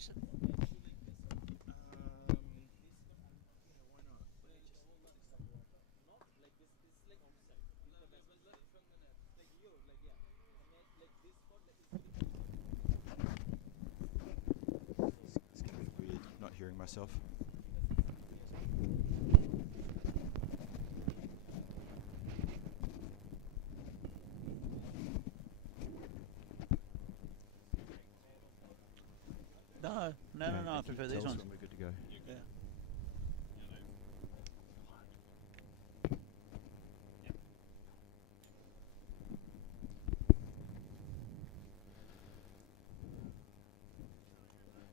stabilization? It's going to be weird not hearing myself. No, I prefer these ones. When we're good to go. Yeah.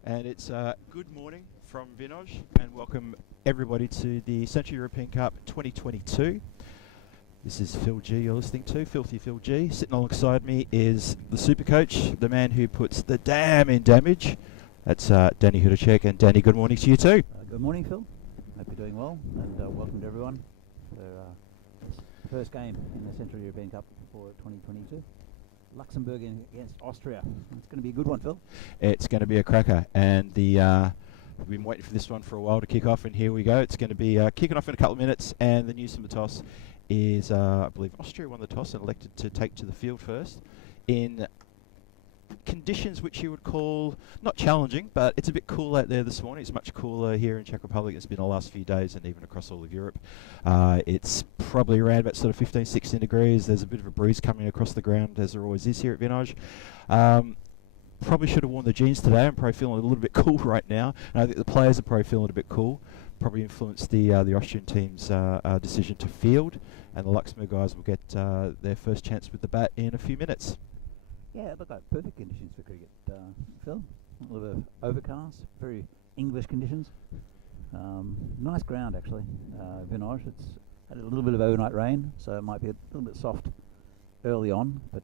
And it's good morning from Vinor, and welcome everybody to the Central European Cup 2022. This is Phil G you're listening to, Filthy Phil G. Sitting alongside me is the super coach, the man who puts the damn in damage. That's Danny Hudacek. And Danny, good morning to you too. Good morning, Phil. Hope you're doing well, and welcome to everyone for this first game in the Central European Cup for 2022. Luxembourg against Austria. It's going to be a good one, Phil. It's going to be a cracker, and we've been waiting for this one for a while to kick off, and here we go. It's going to be kicking off in a couple of minutes, and the news from the toss is, I believe Austria won the toss and elected to take to the field first in conditions which you would call not challenging, but it's a bit cool out there this morning. It's much cooler here in Czech Republic. It's been the last few days and even across all of Europe. It's probably around about sort of 15, 16 degrees. There's a bit of a breeze coming across the ground, as there always is here at Vinor. Probably should have worn the jeans today. I'm probably feeling a little bit cool right now. And I think the players are probably feeling a bit cool. Probably influenced the Austrian team's decision to field, and the Luxembourg guys will get their first chance with the bat in a few minutes. Yeah, look like perfect conditions for cricket, Phil. A little bit of overcast, very English conditions. Nice ground actually, Vinor. It's had a little bit of overnight rain, so it might be a little bit soft early on, but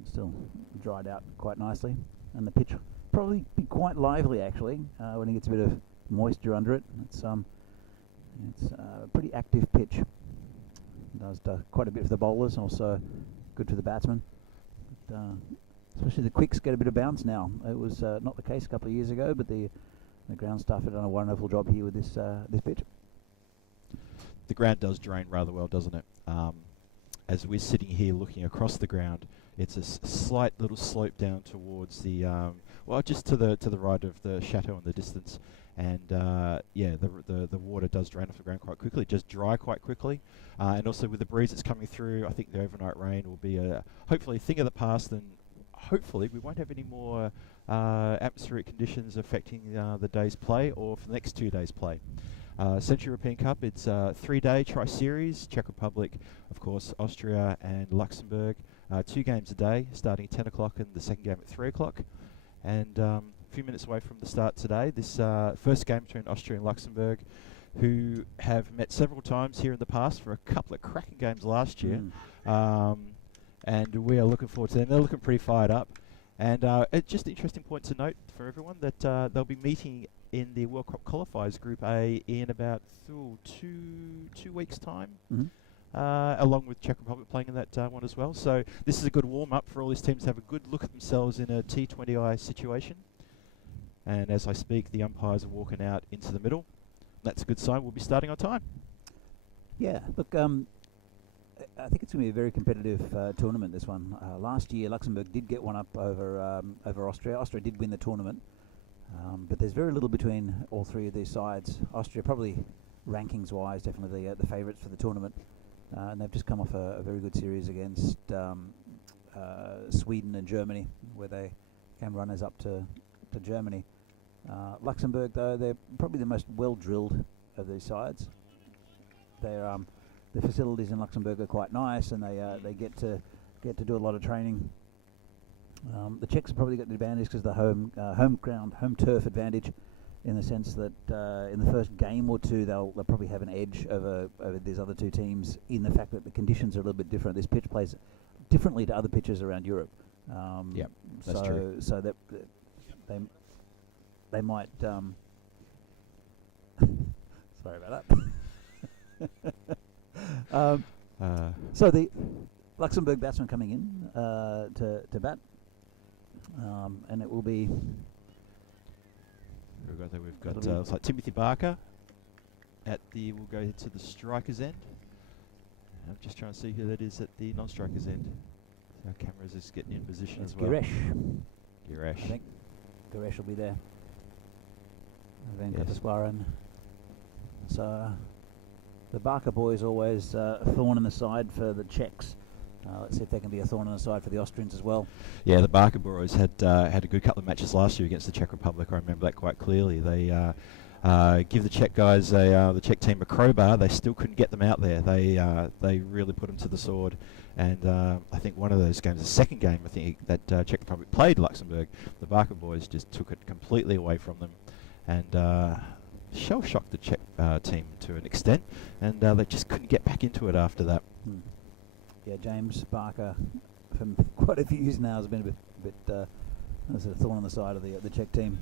it's still dried out quite nicely. And the pitch probably be quite lively actually when it gets a bit of moisture under it. It's a pretty active pitch. It does quite a bit for the bowlers, also good for the batsmen. Especially the quicks get a bit of bounce now. It was not the case a couple of years ago, but the ground staff have done a wonderful job here with this pitch. The ground does drain rather well, doesn't it? As we're sitting here looking across the ground, it's a slight little slope down towards the just to the right of the chateau in the distance, and the water does drain off the ground quite quickly. It does dry quite quickly, and also with the breeze that's coming through, I think the overnight rain will be hopefully a thing of the past, and hopefully we won't have any more atmospheric conditions affecting the day's play or for the next 2 days' play. Central European Cup, it's a 3-day tri-series, Czech Republic, of course, Austria and Luxembourg. 2 games a day, starting at 10 o'clock and the second game at 3 o'clock. And a few minutes away from the start today, this first game between Austria and Luxembourg, who have met several times here in the past for a couple of cracking games last year. And we are looking forward to them. They're looking pretty fired up. And it's just an interesting point to note for everyone that they'll be meeting in the World Cup qualifiers, Group A, in about 2 weeks' time. Along with Czech Republic playing in that one as well. So this is a good warm-up for all these teams to have a good look at themselves in a T20I situation. And as I speak, the umpires are walking out into the middle. That's a good sign. We'll be starting on time. Yeah, look, I think it's going to be a very competitive tournament, this one. Last year, Luxembourg did get one up over Austria. Austria did win the tournament. But there's very little between all three of these sides. Austria probably, rankings-wise, definitely the favourites for the tournament. And they've just come off a very good series against Sweden and Germany, where they came runners up to Germany. Luxembourg, though, they're probably the most well-drilled of these sides. The facilities in Luxembourg are quite nice, and they get to do a lot of training. The Czechs have probably got the advantage because the home turf advantage, in the sense that in the first game or two they'll probably have an edge over these other two teams, in the fact that the conditions are a little bit different. This pitch plays differently to other pitches around Europe. That's true. So that they might. Sorry about that. So the Luxembourg batsman coming in to bat, and it will be We've got looks like Timothy Barker we'll go to the striker's end. I'm just trying to see who that is at the non-striker's end. Our cameras is getting in position as well. Giresh. I think Giresh will be there. Van Kapaswaran. So the Barker boys always a thorn in the side for the Czechs. Let's see if they can be a thorn in the side for the Austrians as well. Yeah, the Barker boys had a good couple of matches last year against the Czech Republic. I remember that quite clearly. They give the Czech guys the Czech team a crowbar. They still couldn't get them out there. They really put them to the sword. And I think one of those games, the second game, I think that Czech Republic played Luxembourg, the Barker boys just took it completely away from them, and shell-shocked the Czech team to an extent, and they just couldn't get back into it after that. Yeah, James Barker, from quite a few years now, has been a bit as a thorn on the side of the Czech team,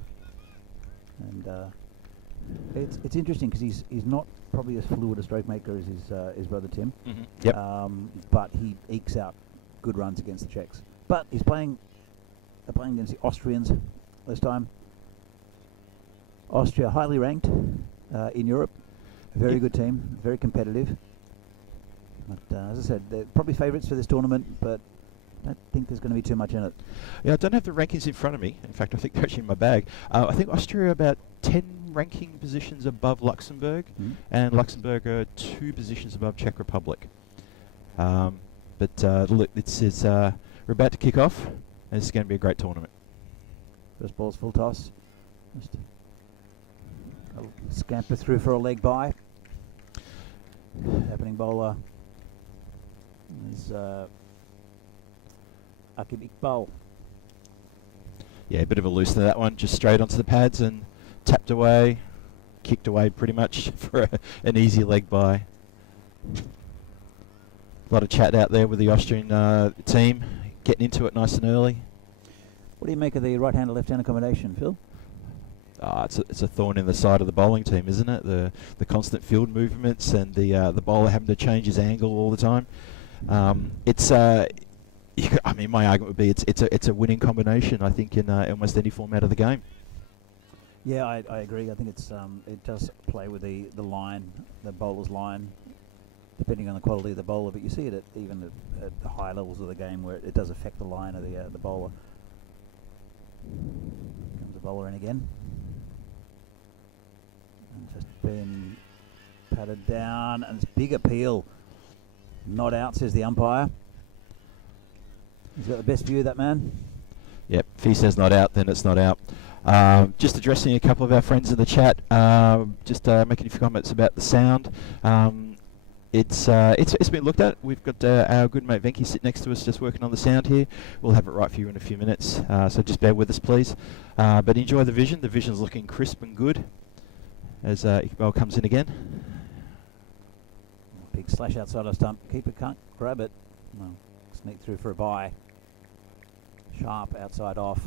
and it's interesting because he's not probably as fluid a stroke maker as his brother Tim. Yep. But he ekes out good runs against the Czechs. But they're playing against the Austrians this time. Austria, highly ranked in Europe, very good team, very competitive. But as I said, they're probably favourites for this tournament, but I don't think there's going to be too much in it. Yeah, I don't have the rankings in front of me. In fact, I think they're actually in my bag. I think Austria are about 10 ranking positions above Luxembourg, and Luxembourg are 2 positions above Czech Republic. But look, we're about to kick off, and this is going to be a great tournament. First ball's full toss. Just a scamper through for a leg by. Happening bowler is Akib Iqbal. Yeah, a bit of a loosener that one, just straight onto the pads and tapped away, kicked away pretty much for an easy leg by. A lot of chat out there with the Austrian team, getting into it nice and early. What do you make of the right-hander, left-hander combination, Phil? It's a thorn in the side of the bowling team, isn't it? The constant field movements and the bowler having to change his angle all the time. I mean, my argument would be it's a winning combination, I think, in almost any format of the game. Yeah, I agree. I think it does play with the line, the bowler's line, depending on the quality of the bowler. But you see it even at the higher levels of the game where it does affect the line of the bowler. Comes the bowler in again. And just been patted down, and it's big appeal. Not out, says the umpire. He's got the best view of that man. Yep, if he says not out, then it's not out. Just addressing a couple of our friends in the chat, just making a few comments about the sound. It's been looked at. We've got our good mate Venky sitting next to us just working on the sound here. We'll have it right for you in a few minutes, so just bear with us, please. But enjoy the vision. The vision's looking crisp and good as Iqbal comes in again. Big slash outside of stump. Keeper can't grab it. Well, sneak through for a bye. Sharp outside off.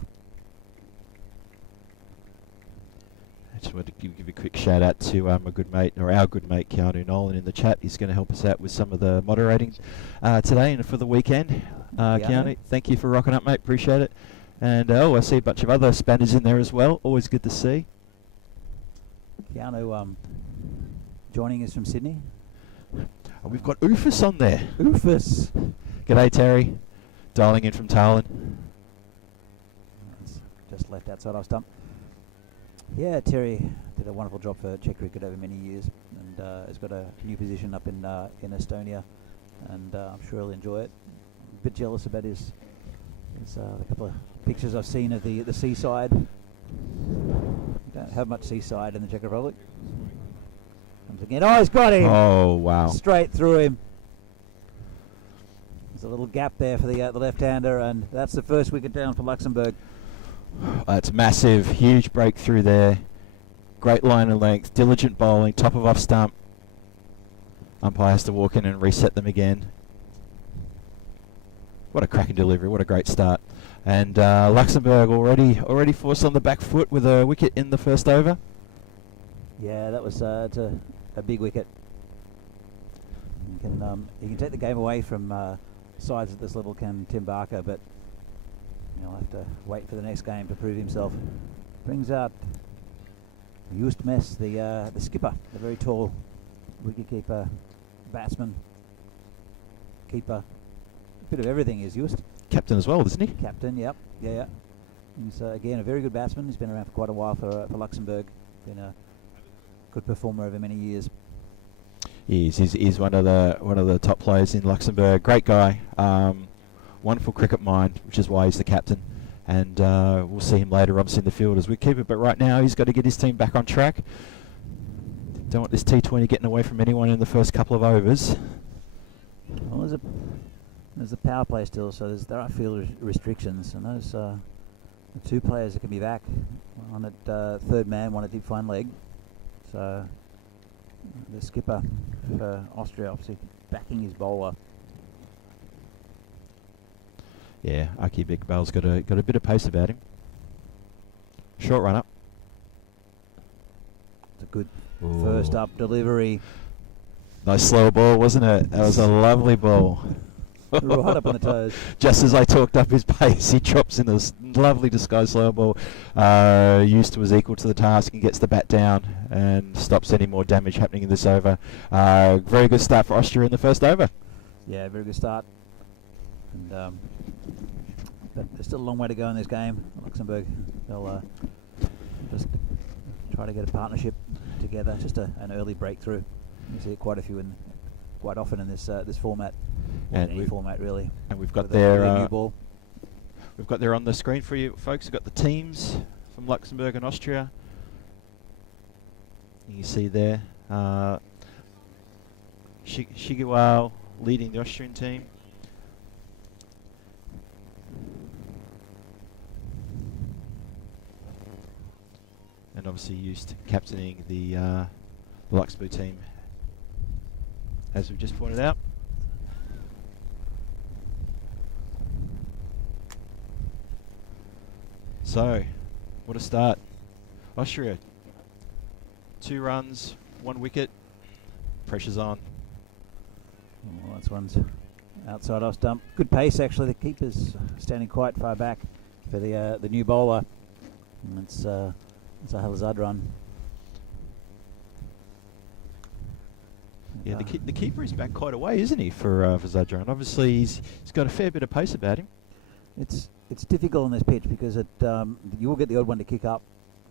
I just wanted to give a quick shout out to our good mate Keanu Nolan in the chat. He's going to help us out with some of the moderating today and for the weekend. Keanu, thank you for rocking up, mate. Appreciate it. And I see a bunch of other Spaniards in there as well. Always good to see. Keanu joining us from Sydney. Oh, we've got Ufus on there. Ufus. G'day, Terry. Dialing in from Tarlin. Just left outside off stump. Yeah, Terry did a wonderful job for Czech Cricket over many years, and has got a new position up in Estonia, and I'm sure he'll enjoy it. I'm a bit jealous about his a couple of pictures I've seen of the seaside. We don't have much seaside in the Czech Republic. Comes again. Oh, he's got him! Oh, wow. Straight through him. There's a little gap there for the left-hander, and that's the first wicket down for Luxembourg. It's massive, huge breakthrough there. Great line and length, diligent bowling, top of off stump. Umpire has to walk in and reset them again. What a cracking delivery, what a great start. And Luxembourg already forced on the back foot with a wicket in the first over. Yeah, that was it's a big wicket. You can take the game away from sides at this level, can Tim Barker, but he'll have to wait for the next game to prove himself. Brings out Just Mess, the skipper, the very tall wicketkeeper, batsman, keeper, bit of everything is Just. Captain as well, isn't he? Captain, yep, yeah. He's again a very good batsman. He's been around for quite a while for Luxembourg. Been a good performer over many years. He's one of the top players in Luxembourg. Great guy, wonderful cricket mind, which is why he's the captain. And we'll see him later, obviously, in the field as wicketkeeper. But right now, he's got to get his team back on track. Don't want this T20 getting away from anyone in the first couple of overs. Well, there's a power play still, so there are field restrictions, and those the two players that can be back, one at third man, one at deep fine leg. So the skipper for Austria obviously backing his bowler. Yeah, Aki Iqbal's got a bit of pace about him. Short run up. It's a good first up delivery. Nice slow ball, wasn't it? That was a lovely ball. Right up on the toes. Just as I talked up his pace, he chops in this lovely disguised slow ball. Houston was equal to the task and gets the bat down and stops any more damage happening in this over. Very good start for Austria in the first over. Yeah, very good start. And but there's still a long way to go in this game. Luxembourg, they'll just try to get a partnership together. Just an early breakthrough. You see it quite often in this format, and any format really. And we've got new ball. We've got there on the screen for you folks. We've got the teams from Luxembourg and Austria. You can see there, Shigewal leading the Austrian team. And obviously used captaining the Luxembourg team, as we've just pointed out. So, what a start. Austria, 2 runs, 1 wicket, pressure's on. Well, that's one's outside off stump. Good pace actually. The keeper's standing quite far back for the new bowler. And it's a Hazard run. Yeah, the keeper is back quite a way, isn't he, for Zadran? Obviously, he's got a fair bit of pace about him. It's difficult on this pitch because you will get the odd one to kick up,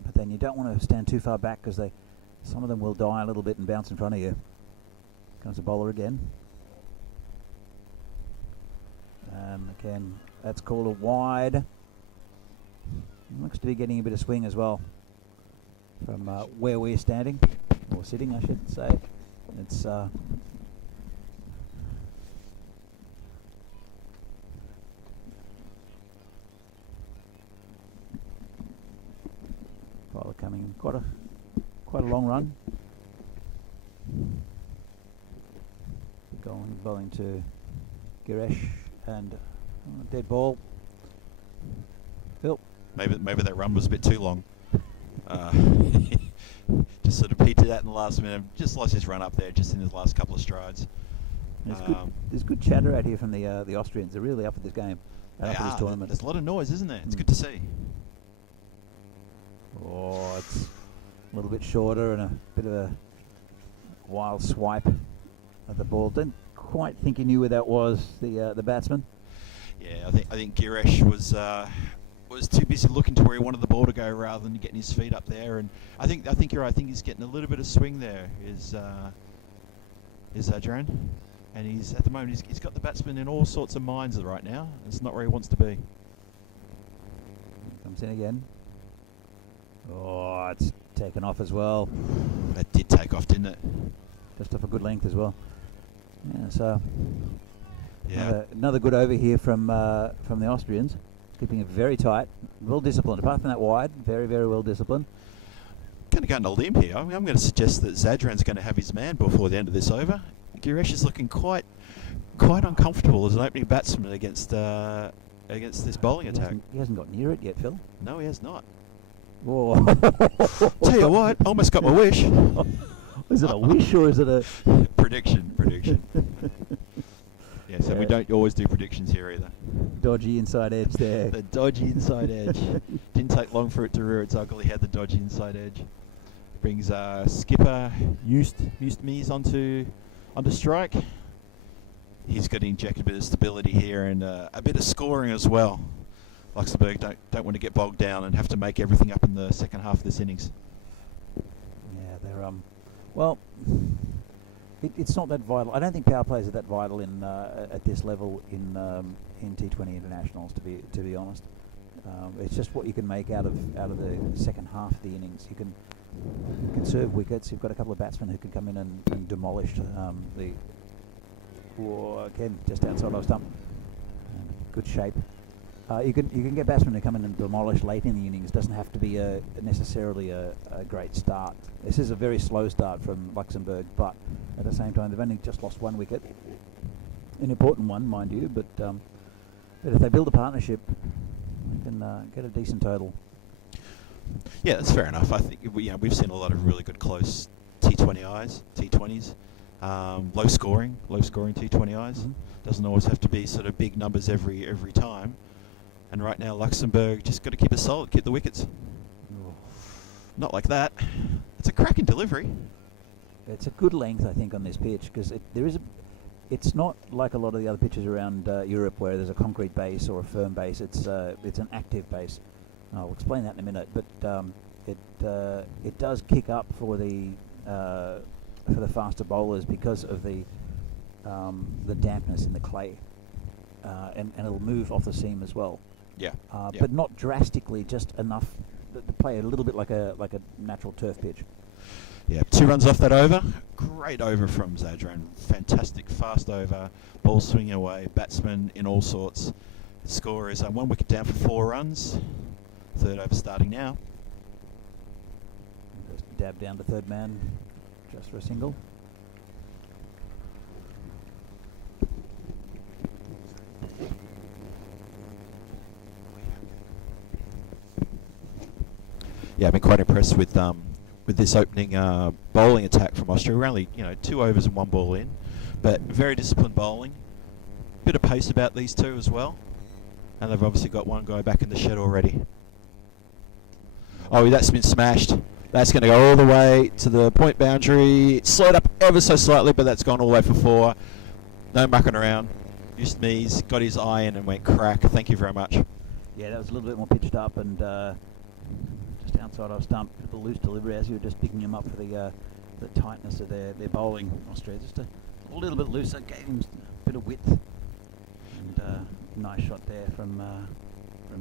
but then you don't want to stand too far back because some of them will die a little bit and bounce in front of you. Comes the bowler again. Again, that's called a wide. Looks to be getting a bit of swing as well from where we're standing, or sitting I should say. It's bowler coming in quite a long run. Bowling to Giresh and dead ball. Phil. Maybe that run was a bit too long. Just sort of petered out in the last minute. Just lost his run up there, just in his last couple of strides. There's good chatter out here from the Austrians. They're really up at this game, up at this tournament. There's a lot of noise, isn't there? It's good to see. Oh, it's a little bit shorter and a bit of a wild swipe at the ball. Didn't quite think he knew where that was, the batsman. Yeah, I think Giresh was too busy looking to where he wanted the ball to go rather than getting his feet up there. And I think you're right. I think he's getting a little bit of swing there. Is Adrian, and he's at the moment he's got the batsman in all sorts of minds right now. It's not where he wants to be. Comes in again. Oh, it's taken off as well. That did take off, didn't it? Just off a good length as well. Yeah, so yeah, another good over here from the Austrians, keeping it very tight, well disciplined. Apart from that wide, very very well disciplined. Going to go on a limb here. I'm going to suggest that Zadran's going to have his man before the end of this over. Giresh is looking quite uncomfortable as an opening batsman against this bowling attack. He hasn't got near it yet, Phil. No, he has not. Whoa. Tell you what, almost got my wish. Is it a wish or is it a prediction? Yeah, so we don't always do predictions here either. Dodgy inside edge there. The dodgy inside edge. Didn't take long for it to rear its ugly head, the dodgy inside edge. Brings skipper Mies onto strike. He's got to inject a bit of stability here and a bit of scoring as well. Luxembourg don't want to get bogged down and have to make everything up in the second half of this innings. Yeah, they're well. It's not that vital. I don't think power plays are that vital in at this level in T20 internationals. To be honest, it's just what you can make out of the second half of the innings. You can conserve wickets. You've got a couple of batsmen who can come in and demolish again just outside of stump. Good shape. You can get batsmen who come in and demolish late in the innings. Doesn't have to be necessarily a great start. This is a very slow start from Luxembourg, but at the same time they've only just lost one wicket, an important one, mind you. But if they build a partnership, they can get a decent total. Yeah, that's fair enough. I think we've seen a lot of really good close T20s, low scoring T20Is. Mm-hmm. Doesn't always have to be sort of big numbers every time. And right now, Luxembourg just got to keep it solid, keep the wickets. Oh. Not like that. It's a cracking delivery. It's a good length, I think, on this pitch because it's not like a lot of the other pitches around Europe where there's a concrete base or a firm base. It's an active base. I'll explain that in a minute. But it does kick up for the faster bowlers because of the dampness in the clay, and it'll move off the seam as well. Yeah. But not drastically, just enough to play a little bit like a natural turf pitch. Yeah, 2 runs off that over. Great over from Zadran. Fantastic fast over. Ball swinging away. Batsman in all sorts. The score is 1 wicket down for 4 runs. Third over starting now. Just dab down to third man, just for a single. Yeah, I've been quite impressed with this opening bowling attack from Austria. We're only 2 overs and 1 ball in, but very disciplined bowling. Bit of pace about these two as well, and they've obviously got one guy back in the shed already. Oh, that's been smashed. That's going to go all the way to the point boundary. It slowed up ever so slightly, but that's gone all the way for 4. No mucking around. Mies got his eye in and went crack. Thank you very much. Yeah, that was a little bit more pitched up and just outside of stump. A loose delivery as you were just picking him up for the tightness of their bowling. Austria just a little bit looser, gave him a bit of width. And nice shot there from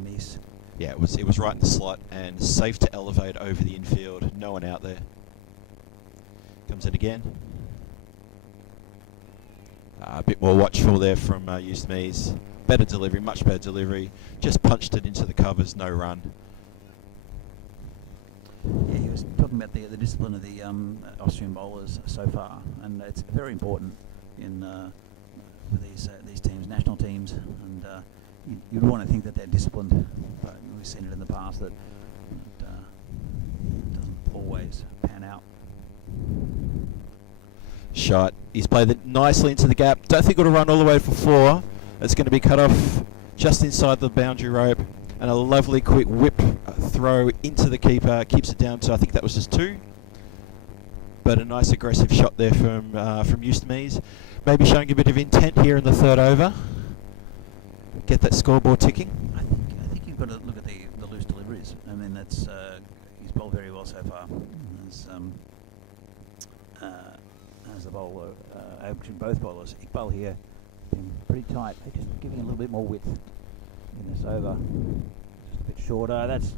Mies. Yeah, it was right in the slot and safe to elevate over the infield. No one out there. Comes in again. A bit more watchful there from Mies. Better delivery, much better delivery. Just punched it into the covers, no run. Yeah, he was talking about the discipline of the Austrian bowlers so far, and it's very important in with these teams, national teams, and you'd want to think that they're disciplined, but we've seen it in the past that it doesn't always pan out. Shot. He's played it nicely into the gap. Don't think it'll run all the way for 4. It's going to be cut off just inside the boundary rope, and a lovely quick whip throw into the keeper. Keeps it down to, I think that was just 2. But a nice aggressive shot there from Mies. Maybe showing a bit of intent here in the third over. Get that scoreboard ticking. I think you've got to look at the loose deliveries. I mean, that's he's bowled very well so far. As the bowler, actually both bowlers, Iqbal here, been pretty tight. They're just giving a little bit more width in this over. Just a bit shorter. That's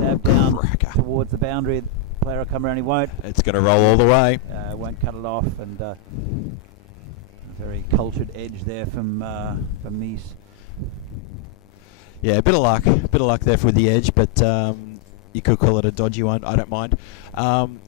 dab down towards the boundary. The player will come around. He won't. It's going to roll all the way. Won't cut it off, and a very cultured edge there from Mies. Yeah, a bit of luck there for the edge, but you could call it a dodgy one. I don't mind.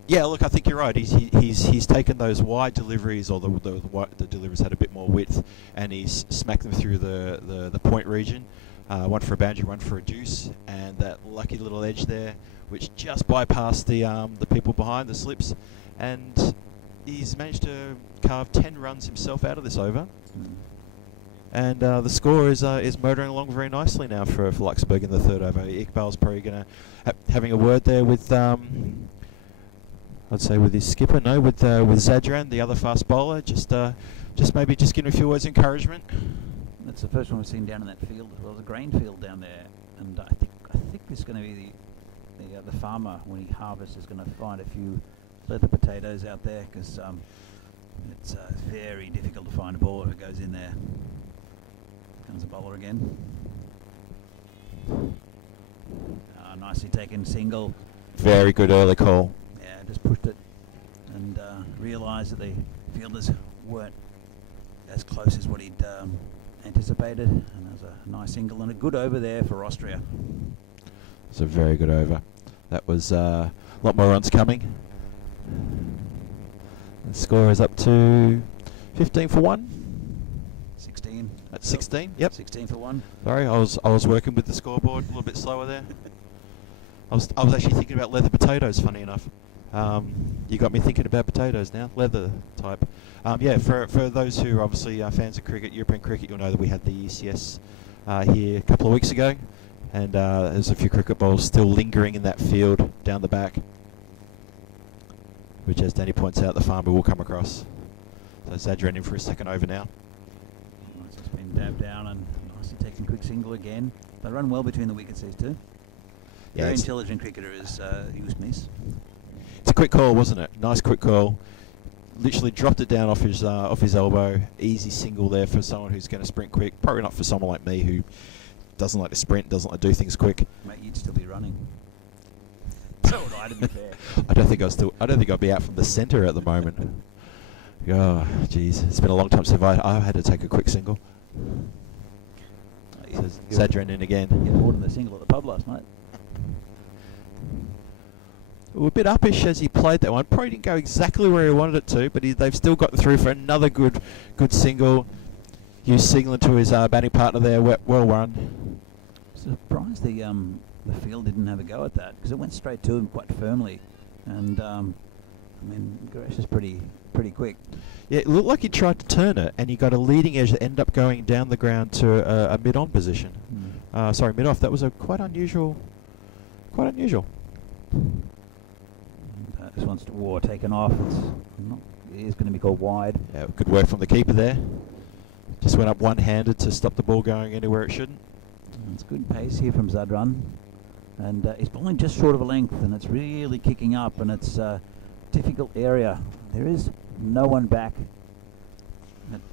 Yeah, look, I think you're right. He's taken those wide deliveries, or the deliveries had a bit more width, and he's smacked them through the point region. One for a boundary, one for a deuce, and that lucky little edge there, which just bypassed the people behind, the slips, and he's managed to carve 10 runs himself out of this over. And the score is motoring along very nicely now for Luxembourg in the third over. Iqbal's probably going to having a word there with I'd say with his skipper, no, with Zadran, the other fast bowler, just maybe just give him a few words of encouragement. That's the first one we've seen down in that field. Well, there's a grain field down there, and I think this is going to be the farmer when he harvests is going to find a few leather potatoes out there, because it's very difficult to find a ball if it goes in there. Comes the bowler again. Nicely taken single. Very good early call. Yeah, just pushed it and realised that the fielders weren't as close as what he'd anticipated, and that was a nice single and a good over there for Austria. It's a very good over. That was a lot more runs coming. The score is up to 15 for 1. 16. At 16, yep. 16 for 1. Sorry, I was working with the scoreboard a little bit slower there. I was actually thinking about leather potatoes, funny enough. You got me thinking about potatoes now, leather type. Yeah, for those who are obviously fans of cricket, European cricket, you'll know that we had the ECS here a couple of weeks ago, and there's a few cricket balls still lingering in that field down the back, which, as Danny points out, the farmer will come across. So Zadran in for his second over now. It's just been dabbed down and nicely taken quick single again. They run well between the wickets, these two. Yeah, very intelligent cricketer is Usmis. It's a quick call, wasn't it? Nice quick call. Literally dropped it down off his elbow. Easy single there for someone who's going to sprint quick. Probably not for someone like me who doesn't like to sprint, doesn't like to do things quick. Mate, you'd still be running. So would I, to be fair. I don't think I'd be out from the centre at the moment. Oh, jeez, it's been a long time since I've had to take a quick single. So Zadran in again. You had more than the single at the pub last night. A bit uppish as he played that one. Probably didn't go exactly where he wanted it to, but they've still got through for another good single. Hughes signaling to his batting partner there. Well run. Surprised the field didn't have a go at that, because it went straight to him quite firmly, and I mean, Gresh is pretty quick. Yeah, it looked like he tried to turn it, and he got a leading edge that ended up going down the ground to a mid-on position. Sorry, mid-off. That was a quite unusual. This one's taken off. It is going to be called wide. Yeah, good work from the keeper there. Just went up one-handed to stop the ball going anywhere it shouldn't. It's good pace here from Zadran, and he's bowling just short of a length, and it's really kicking up, and it's a difficult area. There is no one back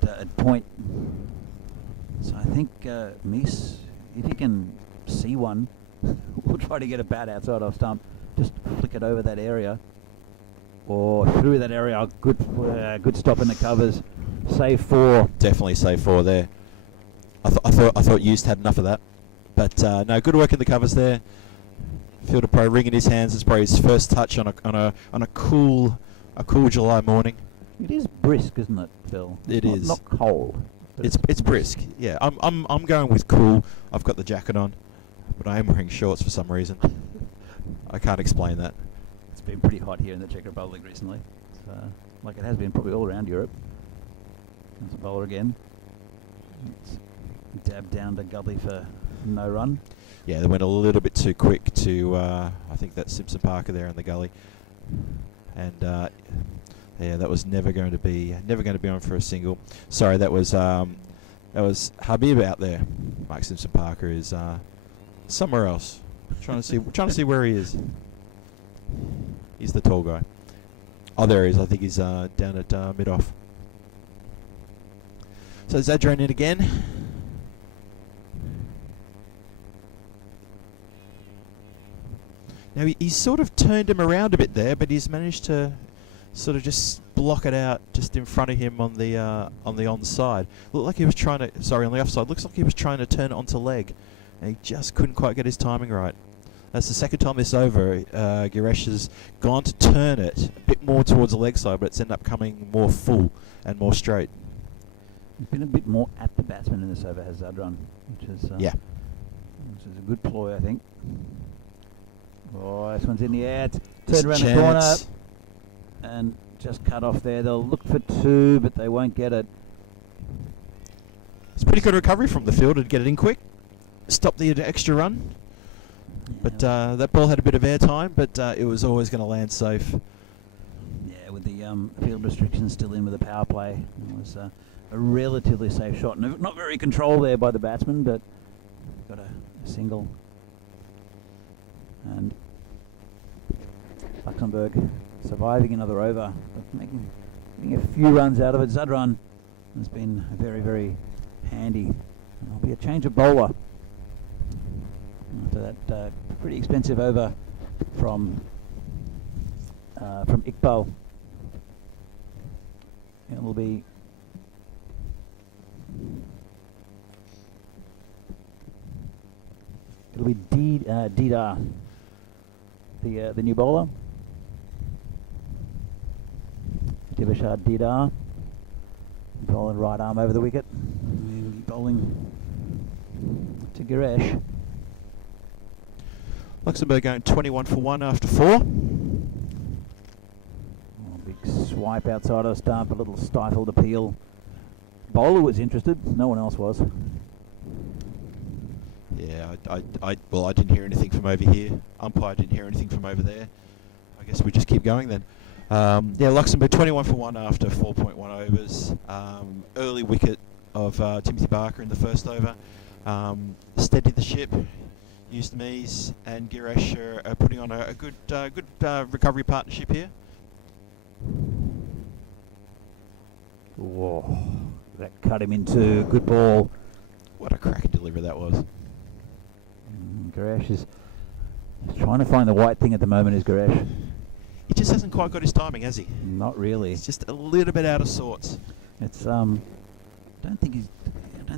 at point, so I think Mies, if he can see one, will try to get a bat outside off stump, just flick it over that area or through that area. Good stop in the covers. Save 4. Definitely save 4 there. I thought Used had enough of that, but no, good work in the covers there. Fielder pro ring in his hands. It's probably his first touch on a cool July morning. It is brisk, isn't it, Phil? It is not cold. It's brisk. Yeah, I'm going with cool. I've got the jacket on, but I am wearing shorts for some reason. I can't explain that. It's been pretty hot here in the Czech Republic recently, like it has been probably all around Europe. That's a bowler again. It's dabbed down to Gully for no run. Yeah, they went a little bit too quick to I think that's Simpson Parker there in the gully, and yeah, that was never going to be on for a single. Sorry, that was Habib out there. Mark Simpson Parker is somewhere else. Trying to see where he is. He's the tall guy. Oh, there he is. I think he's down at mid off. So Zadran in again. Now he's sort of turned him around a bit there, but he's managed to sort of just block it out just in front of him on the onside. Looked like he was trying to, sorry, on the offside. Looks like he was trying to turn it onto leg, and he just couldn't quite get his timing right. That's the second time this over. Giresh has gone to turn it a bit more towards the leg side, but it's ended up coming more full and more straight. He's been a bit more at the batsman in this over, has Zadran, which is yeah, which is a good ploy, I think. Oh, this one's in the air. It's turned around the corner and just cut off there. They'll look for 2, but they won't get it. It's pretty good recovery from the fielder to get it in quick. Stop the extra run. Yeah. But that ball had a bit of air time, but it was always going to land safe. field restrictions still in with the power play. It was a relatively safe shot. Not very controlled there by the batsman, but got a single. And Luxembourg surviving another over, but getting a few runs out of it. Zadran has been very, very handy. And there'll be a change of bowler after that pretty expensive over from Iqbal. It'll be Didar, the new bowler. Divashad Didar, bowling right arm over the wicket, bowling to Giresh. Luxembourg going 21 for 1 after 4. Big swipe outside of stump, a little stifled appeal. Bowler was interested, no one else was. Yeah, I didn't hear anything from over here. Umpire didn't hear anything from over there. I guess we just keep going then. Yeah, Luxembourg 21 for 1 after 4.1 overs. Early wicket of Timothy Barker in the first over. Steadied the ship. Used Mies and Giresh are putting on a good recovery partnership here. Whoa, that cut him into good ball. What a cracker delivery that was. Giresh is trying to find the right thing at the moment, is Giresh. He just hasn't quite got his timing, has he? Not really. He's just a little bit out of sorts. It's I don't think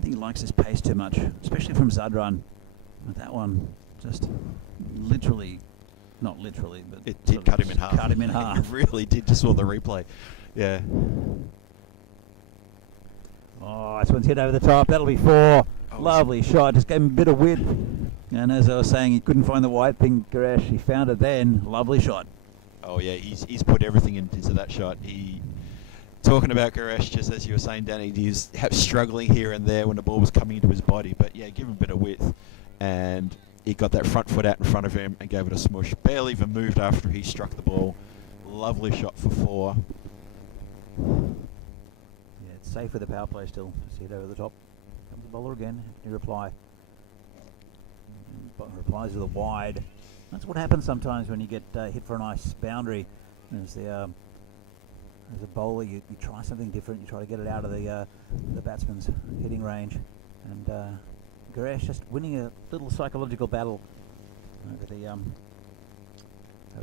he likes his pace too much, especially from Zadran. But that one just literally, not literally, but it did cut him in half. Cut him in half. It really did. Just saw the replay. Yeah. Oh, this one's hit over the top. That'll be 4. Oh, lovely shot. Just gave him a bit of width. And as I was saying, he couldn't find the white thing, Giresh. He found it then. Lovely shot. Oh yeah, he's put everything into that shot. Talking about Giresh, just as you were saying, Danny, he's struggling here and there when the ball was coming into his body. But yeah, give him a bit of width, and he got that front foot out in front of him and gave it a smush. Barely even moved after he struck the ball. Lovely shot for 4. Yeah, it's safe with the power play still. Just hit over the top. Comes the bowler again. He reply. Replies with a wide. That's what happens sometimes when you get hit for a nice boundary. As a bowler, you try something different. You try to get it out of the batsman's hitting range. And Giresh just winning a little psychological battle over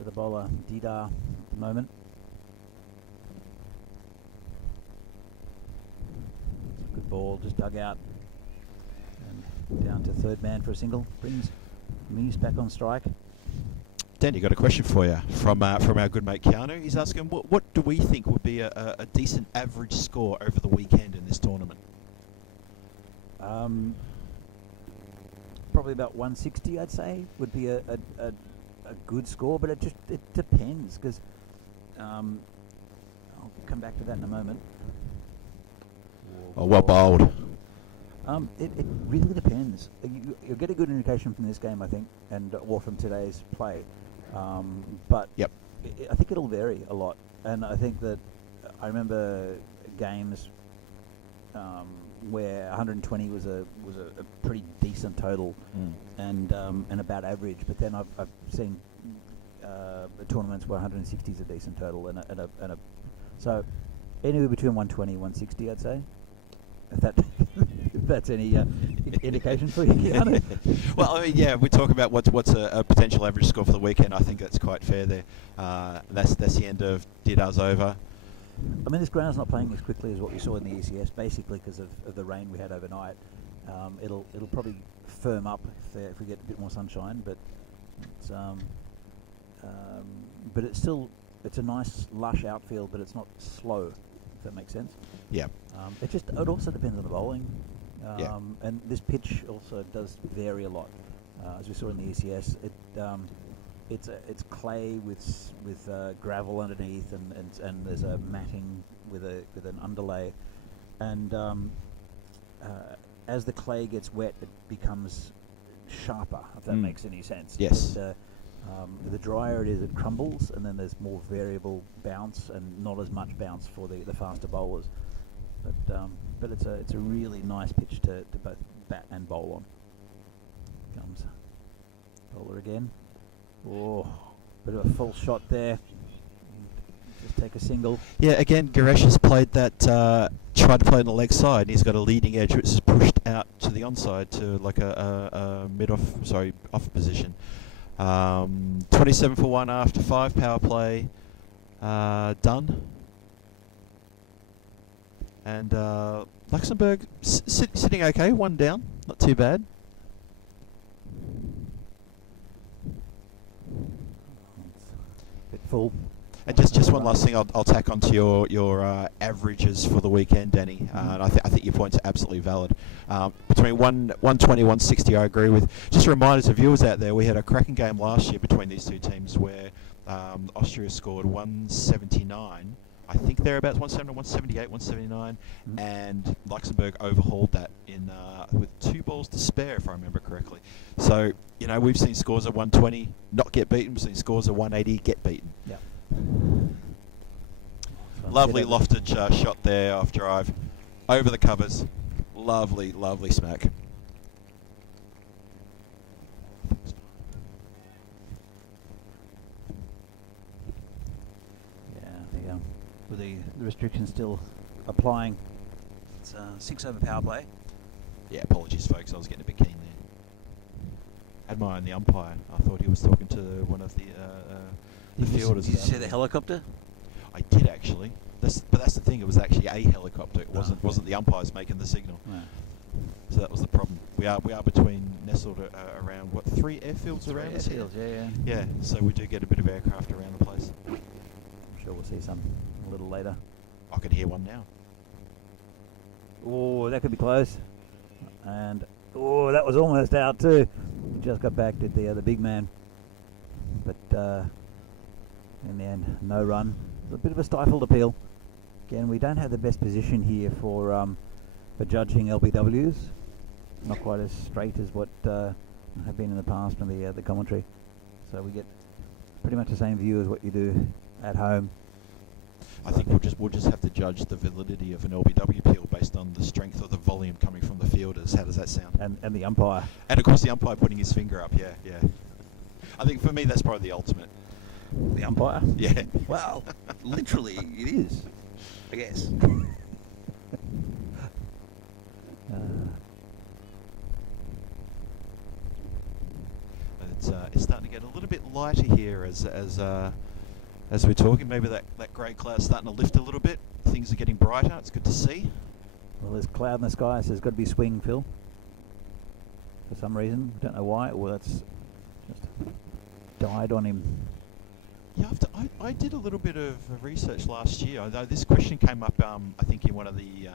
the bowler Didar at the moment. It's a good ball, just dug out and down to third man for a single. Brings Mies back on strike. Danny, got a question for you from our good mate Keanu. He's asking, what do we think would be a decent average score over the weekend in this tournament? Probably about 160, I'd say, would be a good score, but it depends, because I'll come back to that in a moment. Oh, well bowled. It really depends. You'll get a good indication from this game, I think, or from today's play. But yep. I think it'll vary a lot. And I think that I remember games where 120 was a pretty decent total and about average. But then I've seen tournaments where 160 is a decent total so anywhere between 120 and 160, I'd say. If that's any indication for you. Well, I mean, yeah, we talk about what's a potential average score for the weekend. I think that's quite fair there. That's the end of Didar's over. I mean, this ground's not playing as quickly as what we saw in the ECS, basically because of the rain we had overnight. It'll probably firm up if we get a bit more sunshine, but it's a nice lush outfield, but it's not slow. If that makes sense. Yeah. It also depends on the bowling. Yeah. And this pitch also does vary a lot. As we saw in the ECS, it's clay with gravel underneath, and there's a matting with an underlay, and as the clay gets wet, it becomes sharper. If that makes any sense. Yes. The drier it is, it crumbles, and then there's more variable bounce and not as much bounce for the faster bowlers. But it's a really nice pitch to both bat and bowl on. Comes bowler again. Oh, bit of a false shot there. Just take a single. Yeah, again, Garesh has played that, tried to play on the leg side, and he's got a leading edge which is pushed out to the onside to like a off position. 27 for 1 after 5 power play done. And Luxembourg sitting okay, 1 down, not too bad. Bit full. And just one last thing, I'll tack onto your averages for the weekend, Danny. And I think your points are absolutely valid. Between 120, 160, I agree with. Just a reminder to viewers out there, we had a cracking game last year between these two teams where Austria scored 179. I think they're about 170, 178, 179, and Luxembourg overhauled that in with 2 balls to spare, if I remember correctly. So, you know, we've seen scores of 120 not get beaten. We've seen scores of 180 get beaten. Yeah. Lovely lofted shot there off drive, over the covers. Lovely, lovely smack. Yeah, with the restrictions still applying. It's 6 over power play. Yeah, apologies, folks. I was getting a bit keen there. Admiring the umpire. I thought he was talking to one of the fielders. Did you see the helicopter? I did actually. But that's the thing. It was actually a helicopter. It wasn't the umpires making the signal. No. So that was the problem. We are nestled around 3 airfields around us here. Yeah. So we do get a bit of aircraft around the place. I'm sure we'll see some a little later. I can hear one now. Oh, that could be close. And that was almost out too. He just got back, did the big man. But in the end, no run. It's a bit of a stifled appeal. Again, we don't have the best position here for judging LBWs. Not quite as straight as what have been in the past from the commentary. So we get pretty much the same view as what you do at home. I think we'll just have to judge the validity of an LBW appeal based on the strength of the volume coming from the fielders. How does that sound? And the umpire. And of course the umpire putting his finger up. Yeah. I think for me that's probably the ultimate. The umpire? Yeah. Well, literally it is, I guess. It's starting to get a little bit lighter here as we're talking. Maybe that grey cloud's starting to lift a little bit. Things are getting brighter. It's good to see. Well, there's cloud in the sky, so there's got to be swing, Phil. For some reason, don't know why. Well, that's just died on him. Yeah, I did a little bit of research last year. This question came up, I think, in one of the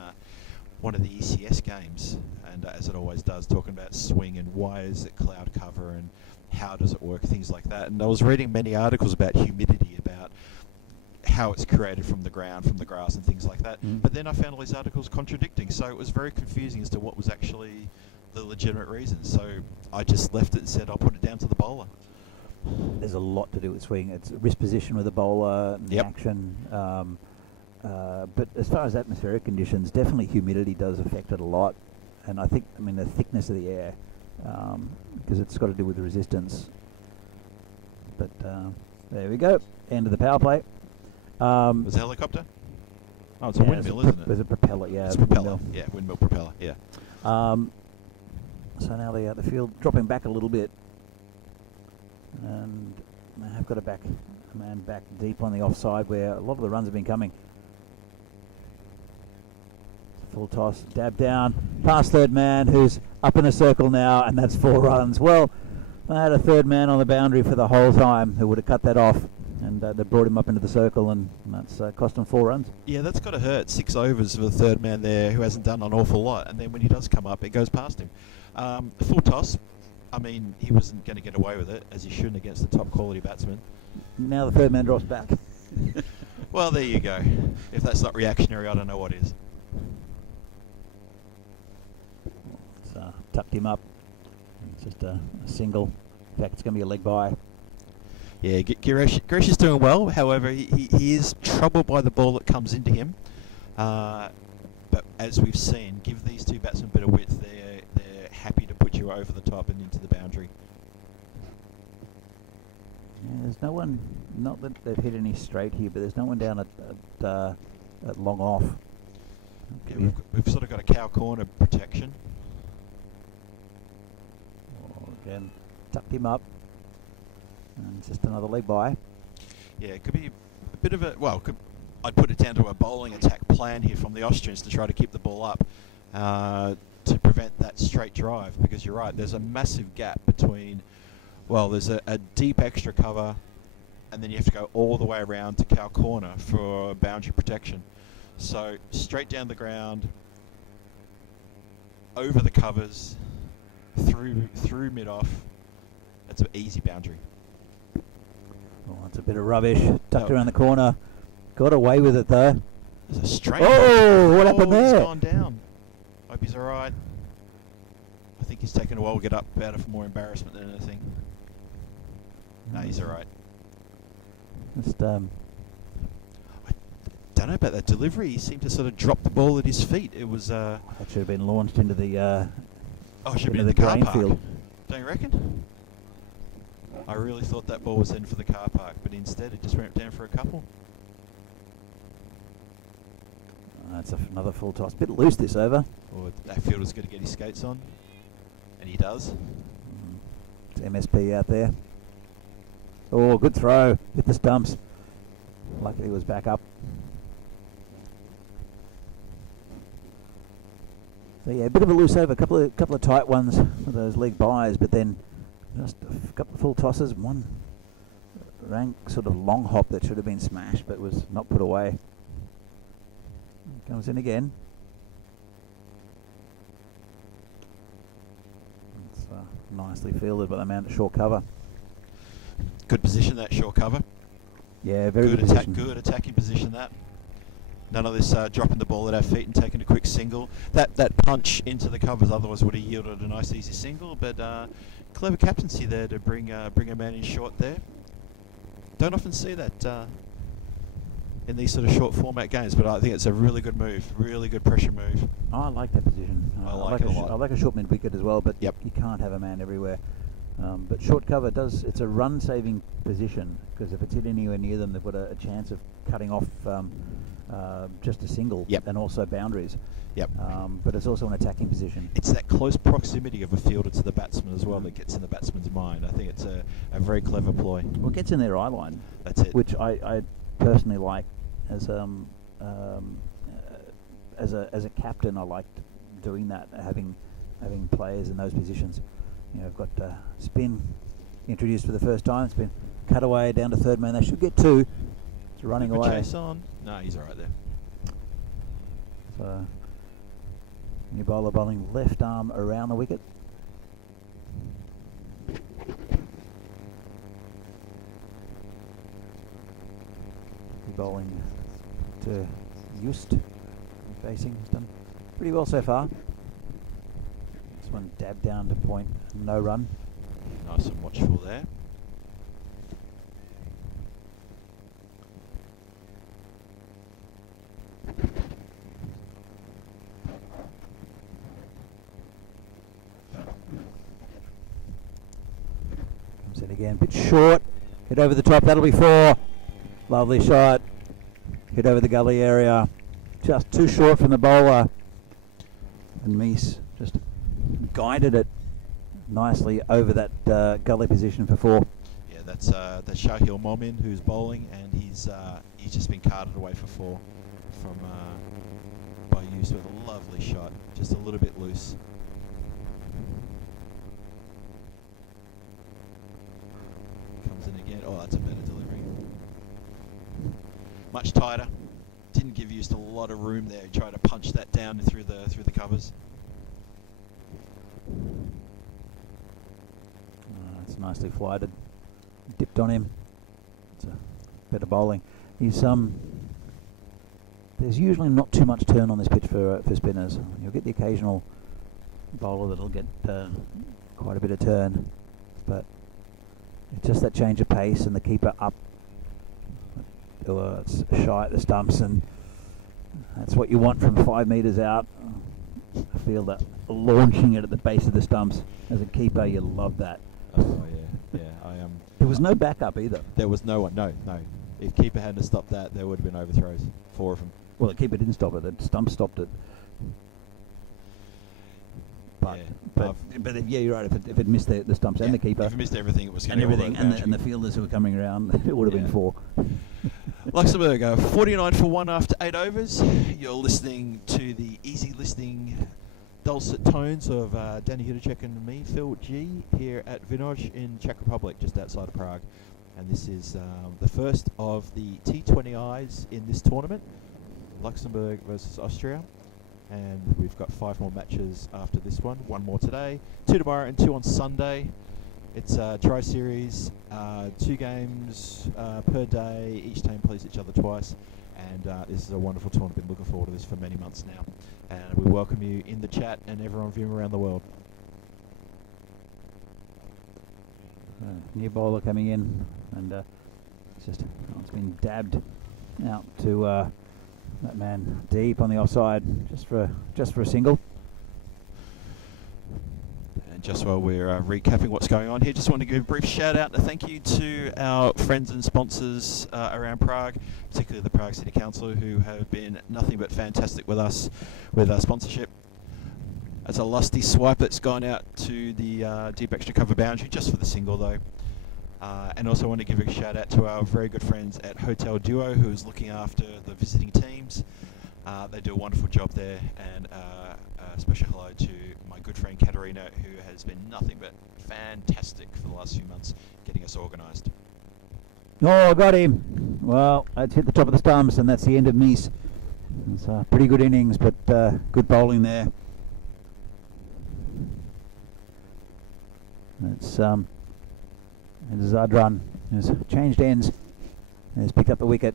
ECS games, and as it always does, talking about swing and why is it cloud cover and how does it work, things like that. And I was reading many articles about humidity, about how it's created from the ground, from the grass and things like that. But then I found all these articles contradicting, so it was very confusing as to what was actually the legitimate reason. So I just left it and said I'll put it down to the bowler. There's a lot to do with swing. It's wrist position with the bowler, the action. But as far as atmospheric conditions, definitely humidity does affect it a lot. And I think, the thickness of the air, because it's got to do with the resistance. But there we go. End of the power play. Was it a helicopter? Oh, it's a windmill, isn't it? There's a propeller, yeah. It's a propeller. Yeah, windmill propeller, yeah. So now the field dropping back a little bit. And they have got a man back deep on the offside where a lot of the runs have been coming. Full toss, dab down, past third man who's up in a circle now, and that's 4 runs. Well, they had a third man on the boundary for the whole time who would have cut that off, and they brought him up into the circle, and that's cost them 4 runs. Yeah, that's got to hurt. 6 overs for the third man there who hasn't done an awful lot, and then when he does come up, it goes past him. Full toss. He wasn't going to get away with it, as he shouldn't against the top quality batsman. Now the third man drops back. Well, there you go. If that's not reactionary, I don't know what is. It's tucked him up. It's just a single. In fact, it's going to be a leg by. Yeah, Gresh is doing well. However, he is troubled by the ball that comes into him. But as we've seen, give these two batsmen a bit of width, they're happy to put you over the top and into the boundary. Yeah, there's no one, not that they've hit any straight here, but there's no one down at long off. Yeah, we've sort of got a cow corner protection. Oh, again, tucked him up. And it's just another leg by. Yeah, it could be a bit of a, well, I'd put it down to a bowling attack plan here from the Austrians to try to keep the ball up to prevent that straight drive, because you're right, there's a massive gap between, well, there's a deep extra cover, and then you have to go all the way around to cow corner for boundary protection. So straight down the ground, over the covers, through mid-off, that's an easy boundary. Oh, that's a bit of rubbish. Tucked around the corner. Got away with it though. There's a straight. Oh, what happened there? He's gone down. Hope he's alright. I think he's taken a while to get up out of more embarrassment than anything. No, he's alright. Just I don't know about that delivery. He seemed to sort of drop the ball at his feet. It was. that should have been launched into the. Should be in the car park. Field. Don't you reckon? I really thought that ball was in for the car park, but instead it just went down for a couple. That's another full toss. Bit loose this over. Or that fielder's got to get his skates on, and he does. It's MSP out there. Oh, good throw. Hit the stumps. Luckily it was back up. So yeah, a bit of a loose over. Couple of tight ones with those leg byes, but then just a couple of full tosses. One rank sort of long hop that should have been smashed, but was not put away. Comes in again. It's nicely fielded by the man at short cover. Good position, that short cover. Yeah, very good attack. position. Good attacking position, that. None of this dropping the ball at our feet and taking a quick single. That punch into the covers otherwise would have yielded a nice easy single, but clever captaincy there to bring a man in short there. Don't often see that in these sort of short format games, but I think it's a really good move, really good pressure move. I like that position. I like it a lot. I like a short mid wicket as well, but yep. You can't have a man everywhere. But short cover it's a run-saving position, because if it's hit anywhere near them, they've got a chance of cutting off just a single, yep. And also boundaries. Yep. But it's also an attacking position. It's that close proximity of a fielder to the batsman as well that gets in the batsman's mind. I think it's a very clever ploy. Well, it gets in their eye line. That's it. Which I personally like as a captain. I liked doing that, having players in those positions. You know, I've got spin introduced for the first time. It's been cut away down to third man. They should get two. It's running away. Chase on. No, he's all right there. So, new bowler bowling left arm around the wicket. Bowling to Just. Facing. He's done pretty well so far. This one dabbed down to point. No run. Nice and watchful there. Comes in again. Bit short. Hit over the top. That'll be four. Lovely shot. Hit over the gully area. Just too short from the bowler. And Meese just guided it nicely over that gully position for four. Yeah, that's Shahil Momin who's bowling, and he's just been carted away for four from by Hughes with a lovely shot, just a little bit loose. Comes in again. Oh, that's a better delivery. Much tighter. Didn't give Hughes a lot of room there. He tried to punch that down through the covers. It's nicely flighted. Dipped on him. It's a bit of bowling. He's there's usually not too much turn on this pitch for spinners. You'll get the occasional bowler that'll get quite a bit of turn, but It's just that change of pace and the keeper up. It's shy at the stumps, and that's what you want from 5 metres out. I feel that launching it at the base of the stumps as a keeper, you love that. Oh yeah. There was no backup either. There was no one. No. If keeper hadn't stopped that, there would have been overthrows. 4 of them. Well, the keeper didn't stop it. The stump stopped it. But, Yeah. but yeah, you're right. If it missed the stumps and the keeper If it missed everything, it was going and to everything, and the fielders who were coming around, it would have been 4. Luxembourg 49 for 1 after 8 overs. You're listening to the easy listening dulcet tones of Danny Hudacek and me, Phil G, here at Vinor in Czech Republic, just outside of Prague. And this is the first of the T20Is in this tournament, Luxembourg versus Austria. And we've got 5 more matches after this one. 1 more today, 2 tomorrow and 2 on Sunday. It's a tri-series, 2 games per day. Each team plays each other twice. And this is a wonderful tournament. Been looking forward to this for many months now. And we welcome you in the chat and everyone viewing around the world. New bowler coming in, and it's been dabbed out to that man deep on the offside, just for a single. And just while we're recapping what's going on here, just want to give a brief shout out and a thank you to our friends and sponsors around Prague, particularly the Prague City Council, who have been nothing but fantastic with us with our sponsorship. That's a lusty swipe that's gone out to the deep extra cover boundary, just for the single though. And also want to give a shout out to our very good friends at Hotel Duo, who's looking after the visiting teams. They do a wonderful job there, and a special hello to my good friend Katerina, who has been nothing but fantastic for the last few months getting us organised. Oh, I got him. Well, it's hit the top of the stumps, and that's the end of Mies. It's a pretty good innings, but good bowling there. It's Zadran has changed ends and has picked up the wicket.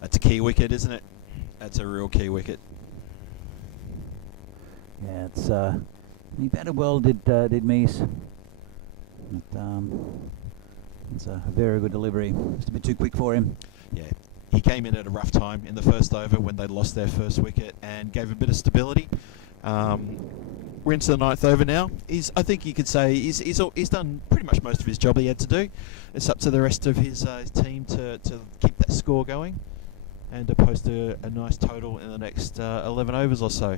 That's a key wicket, isn't it? That's a real key wicket. Yeah, it's he batted well, did Mies. But it's a very good delivery. Just a bit too quick for him. Yeah, he came in at a rough time in the first over when they lost their first wicket and gave a bit of stability. We're into the 9th over now. I think you could say he's done pretty much most of his job he had to do. It's up to the rest of his team to keep that score going and to post a nice total in the next 11 overs or so.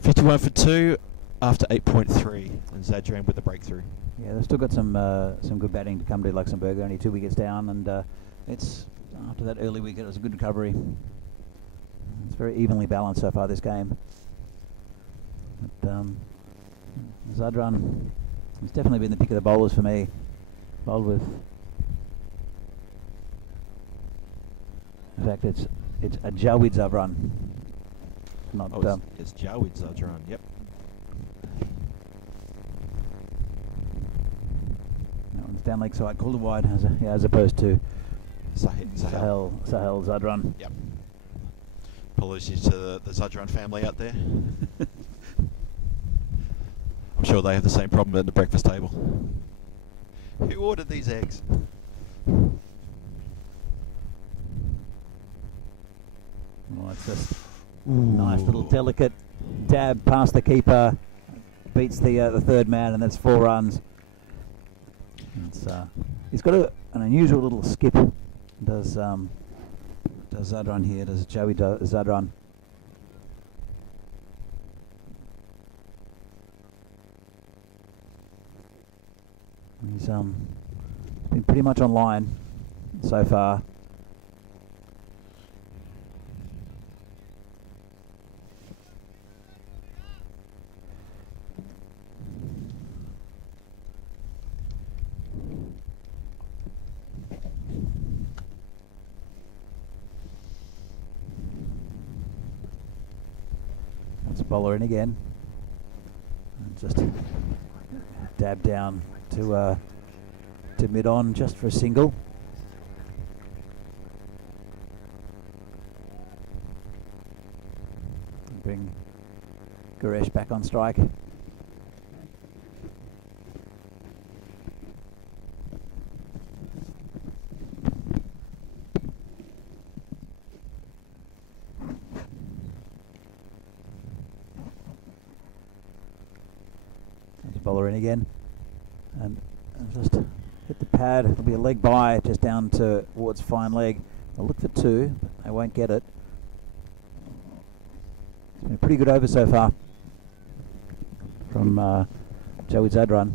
51 for 2 after 8.3, and Zadran with the breakthrough. Yeah, they've still got some good batting to come to Luxembourg. Only 2 wickets down, and it's after that early wicket, it was a good recovery. It's very evenly balanced so far this game. But Zadran has definitely been the pick of the bowlers for me. Bowled with, in fact, it's a Jawid Zadran. Not it's Jawid Zadran. Yep. That one's down leg side, called wide, as opposed to Sahel Zadran. Yep. Apologies to the Zadran family out there. I'm sure they have the same problem at the breakfast table. Who ordered these eggs? Oh, it's just nice little delicate dab past the keeper, beats the third man, and that's 4 runs. He's got an unusual little skip. Does Zadran here? Does Joey Zadran? He's been pretty much online so far. That's a bowler in again. And just dab down to mid on just for a single. Bring Guresh back on strike. bowler in again, and just hit the pad. It'll be a leg by, just down towards fine leg. They'll look for 2, but they won't get it. It's been a pretty good over so far from Joey Zadran.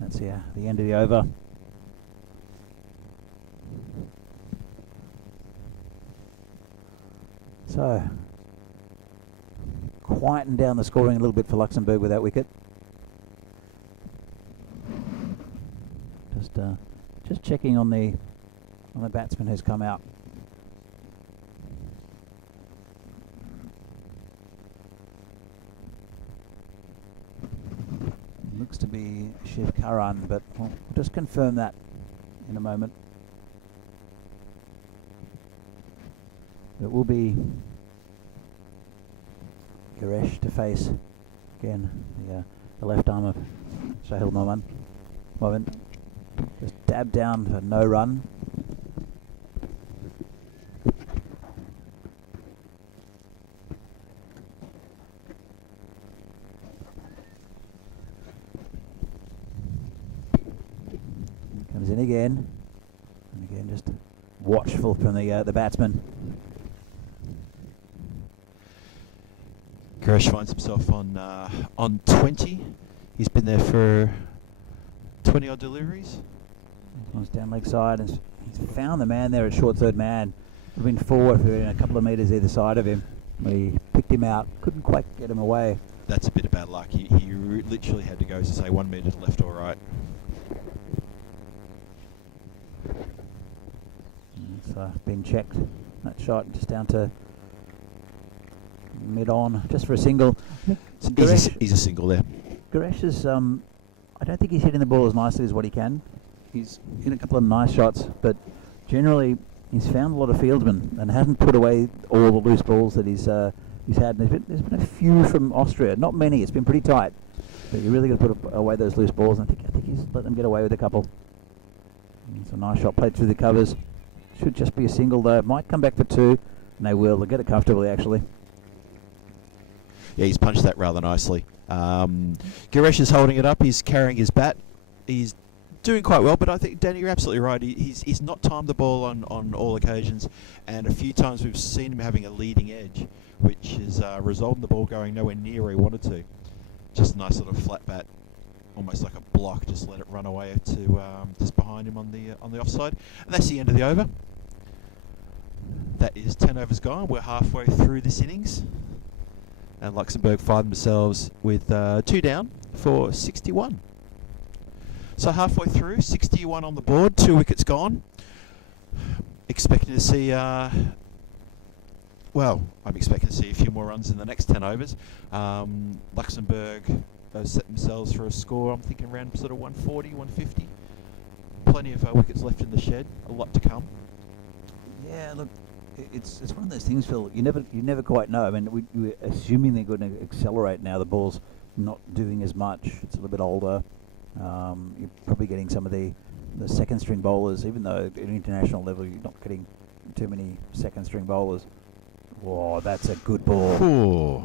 That's the end of the over. So, quieten down the scoring a little bit for Luxembourg with that wicket. Just checking on the batsman who's come out. Looks to be Shiv Karan, but we'll just confirm that in a moment. It will be Giresh to face again the left arm of Shahil Momin. Just dab down for no run. Comes in again, and again just watchful from the batsman. Giresh finds himself on 20. He's been there for 20 odd deliveries. On his down leg side, and he's found the man there at short third man. We've been forward for a couple of metres either side of him. We picked him out, couldn't quite get him away. That's a bit of bad luck. He literally had to go, to say, 1 metre to left or right. It's been checked. That shot just down to mid-on, just for a single. He's a single there. Giresh is, I don't think he's hitting the ball as nicely as what he can. He's hit a couple of nice shots, but generally he's found a lot of fieldsmen and hasn't put away all the loose balls that he's had. And there's been a few from Austria, not many. It's been pretty tight, but you really got to put away those loose balls. And I think he's let them get away with a couple. It's a nice shot played through the covers. Should just be a single though. Might come back for 2, and they will. They'll get it comfortably actually. Yeah, he's punched that rather nicely. Giresh is holding it up. He's carrying his bat. He's doing quite well, but I think, Danny, you're absolutely right. He's not timed the ball on all occasions, and a few times we've seen him having a leading edge, which has resulted in the ball going nowhere near where he wanted to. Just a nice sort of flat bat, almost like a block. Just let it run away to just behind him on the offside, and that's the end of the over. That is 10 overs gone. We're halfway through this innings, and Luxembourg find themselves with 2 down for 61. So halfway through, 61 on the board, 2 wickets gone. Expecting to see, I'm expecting to see a few more runs in the next 10 overs. Luxembourg set themselves for a score, I'm thinking around sort of 140, 150. Plenty of wickets left in the shed, a lot to come. Yeah, look, it's one of those things, Phil. You never quite know. I mean, we're assuming they're going to accelerate now. The ball's not doing as much. It's a little bit older. You're probably getting some of the second string bowlers, even though at an international level you're not getting too many second string bowlers. Whoa, that's a good ball. Ooh.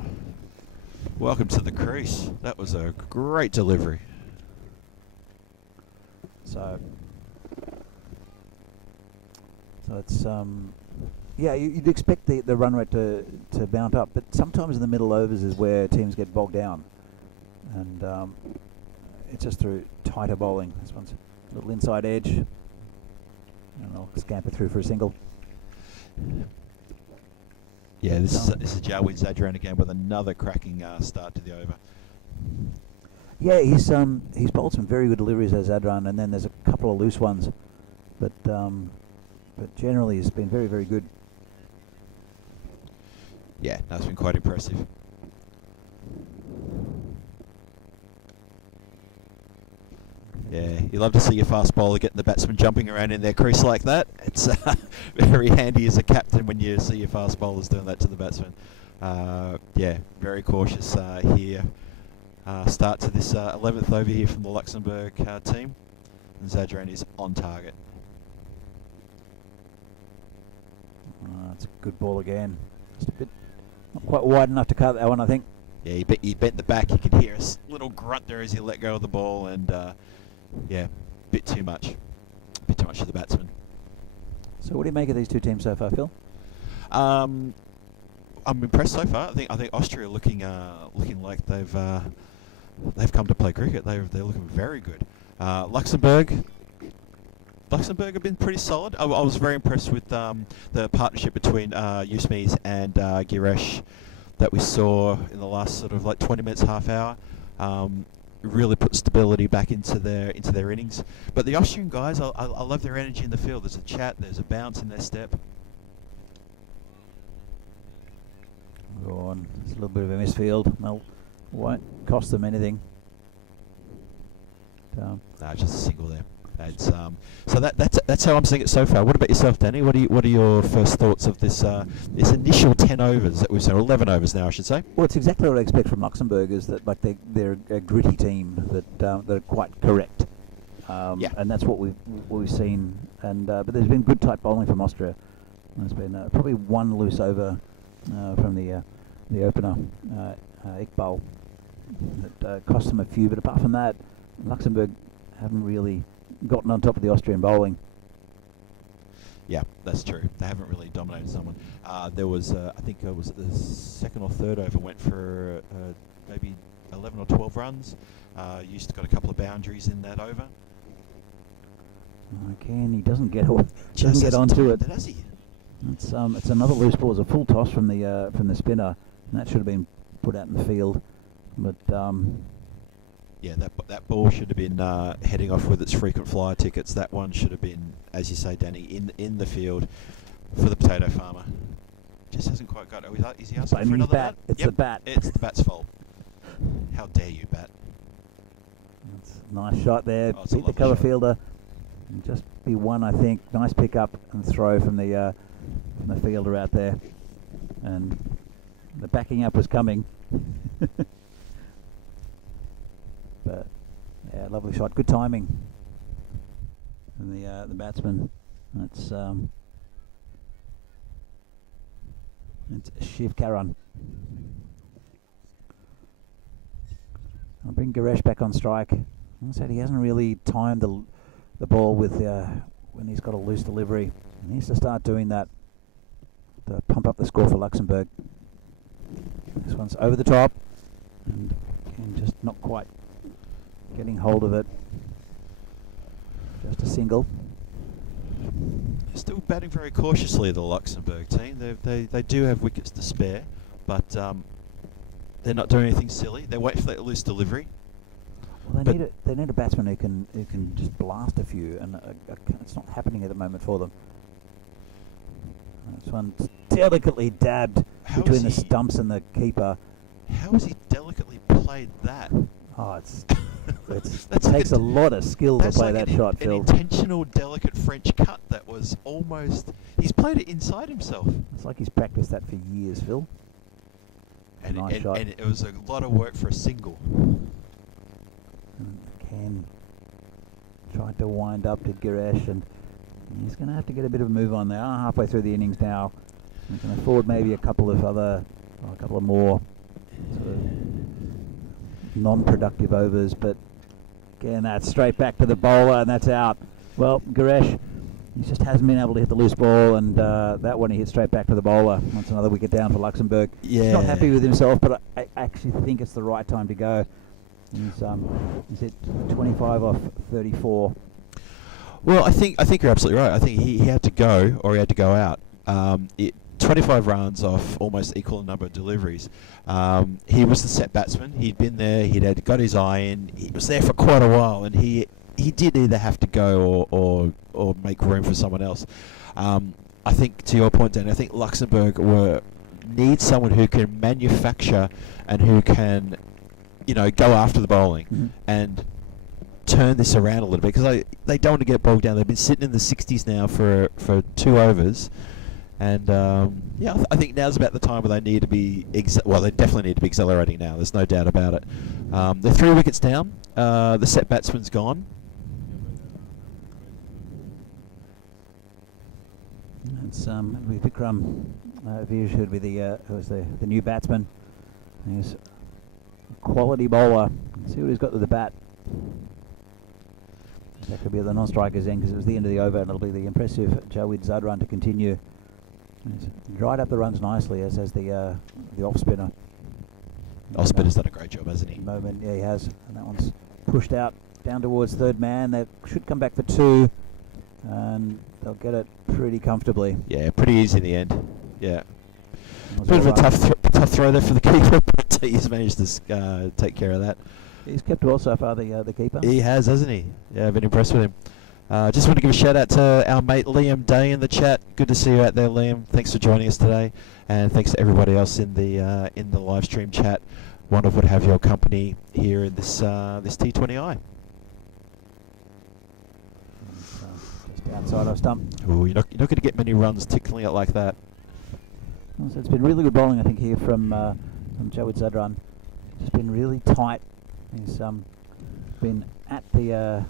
Welcome to the crease. That was a great delivery. So it's yeah, you'd expect the run rate to mount up, but sometimes in the middle overs is where teams get bogged down, and it's just through tighter bowling. This one's a little inside edge, and I'll scamper through for a single. Yeah, this is Jawid Zadran again with another cracking start to the over. Yeah, he's bowled some very good deliveries as Zadran, and then there's a couple of loose ones, but generally he's been very, very good. Yeah, that's been quite impressive. Yeah, you love to see your fast bowler getting the batsman jumping around in their crease like that. It's very handy as a captain when you see your fast bowlers doing that to the batsman. Yeah, very cautious here. Start to this 11th over here from the Luxembourg team. And Zadran is on target. That's a good ball again. Just a bit, not quite wide enough to cut that one, I think. Yeah, he bent the back. You could hear a little grunt there as he let go of the ball, and yeah, bit too much for the batsman. So what do you make of these two teams so far, Phil? I'm impressed so far. I think Austria looking like they've come to play cricket. They're looking very good. Luxembourg have been pretty solid. I was very impressed with the partnership between Yusmies and Giresh that we saw in the last sort of like 20 minutes, half hour. Really put stability back into their innings. But the Austrian guys, I love their energy in the field. There's a chat, there's a bounce in their step. Go on. It's a little bit of a misfield. No, won't cost them anything. No, just a single there. It's, so that's how I'm seeing it so far. What about yourself, Danny? What are your first thoughts of this this initial 10 overs that we've seen, or 11 overs now, I should say? Well, it's exactly what I expect from Luxembourg. Is that like they're a gritty team that are quite correct. Yeah. And that's what we've seen. And but there's been good tight bowling from Austria. There's been probably one loose over from the opener, Iqbal, that cost them a few. But apart from that, Luxembourg haven't really gotten on top of the Austrian bowling. Yeah, that's true. They haven't really dominated someone. There was, I think it was the second or third over, went for maybe 11 or 12 runs. Used to got a couple of boundaries in that over. Again, he doesn't get onto it. Does he? It's another loose ball. It's a full toss from the spinner, and that should have been put out in the field. But yeah, that ball should have been heading off with its frequent flyer tickets. That one should have been, as you say, Danny, in the field for the potato farmer. Just hasn't quite got it. Is he asking for another bat? It's the bat. It's the bat's fault. How dare you, bat? That's a nice shot there. Oh, beat the cover fielder. And just be one, I think. Nice pick up and throw from the fielder out there. And the backing up was coming. But yeah, lovely shot. Good timing. And the batsman. It's Shiv Karan. I'll bring Giresh back on strike. I said he hasn't really timed the ball with when he's got a loose delivery. He needs to start doing that to pump up the score for Luxembourg. This one's over the top, and again, just not quite getting hold of it. Just a single. They're still batting very cautiously, the Luxembourg team. They do have wickets to spare, but they're not doing anything silly. They wait for that loose delivery. Well, they need a batsman who can just blast a few, and it's not happening at the moment for them. This one's delicately dabbed between the stumps and the keeper. How has he delicately played that? Oh, it takes a lot of skill to play that shot, Phil. An intentional, delicate French cut that was almost... He's played it inside himself. It's like he's practiced that for years, Phil. Nice shot. And it was a lot of work for a single. Ken tried to wind up to Giresh, and he's going to have to get a bit of a move on there. Halfway through the innings now. We can afford maybe a couple of more sort of non-productive overs, but again, that's straight back to the bowler, and that's out. Well, Giresh, he just hasn't been able to hit the loose ball, and that one he hit straight back to the bowler. That's another wicket down for Luxembourg. Yeah. He's not happy with himself, but I actually think it's the right time to go. He's hit 25 off 34. Well, I think you're absolutely right. I think he had to go, or he had to go out. 25 runs off almost equal number of deliveries. He was the set batsman. He'd been there. He'd got his eye in. He was there for quite a while, and he did either have to go or make room for someone else. I think, to your point, Dan, I think Luxembourg need someone who can manufacture and who can, go after the bowling and turn this around a little bit, because they don't want to get bogged down. They've been sitting in the 60s now for 2 overs. And I think now's about the time where they need to be. They definitely need to be accelerating now. There's no doubt about it. They're 3 wickets down. The set batsman's gone. It's it'll be Vikram Vij, who'd be who's the new batsman. He's a quality bowler. Let's see what he's got with the bat. That could be the non-strikers end because it was the end of the over, and it'll be the impressive Jawid Zadran to continue. He's dried up the runs nicely, as has the off spinner. Off spinner's done a great job, hasn't he? Moment, yeah, he has. And that one's pushed out down towards third man. They should come back for 2, and they'll get it pretty comfortably. Yeah, pretty easy in the end. Yeah. Bit Bit of a tough throw there for the keeper, but he's managed to take care of that. He's kept well so far, the keeper. He has, hasn't he? Yeah, I've been impressed with him. Just want to give a shout out to our mate Liam Day in the chat. Good to see you out there, Liam. Thanks for joining us today, and thanks to everybody else in the live stream chat. Wonderful to have your company here in this T20I. Just outside of stump. Ooh, you're not going to get many runs tickling it like that. So it's been really good bowling, I think, here from Jawid Zadran. Just been really tight. He's been at the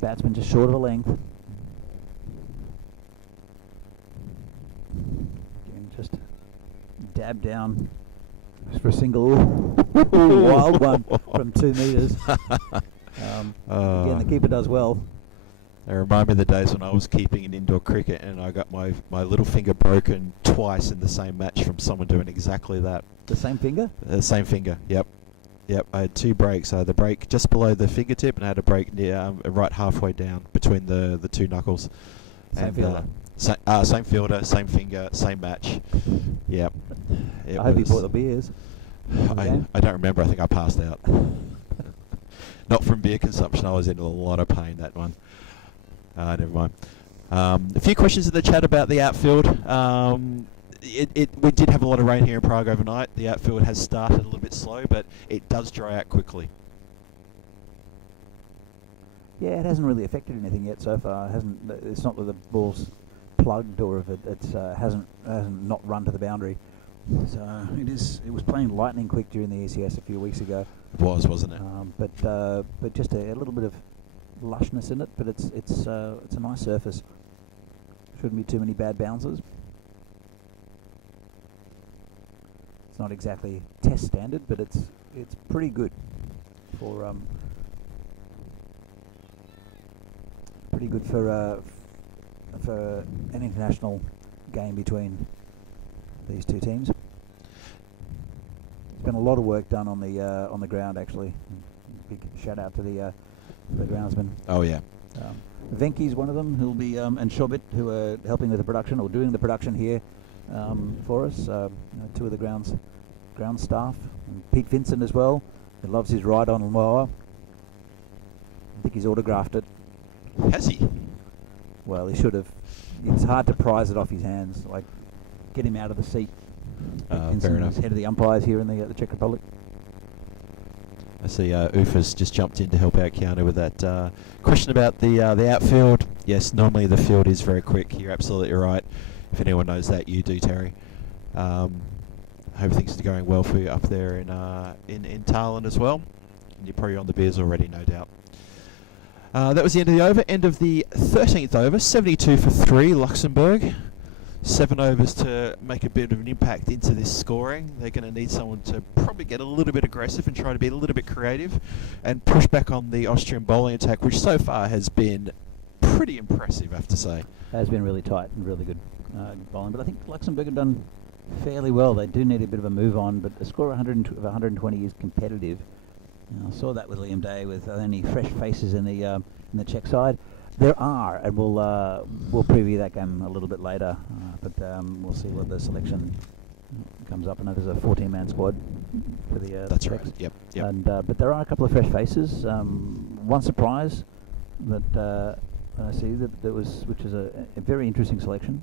batsman, just short of a length. Again, just dab down for a single. Ooh, wild one from 2 metres. Again, the keeper does well. They remind me of the days when I was keeping in indoor cricket and I got my little finger broken twice in the same match from someone doing exactly that. The same finger? The same finger, yep. Yep, I had 2 breaks. I had the break just below the fingertip and I had a break near right halfway down between the 2 knuckles. Same fielder? Same fielder, same finger, same match. Yep. I hope you bought the beers. I don't remember. I think I passed out. Not from beer consumption. I was in a lot of pain that one. Never mind. A few questions in the chat about the outfield. We did have a lot of rain here in Prague overnight. The outfield has started a little bit slow, but it does dry out quickly. Yeah, it hasn't really affected anything yet so far. It's not that the ball's plugged or if it hasn't not run to the boundary. So it was playing lightning quick during the ECS a few weeks ago. It was, wasn't it? But just a little bit of lushness in it. But it's a nice surface. Shouldn't be too many bad bounces. It's not exactly test standard, but it's pretty good for an international game between these 2 teams. There's been a lot of work done on the ground actually. Big shout out to the groundsman. Oh yeah. Venky's one of them, who'll be and Shobit, who are helping with the production or doing the production here for us. 2 of the ground staff. And Pete Vincent as well, who loves his ride on Moa. I think he's autographed it. Has he? Well, he should have. It's hard to prise it off his hands. Like, get him out of the seat. Fair enough. He's head of the umpires here in the Czech Republic. I see Ufa's just jumped in to help out Keanu with that question about the outfield. Yes, normally the field is very quick. You're absolutely right. If anyone knows that, you do, Terry. Hope things are going well for you up there in Tallinn as well. And you're probably on the beers already, no doubt. That was the end of the over. End of the 13th over. 72 for 3, Luxembourg. 7 overs to make a bit of an impact into this scoring. They're going to need someone to probably get a little bit aggressive and try to be a little bit creative and push back on the Austrian bowling attack, which so far has been pretty impressive, I have to say. It has been really tight and really good bowling, but I think Luxembourg have done fairly well. They do need a bit of a move on, but a score of 120 is competitive. I saw that with Liam Day, with only fresh faces in the Czech side. There are, and we'll preview that game a little bit later, but we'll see what the selection comes up. I know there's a 14-man squad for the That's Czechs. right. Yep. And but there are a couple of fresh faces. One surprise that I see which is a very interesting selection.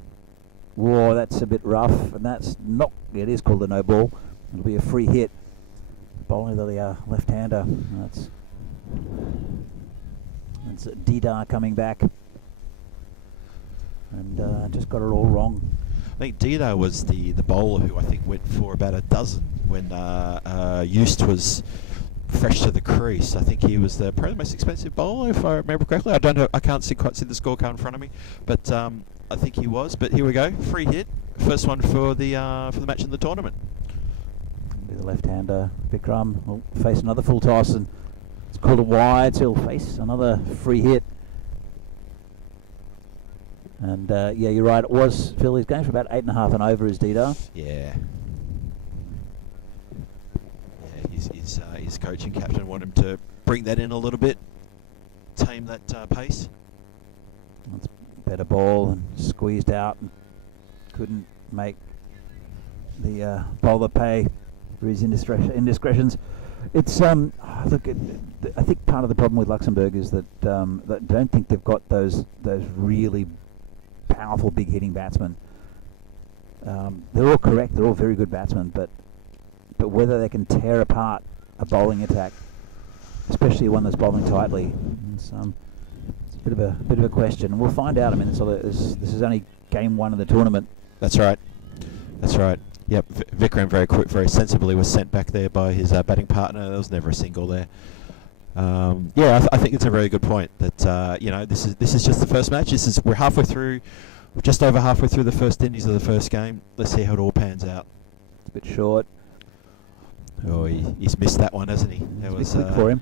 Whoa, that's a bit rough, and that's not. It is called a no ball. It'll be a free hit. Bowling the left-hander. That's Didar coming back, and just got it all wrong. I think Didar was the bowler who I think went for about a dozen when Just was fresh to the crease. I think he was probably the most expensive bowler, if I remember correctly. I don't know. I can't quite see the scorecard in front of me, but I think he was. But here we go, free hit, first one for the match in the tournament. Be the left-hander Vikram will face another full toss, and it's called a wide, so he'll face another free hit. And yeah, you're right. It was Phil. He's going for about 8.5 and over his Dida. Yeah. His coach and captain want him to bring that in a little bit, tame that pace. It's better ball and squeezed out, and couldn't make the bowler pay for his indiscretions. It's look, I think part of the problem with Luxembourg is that that I don't think they've got those really powerful big hitting batsmen. They're all correct. They're all very good batsmen, but whether they can tear apart a bowling attack, especially one that's bowling tightly, it's a bit of a question. And we'll find out. I mean, this is only game one of the tournament. That's right. That's right. Yep. Vikram very sensibly was sent back there by his batting partner. There was never a single there. Yeah, I think it's a very good point that this is just the first match. We're just over halfway through the first innings of the first game. Let's see how it all pans out. It's a bit short. Oh, he's missed that one, hasn't he? That was quick for him.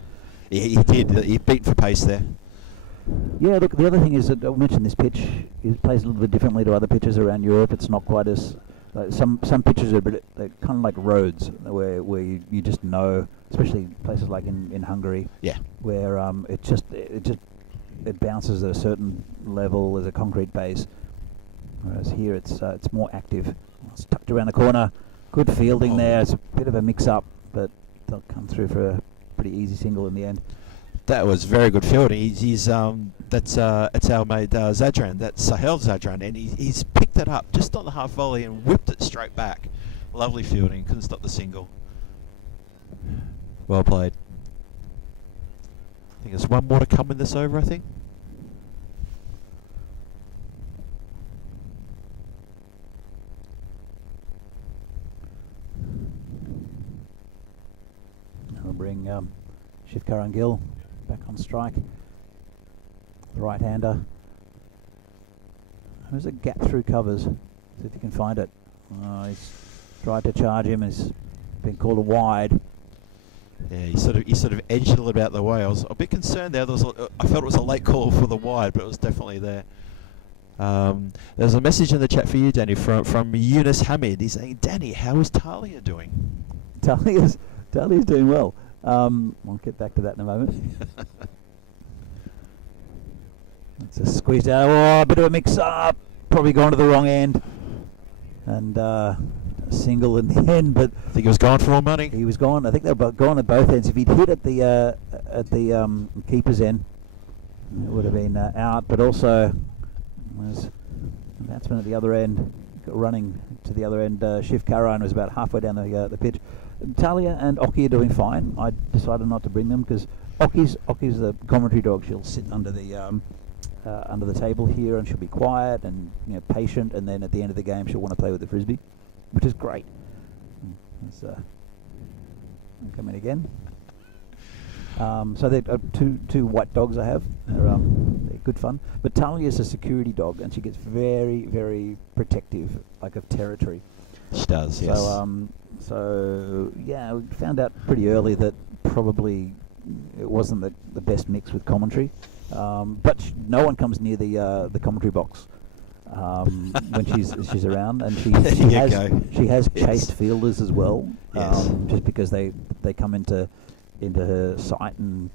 He did. He beat for pace there. Yeah, look, the other thing is that I mentioned this pitch. It plays a little bit differently to other pitches around Europe. It's not quite as some pitches are they're kind of like roads where you just know, especially places like in Hungary. Yeah. Where it bounces at a certain level as a concrete base, whereas here it's more active. It's tucked around the corner. Good fielding there. It's a bit of a mix-up, but they'll come through for a pretty easy single in the end. That was very good fielding. It's our mate Zadran. That's Sahel Zadran, and he's picked it up just on the half volley and whipped it straight back. Lovely fielding. Couldn't stop the single. Well played. I think there's one more to come in this over, I think. We'll bring Shiv Karangil back on strike. The right-hander. There's a gap through covers. See if you can find it. He's tried to charge him. He's been called a wide. Yeah, he sort of edged it a little bit out of the way. I was a bit concerned there. I felt it was a late call for the wide, but it was definitely there. There's a message in the chat for you, Danny, from Yunus Hamid. He's saying, Danny, how is Talia doing? Talia's doing well. We'll get back to that in a moment. It's a squeezed out. Oh, a bit of a mix-up. Probably gone to the wrong end. And a single in the end, but I think he was gone for all money. He was gone. I think they were gone at both ends. If he'd hit at the keeper's end, it would have been out. But also, there's a batsman at the other end running to the other end. Shiv Karan was about halfway down the pitch. Talia and Oki are doing fine. I decided not to bring them because Oki's the commentary dog. She'll sit under the table here and she'll be quiet and patient. And then at the end of the game, she'll want to play with the frisbee, which is great. Come in again. So they're two white dogs I have. They're good fun. But Talia is a security dog, and she gets very, very protective, like of territory. She does, yes. So yeah, we found out pretty early that probably it wasn't the best mix with commentary. But no one comes near the commentary box when she's around, and she has chased fielders as well. Yes. Just because they come into her sight, and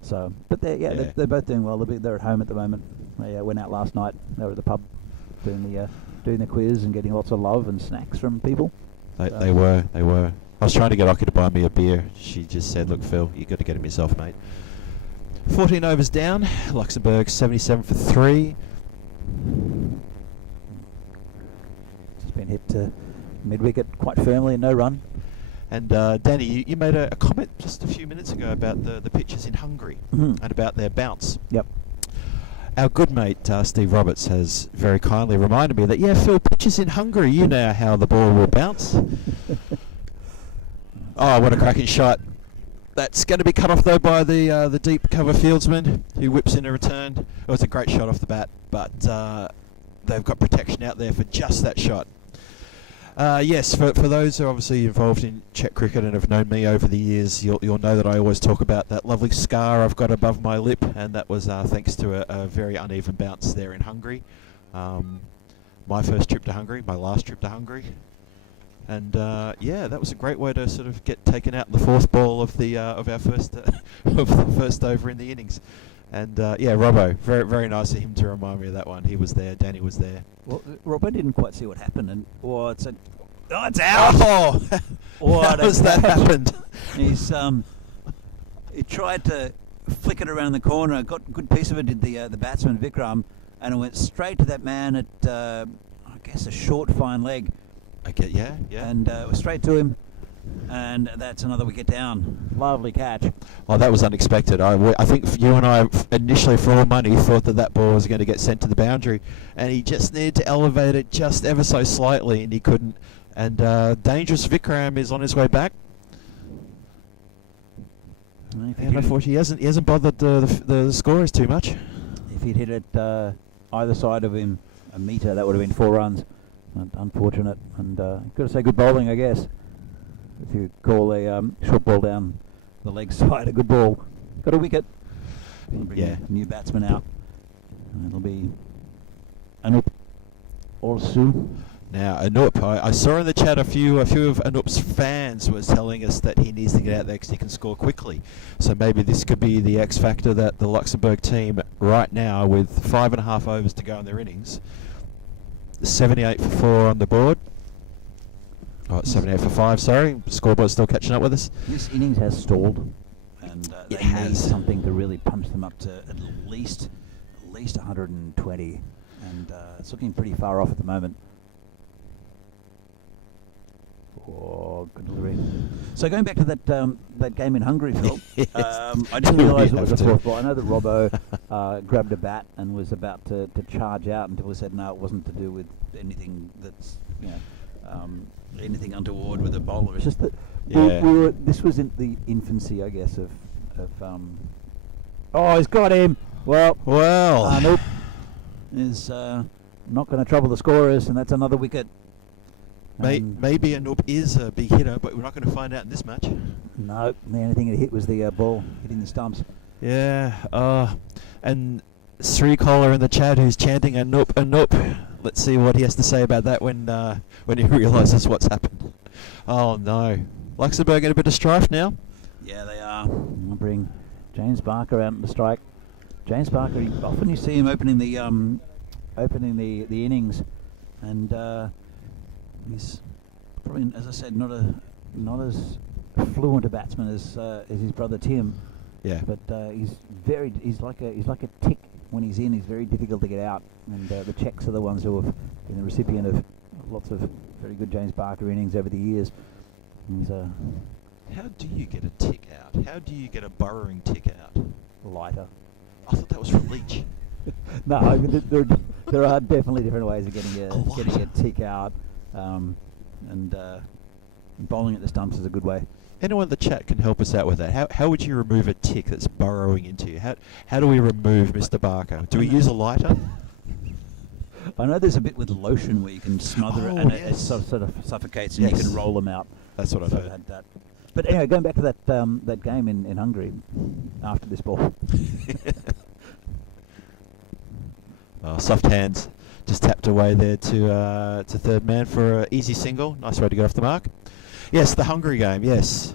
so. But they're both doing well. They're at home at the moment. They went out last night. They were at the pub doing the quiz and getting lots of love and snacks from people. They were. I was trying to get Oki to buy me a beer. She just said, "Look, Phil, you got to get him yourself, mate." 14 overs down. Luxembourg 77 for 3. Just been hit to mid-wicket quite firmly and no run. And Danny, you made a comment just a few minutes ago about the pitches in Hungary and about their bounce. Yep. Our good mate Steve Roberts has very kindly reminded me that, yeah, Phil, pitches in Hungary, you know how the ball will bounce. Oh, what a cracking shot. That's going to be cut off, though, by the deep cover fieldsman who whips in a return. It was a great shot off the bat, but they've got protection out there for just that shot. Yes, for those who are obviously involved in Czech cricket and have known me over the years, you'll know that I always talk about that lovely scar I've got above my lip, and that was thanks to a very uneven bounce there in Hungary. My first trip to Hungary, my last trip to Hungary. And yeah, that was a great way to sort of get taken out in the fourth ball of the of our first of the first over in the innings. And yeah, Robbo, very nice of him to remind me of that one. He was there, Danny was there. Well, Robbo didn't quite see what happened, and it's out. Oh, What how has that happened? He's he tried to flick it around the corner, got a good piece of it, did the batsman Vikram, and it went straight to that man at I guess a short fine leg. Okay, yeah. And it was straight to him, and that's another wicket down. Lovely catch. Oh, that was unexpected. I think you and I initially, for all money, thought that ball was going to get sent to the boundary, and he just needed to elevate it just ever so slightly, and he couldn't. And dangerous Vikram is on his way back. And unfortunately, he hasn't bothered the scorers too much. If he'd hit it either side of him a metre, that would have been 4 runs. Unfortunate, and got to say good bowling, I guess. If you call a short ball down the leg side a good ball, got a wicket. Bring a new batsman out. And it'll be Anup Orsu. Now Anup, I saw in the chat a few of Anup's fans was telling us that he needs to get out there because he can score quickly. So maybe this could be the X factor that the Luxembourg team right now, with 5.5 overs to go in their innings. 78 for 4 on the board. Oh, 78 for 5, sorry. Scoreboard's still catching up with us. This innings has stalled, and they need has something to really punch them up to at least 120, and it's looking pretty far off at the moment. Oh, good delivery. So going back to that game in Hungary, Phil, Yes. I didn't realise it was a to. fourth ball. I know that Robbo grabbed a bat and was about to charge out until he said no, it wasn't to do with anything that's anything untoward with the bowler. It's just that this was in the infancy, I guess, of oh, he's got him. Well, Nope, is not going to trouble the scorers, and that's another wicket. Maybe Anup is a big hitter, but we're not going to find out in this match. No, the only thing that hit was the ball hitting the stumps. Yeah, and Sri Collar in the chat who's chanting Anup. Let's see what he has to say about that when he realises what's happened. Oh no, Luxembourg in a bit of strife now. Yeah, they are. I'll bring James Barker out to strike. James Barker, often you see him opening the innings, and he's probably, as I said, not as fluent a batsman as his brother Tim. Yeah. But he's like a tick when he's in. He's very difficult to get out. And the Czechs are the ones who have been the recipient of lots of very good James Barker innings over the years. He's how do you get a tick out? How do you get a burrowing tick out? lighter. I thought that was from Leach. No, I mean, there are definitely different ways of getting a tick out. And bowling at the stumps is a good way. Anyone in the chat can help us out with that. How would you remove a tick that's burrowing into you? How do we remove Mr. Barker? Do we use a lighter? I know there's a bit with lotion where you can smother it and it sort of suffocates and you can roll them out. That's what I've heard. Had that. But anyway, going back to that game in Hungary after this ball. Soft hands. Just tapped away there to third man for an easy single. Nice way to get off the mark. Yes, the Hungary game. Yes.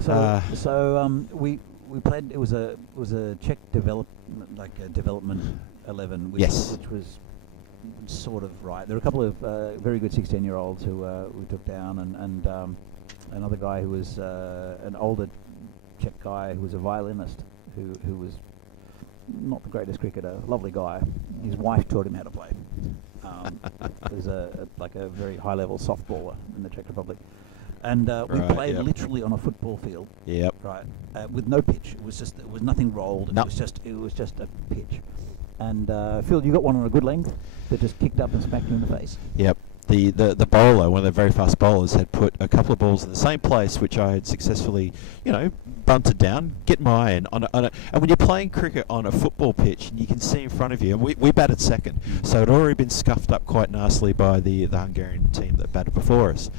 So we played. It was a Czech development 11, which was sort of right. There were a couple of very good 16-year-olds who we took down, and another guy who was an older Czech guy who was a violinist who was not the greatest cricketer. Lovely guy. His wife taught him how to play. There's a very high-level softballer in the Czech Republic. And we played literally on a football field. Yep. Right. With no pitch. It was nothing rolled. Nope. It was just a pitch. And Phil, you got one on a good length that just kicked up and smacked you in the face. Yep. the bowler, one of the very fast bowlers, had put a couple of balls in the same place, which I had successfully, bunted down, get my iron and when you're playing cricket on a football pitch and you can see in front of you, and we batted second, so it had already been scuffed up quite nicely by the Hungarian team that batted before us.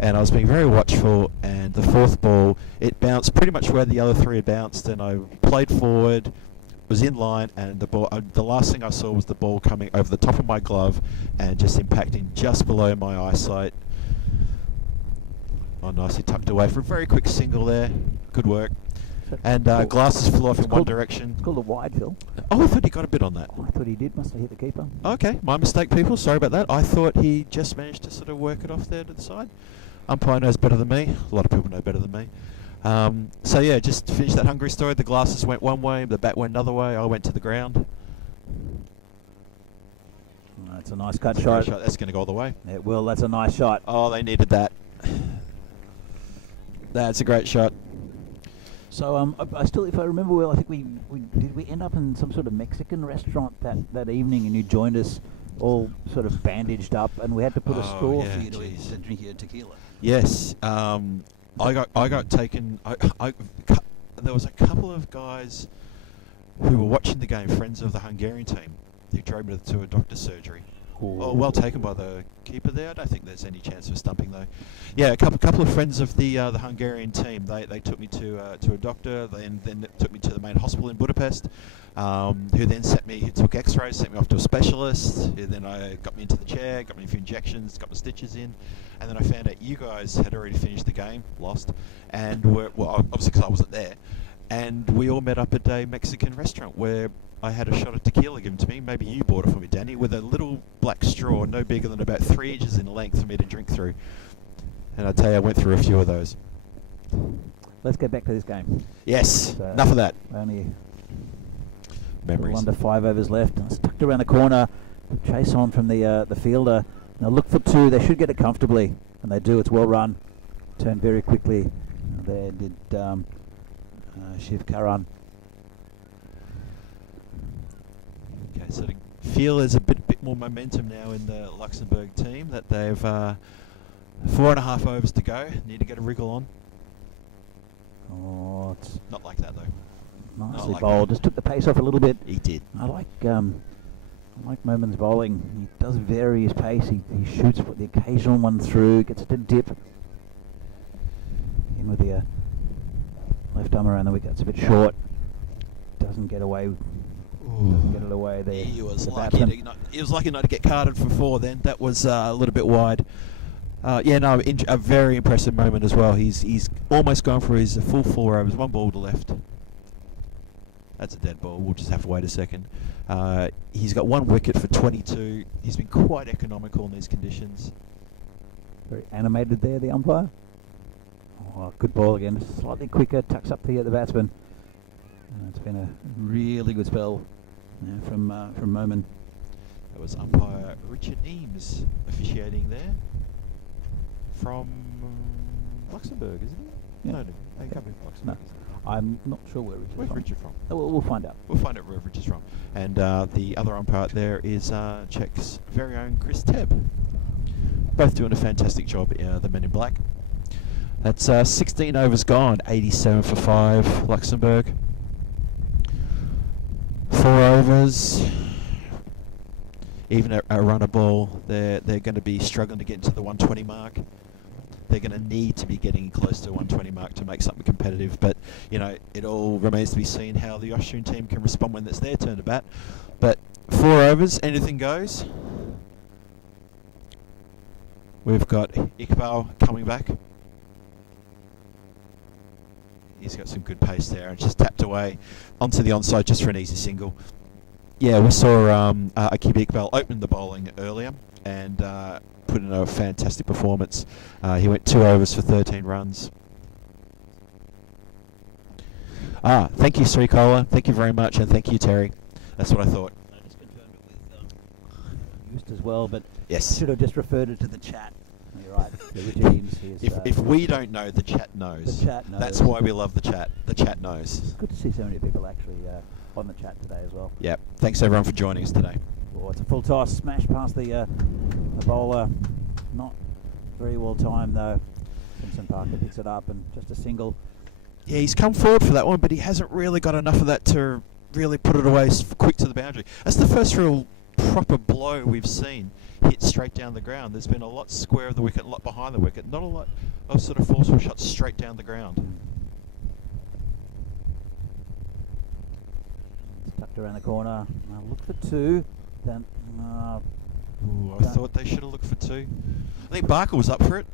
And I was being very watchful, and the fourth ball, it bounced pretty much where the other three had bounced, and I played forward, was in line, and the last thing I saw was the ball coming over the top of my glove and just impacting just below my eyesight. Oh, nicely tucked away for a very quick single there. Good work. And glasses flew off in one direction. It's called a wide, Phil. Oh, I thought he got a bit on that. Oh, I thought he did. Must have hit the keeper. Okay, my mistake, people. Sorry about that. I thought he just managed to sort of work it off there to the side. Umpire knows better than me. A lot of people know better than me. So yeah, just to finish that Hungary story, the glasses went one way, the bat went another way, I went to the ground. That's a nice cut shot. That's going to go all the way. It will, that's a nice shot. Oh, they needed that. That's a great shot. So I still, if I remember well, I think we end up in some sort of Mexican restaurant that evening, and you joined us all sort of bandaged up, and we had to put a straw for you to drink your tequila. Yes. I got taken. There was a couple of guys who were watching the game, friends of the Hungarian team, who drove me to a doctor's surgery. Oh, well taken by the keeper there. I don't think there's any chance of stumping though. Yeah, a couple of friends of the Hungarian team. They took me to a doctor. Then took me to the main hospital in Budapest. Who then took X-rays, sent me off to a specialist. Who then got me into the chair, got me a few injections, got my stitches in, and then I found out you guys had already finished the game, lost, and obviously because I wasn't there, and we all met up at a Mexican restaurant where I had a shot of tequila given to me. Maybe you bought it for me, Danny, with a little black straw, no bigger than about 3 inches in length for me to drink through. And I tell you, I went through a few of those. Let's get back to this game. Yes, enough of that. Only memories. Under 5 overs left. And it's tucked around the corner. Chase on from the fielder. Now look for 2. They should get it comfortably, and they do. It's well run. Turned very quickly. There did Shiv Karan. Okay, so to feel there's a bit more momentum now in the Luxembourg team, that they've 4.5 overs to go. Need to get a wriggle on. Oh, it's not like that though. Nicely bowled. Just took the pace off a little bit. He did. I like Momin's bowling. He does vary his pace. He shoots the occasional one through, gets it to dip. In with the left arm around the wicket. It's a bit short. Doesn't get away. Doesn't get it away there. He was lucky not to get carded for 4 then. That was a little bit wide. A very impressive moment as well. He's almost gone for his full 4 overs. 1 ball to left. That's a dead ball. We'll just have to wait a second. He's got 1 wicket for 22. He's been quite economical in these conditions. Very animated there, the umpire. Oh, good ball again. Slightly quicker. Tucks up the batsman. It's been a really good spell from Momin. That was umpire Richard Eames officiating there from Luxembourg, isn't he? Yeah. No, he can't be from Luxembourg. No. I'm not sure where Richard's Where's from. Richard from? Oh, we'll find out. We'll find out where Richard's from. And the other umpire there is Czech's very own Chris Tebb. Both doing a fantastic job, the men in black. That's 16 overs gone, 87 for 5, Luxembourg. 4 overs. Even a runner ball, they're going to be struggling to get into the 120 mark. They're going to need to be getting close to the 120 mark to make something competitive. But, it all remains to be seen how the Austrian team can respond when it's their turn to bat. But 4 overs, anything goes. We've got Iqbal coming back. He's got some good pace there and just tapped away onto the onside just for an easy single. Yeah, we saw Akib Iqbal open the bowling earlier and put in a fantastic performance. He went 2 overs for 13 runs. Thank you, Srikola. Thank you very much, and thank you, Terry. That's what I thought. I just confirmed it with Just as well, but yes, should have just referred it to the chat. You're right. If we don't know, the chat knows. The chat knows. That's why we love the chat. The chat knows. It's good to see so many people actually on the chat today as well. Yep. Thanks everyone for joining us today. Well, it's a full toss, smash past the bowler. Not very well timed though. Simpson Parker picks it up and just a single. Yeah, he's come forward for that one, but he hasn't really got enough of that to really put it away quick to the boundary. That's the first real proper blow we've seen hit straight down the ground. There's been a lot square of the wicket, a lot behind the wicket, not a lot of sort of forceful shots straight down the ground. It's tucked around the corner. Look for two. Then Ooh, I thought they should have looked for two. I think Barker was up for it.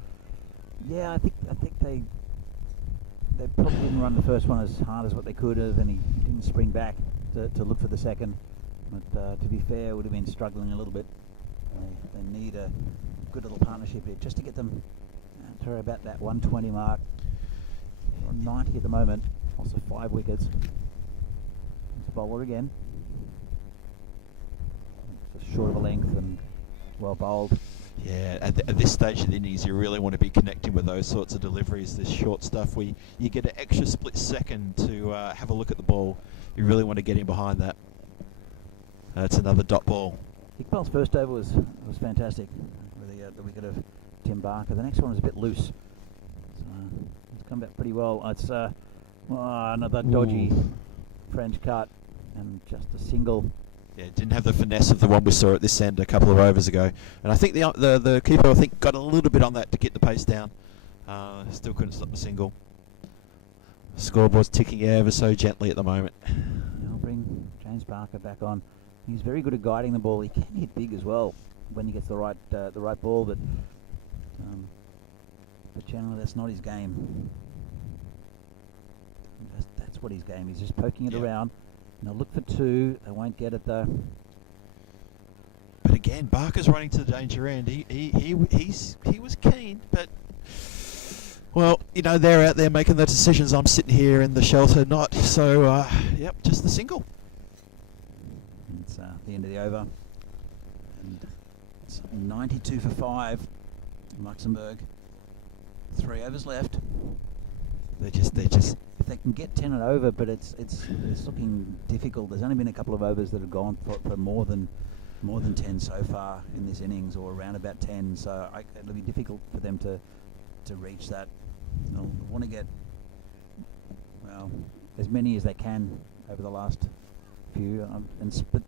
yeah, I think they probably didn't run the first one as hard as what they could have, and he didn't spring back to look for the second. But to be fair, would have been struggling a little bit. They need a good little partnership here just to get them to about that 120 mark. We're on 90 at the moment. Also 5 wickets. It's a bowler again. It's short of a length and well bowled. Yeah, at this stage of the innings, you really want to be connecting with those sorts of deliveries, this short stuff where you get an extra split second to have a look at the ball. You really want to get in behind that. It's another dot ball. Iqbal's first over was fantastic with the wicket of Tim Barker. The next one was a bit loose. So, it's come back pretty well. It's another dodgy French cut and just a single. Yeah, didn't have the finesse of the one we saw at this end a couple of overs ago. And I think the keeper, I think, got a little bit on that to get the pace down. Still couldn't stop the single. Scoreboard's ticking ever so gently at the moment. I'll bring James Barker back on. He's very good at guiding the ball. He can hit big as well when he gets the right ball, but generally that's not his game. That's what his game is, just poking it around. And they'll look for two. They won't get it though. But again, Barker's running to the danger end. He was keen, but well, you know, they're out there making the decisions. I'm sitting here in the shelter, not. So, yep, just the single. It's the end of the over. And it's 92 for 5 in Luxembourg. 3 overs left. They're just. If they can get 10 and over, but it's looking difficult. There's only been a couple of overs that have gone for more than 10 so far in this innings, or around about 10. So it'll be difficult for them to reach that. They'll want to get as many as they can over the last few. But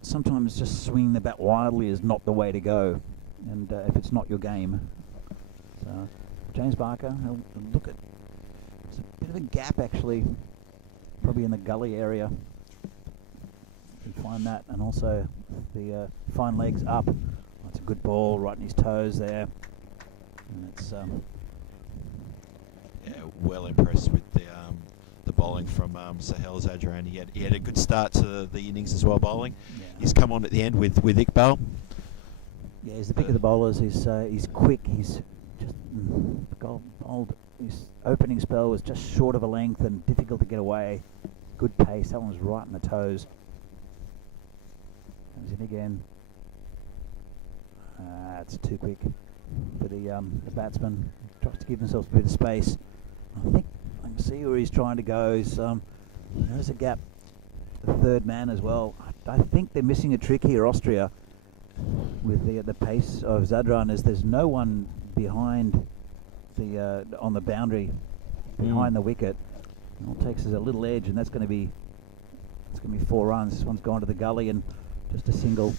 sometimes just swinging the bat wildly is not the way to go, and if it's not your game. So James Barker, he'll look at. It's a bit of a gap actually, probably in the gully area. You can find that, and also the fine legs up. That's a good ball, right in his toes there. And it's well impressed with the bowling from Sahel Zadran. He had a good start to the innings as well, bowling. Yeah. He's come on at the end with Iqbal. Yeah, he's the pick of the bowlers. He's quick. He's just bowled. His opening spell was just short of a length and difficult to get away. Good pace. That one was right in the toes. Comes in again. It's too quick for the batsman. Tries to give himself a bit of space. I think I can see where he's trying to go. There's a gap. The third man as well. I think they're missing a trick here, Austria, with the pace of Zadran. There's no one behind the on the boundary behind the wicket. All it takes is a little edge, and that's going to be 4 runs. This one's gone to the gully and just a single.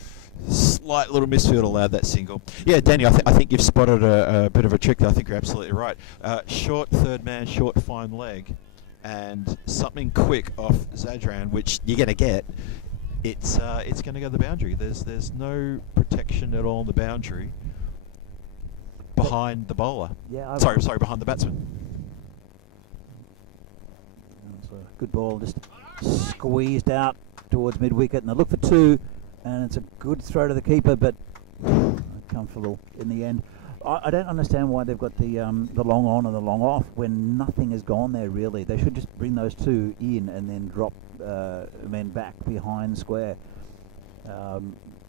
Slight little misfield allowed that single. Yeah, Danny, I think you've spotted a bit of a trick there. I think you're absolutely right. Short third man, short fine leg, and something quick off Zadran, which you're going to get. It's going to go to the boundary. There's no protection at all on the boundary behind the bowler. Yeah, sorry, behind the batsman. That's a good ball, just squeezed out towards mid wicket, and they look for 2. And it's a good throw to the keeper, but comfortable in the end. I don't understand why they've got the long on and the long off when nothing has gone there really. They should just bring those 2 in and then drop men back behind square,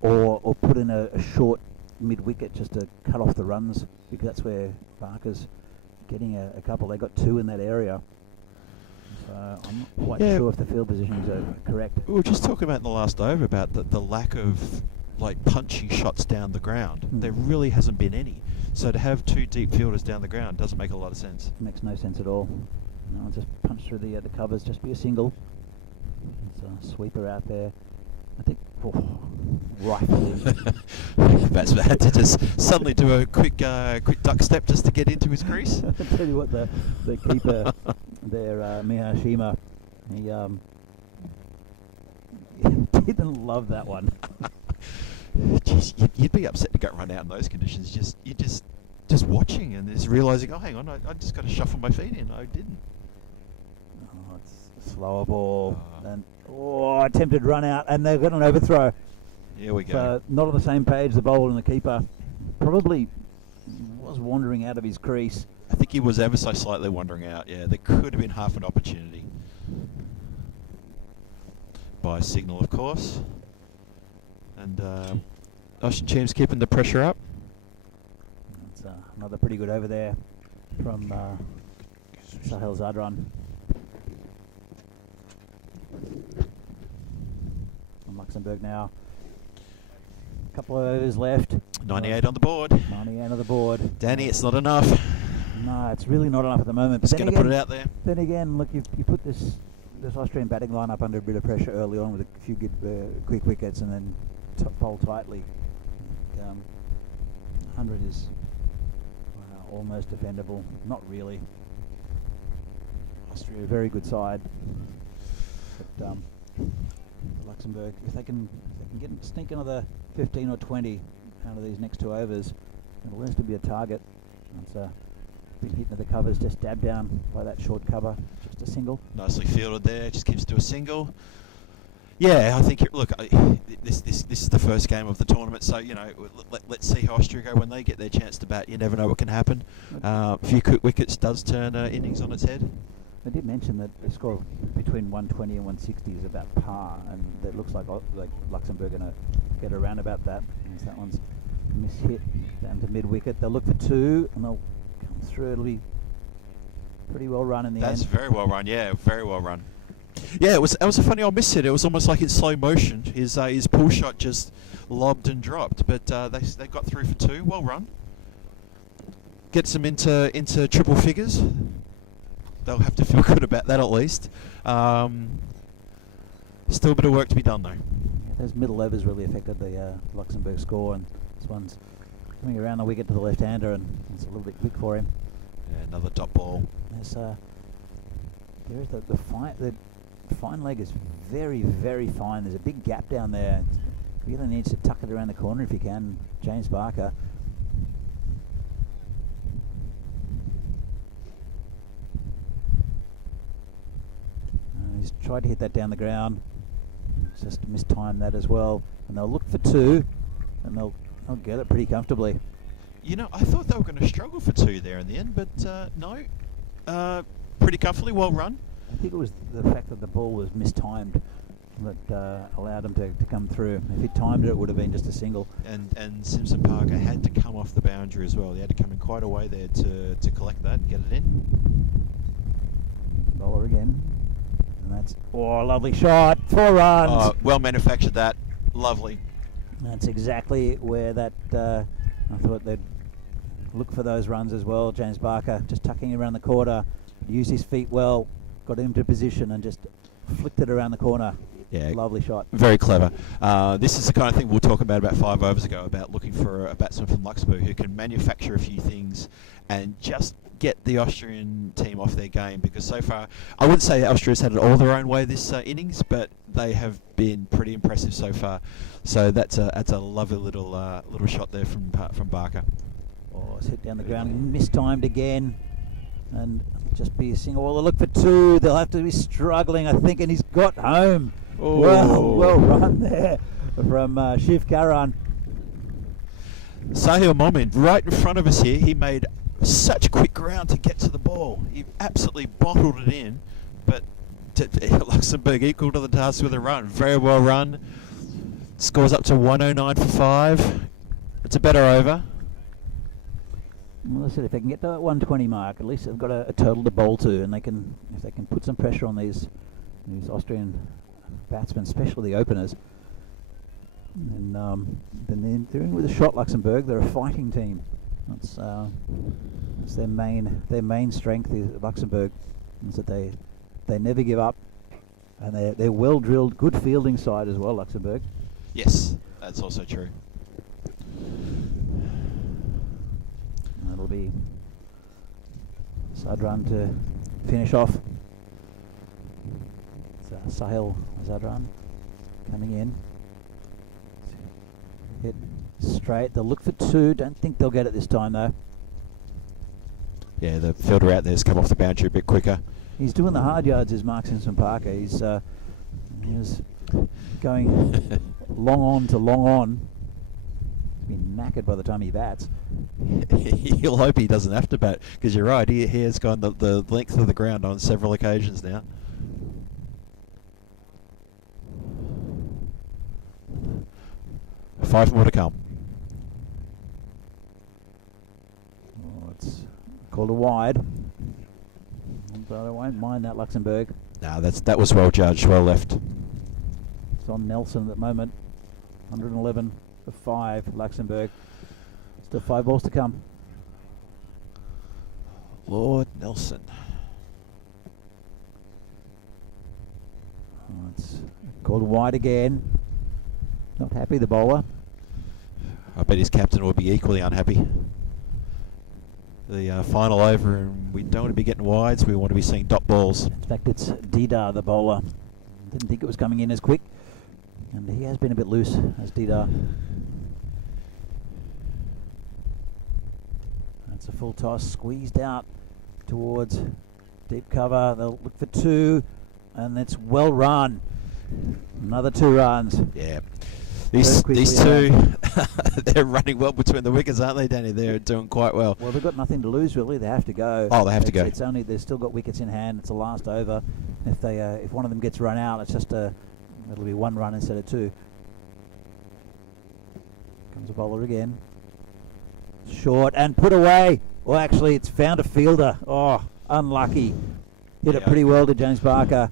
or put in a short mid wicket just to cut off the runs, because that's where Barker's getting a couple. They got 2 in that area. I'm not quite sure if the field positions are correct. We were just talking about in the last over about the lack of like punching shots down the ground. There really hasn't been any. So to have two deep fielders down the ground doesn't make a lot of sense. Makes no sense at all. No, just punch through the covers, just be a single. It's a sweeper out there. I think, rifle. Batsman had to just suddenly do a quick duck step just to get into his crease. I tell you what, the keeper there, Miyashima, he didn't love that one. Jeez, you'd be upset to get run out in those conditions. You're just watching and just realising, oh, hang on, I just got to shuffle my feet in. I didn't. Oh, it's a slower ball. And attempted run out, and they've got an overthrow. Here we go. So not on the same page, the bowler and the keeper. Probably was wandering out of his crease. I think he was ever so slightly wandering out. Yeah, there could have been half an opportunity. By signal, of course. And Austrian team's keeping the pressure up. It's another pretty good over there from Sahel Zadran. And Luxembourg now. A couple of overs left. 98 on the board. 98 on the board. Danny, it's not enough. No, it's really not enough at the moment. Just going to put it out there. Then again, look, you put this Austrian batting lineup under a bit of pressure early on with a few good quick wickets, and then bowl tightly. 100 is almost defendable. Not really. Austria, a very good side. But Luxembourg, if they can sneak another 15 or 20 out of these next two overs, it'll at least be a target. It's a bit hit into the covers, just dabbed down by that short cover, just a single. Nicely fielded there, just keeps to a single. Yeah, I think, this is the first game of the tournament, so, let's see how Austria go when they get their chance to bat. You never know what can happen. A few quick wickets does turn innings on its head. I did mention that the score between 120 and 160 is about par, and it looks like Luxembourg are going to get around about that. As that one's mishit down to mid-wicket. They'll look for two, and they'll come through. It'll be pretty well run in the end. That's very well run, yeah, very well run. Yeah, it was a funny old miss hit. It was almost like in slow motion. His pull shot just lobbed and dropped, but they got through for two. Well run. Gets them into triple figures. They'll have to feel good about that at least. Still a bit of work to be done though. Yeah, those middle overs really affected the Luxembourg score, and this one's coming around the wicket to the left-hander, and it's a little bit quick for him. Yeah, another dot ball. There's the fine leg is very, very fine. There's a big gap down there. It really needs to tuck it around the corner if you can. James Barker. He's tried to hit that down the ground. Just mistimed that as well. And they'll look for two, and they'll get it pretty comfortably. I thought they were going to struggle for two there in the end, but no. Pretty comfortably, well run. I think it was the fact that the ball was mistimed that allowed him to come through. If he timed it, it would have been just a single. And Simpson Parker had to come off the boundary as well. He had to come in quite a way there to collect that and get it in. Bowler again. And that's, lovely shot. 4 runs. Oh, well manufactured that. Lovely. That's exactly where that, I thought they'd look for those runs as well. James Barker just tucking around the corner, used his feet well, got him to position and just flicked it around the corner. Yeah, lovely shot. Very clever. This is the kind of thing we were talking about 5 overs ago, about looking for a batsman from Luxembourg who can manufacture a few things and just get the Austrian team off their game, because so far, I wouldn't say Austria's had it all their own way this innings, but they have been pretty impressive so far. So that's a lovely little shot there from Barker. Oh, it's hit down the ground, mistimed again, and just be a single. Well, they'll look for two. They'll have to be struggling, I think, and he's got home. Oh. Well run there from Shiv Karan. Sahil Momin, right in front of us here, he made such quick ground to get to the ball. He absolutely bottled it in, but Luxembourg equal to the task with a run. Very well run. Scores up to 109 for 5. It's a better over. Well, I said if they can get to that 120 mark, at least they've got a total to bowl to, and if they can put some pressure on these Austrian batsmen, especially the openers, And then they're in with a shot. Luxembourg. They're a fighting team. That's their main strength. Is Luxembourg is that they never give up, and they're well drilled, good fielding side as well. Luxembourg. Yes, that's also true. That'll be Zadran to finish off. Sahil Zadran coming in. Hit straight. They'll look for 2. Don't think they'll get it this time though. Yeah, the fielder out there's come off the boundary a bit quicker. He's doing the hard yards, is Mark Simpson-Parker. He was going long on to long on. He's been knackered by the time he bats. He'll hope he doesn't have to bat, because you're right, he has gone the length of the ground on several occasions now. Five more to come. Oh, it's called a wide. But I won't mind that, Luxembourg. No, that was well judged, well left. It's on Nelson at the moment. 111 for 5, Luxembourg. Still 5 balls to come. Lord Nelson. Oh, it's called wide again. Not happy, the bowler. I bet his captain will be equally unhappy. The final over, and we don't want to be getting wides, we want to be seeing dot balls. In fact, it's Didar, the bowler. Didn't think it was coming in as quick. And he has been a bit loose, as Didar. That's a full toss, squeezed out towards deep cover. They'll look for 2, and it's well run. Another 2 runs. Yeah. These two, they're running well between the wickets, aren't they, Danny? They're doing quite well. Well, they've got nothing to lose, really. They have to go. Oh, they have to go. It's only they've still got wickets in hand. It's the last over. If one of them gets run out, it's just it'll be 1 run instead of 2. Comes a bowler again. Short and put away. Well, actually, it's found a fielder. Oh, unlucky. Hit it pretty well to James Barker.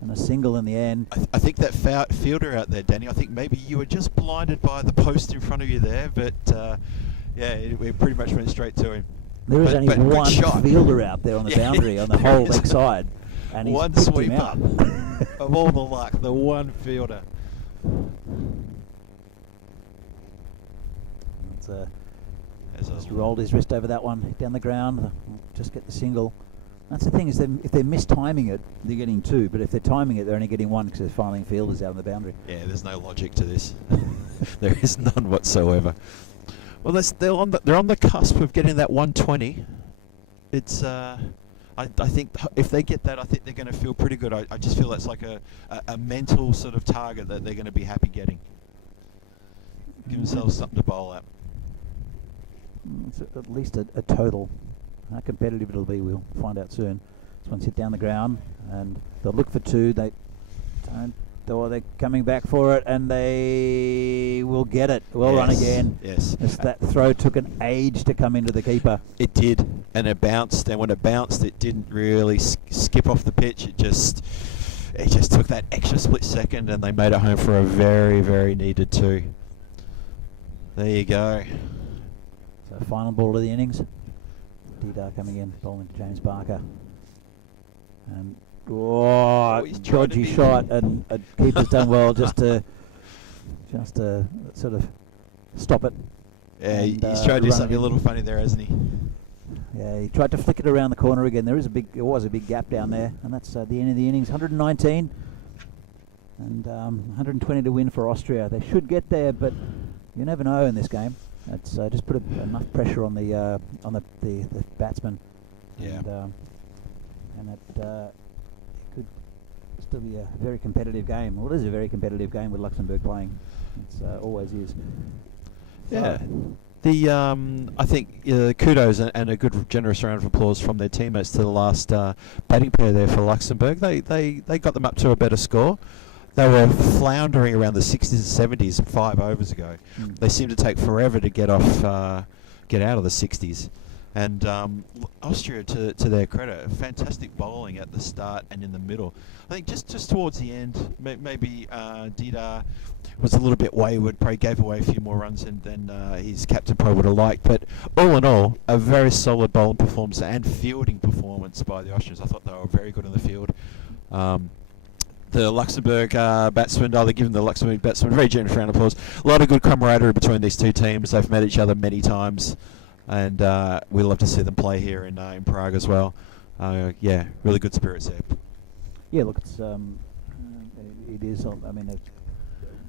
And a single in the end. I think that fielder out there, Danny, I think maybe you were just blinded by the post in front of you there, but yeah, it pretty much went straight to him. There is only one fielder out there on the boundary on the whole leg side. And he's one picked sweep him up out. of all the luck, the one fielder. Just rolled his wrist over that one, hit down the ground, just get the single. That's the thing, is if they're mistiming it, they're getting 2, but if they're timing it, they're only getting 1 because they're filing fielders out on the boundary. Yeah, there's no logic to this. There is none whatsoever. Well, they're on the cusp of getting that 120. It's I think if they get that, I think they're going to feel pretty good. I just feel that's like a mental sort of target that they're going to be happy getting. Give themselves something to bowl at. It's at least a total. How competitive it'll be, we'll find out soon. This one's hit down the ground, and they'll look for 2. They don't, or they're coming back for it, and they will get it. Well run again. Yes. That throw took an age to come into the keeper. It did, and it bounced. And when it bounced, it didn't really skip off the pitch. It just took that extra split second, and they made it home for a very, very needed 2. There you go. So final ball of the innings. Didar coming in, bowling to James Barker. And dodgy shot, and keeper's done well just to sort of stop it. Yeah, he's tried to do something a little funny there, hasn't he? Yeah, he tried to flick it around the corner again. There was a big gap down there, and that's the end of the innings. 119 and 120 to win for Austria. They should get there, but you never know in this game. It's just put enough pressure on the batsman. Yeah. And it could still be a very competitive game. Well, it is a very competitive game with Luxembourg playing. It always is. Yeah. I think kudos and a good generous round of applause from their teammates to the last batting pair there for Luxembourg. They got them up to a better score. They were floundering around the 60s and 70s 5 overs ago. They seemed to take forever to get out of the 60s. And Austria, to their credit, fantastic bowling at the start and in the middle. I think just towards the end, maybe Dida was a little bit wayward, probably gave away a few more runs than his captain probably would have liked. But all in all, a very solid bowling performance and fielding performance by the Austrians. I thought they were very good in the field. The Luxembourg batsmen, they're giving the Luxembourg batsmen a very generous round of applause. A lot of good camaraderie between these two teams. They've met each other many times, and we love to see them play here in Prague as well. Yeah, really good spirits there. Yeah, look, it is. I mean,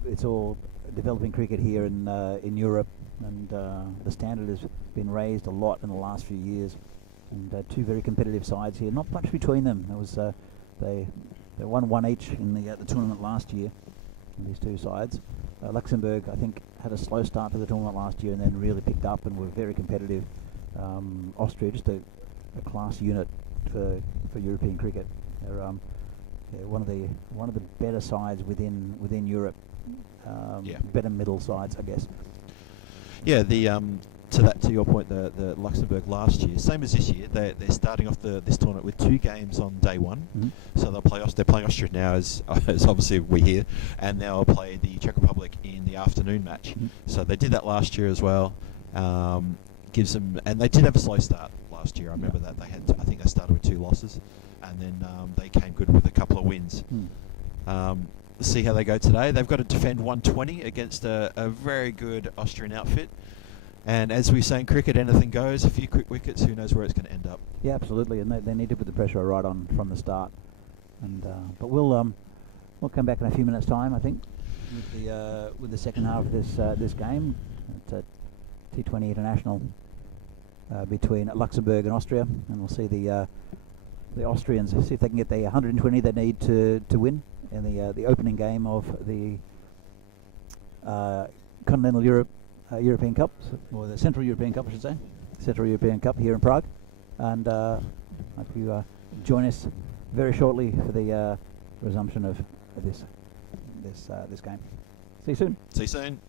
it's all developing cricket here in Europe, and the standard has been raised a lot in the last few years. And two very competitive sides here. Not much between them. There was they won one each in the tournament last year. These two sides. Luxembourg, I think, had a slow start to the tournament last year and then really picked up and were very competitive. Austria, just a class unit for European cricket. They're one of the better sides within Europe. Better middle sides, I guess. Yeah, to your point, the Luxembourg last year, same as this year, they're starting off this tournament with 2 games on day one. Mm-hmm. So they're playing Austria now, as obviously we hear, and they'll play the Czech Republic in the afternoon match. Mm-hmm. So they did that last year as well. Gives them, and they did have a slow start last year. I remember that I think they started with 2 losses, and then they came good with a couple of wins. Let's see how they go today. They've got to defend 120 against a very good Austrian outfit. And as we say in cricket, anything goes. A few quick wickets, who knows where it's going to end up. Yeah, absolutely, and they need to put the pressure right on from the start. And but we'll come back in a few minutes' time, I think, with the second half of this game. It's a T20 international between Luxembourg and Austria, and we'll see the Austrians see if they can get the 120 they need to win in the opening game of the Continental European Cup, or the Central European Cup, I should say. Central European Cup here in Prague. And hope you join us very shortly for the resumption of this game. See you soon. See you soon.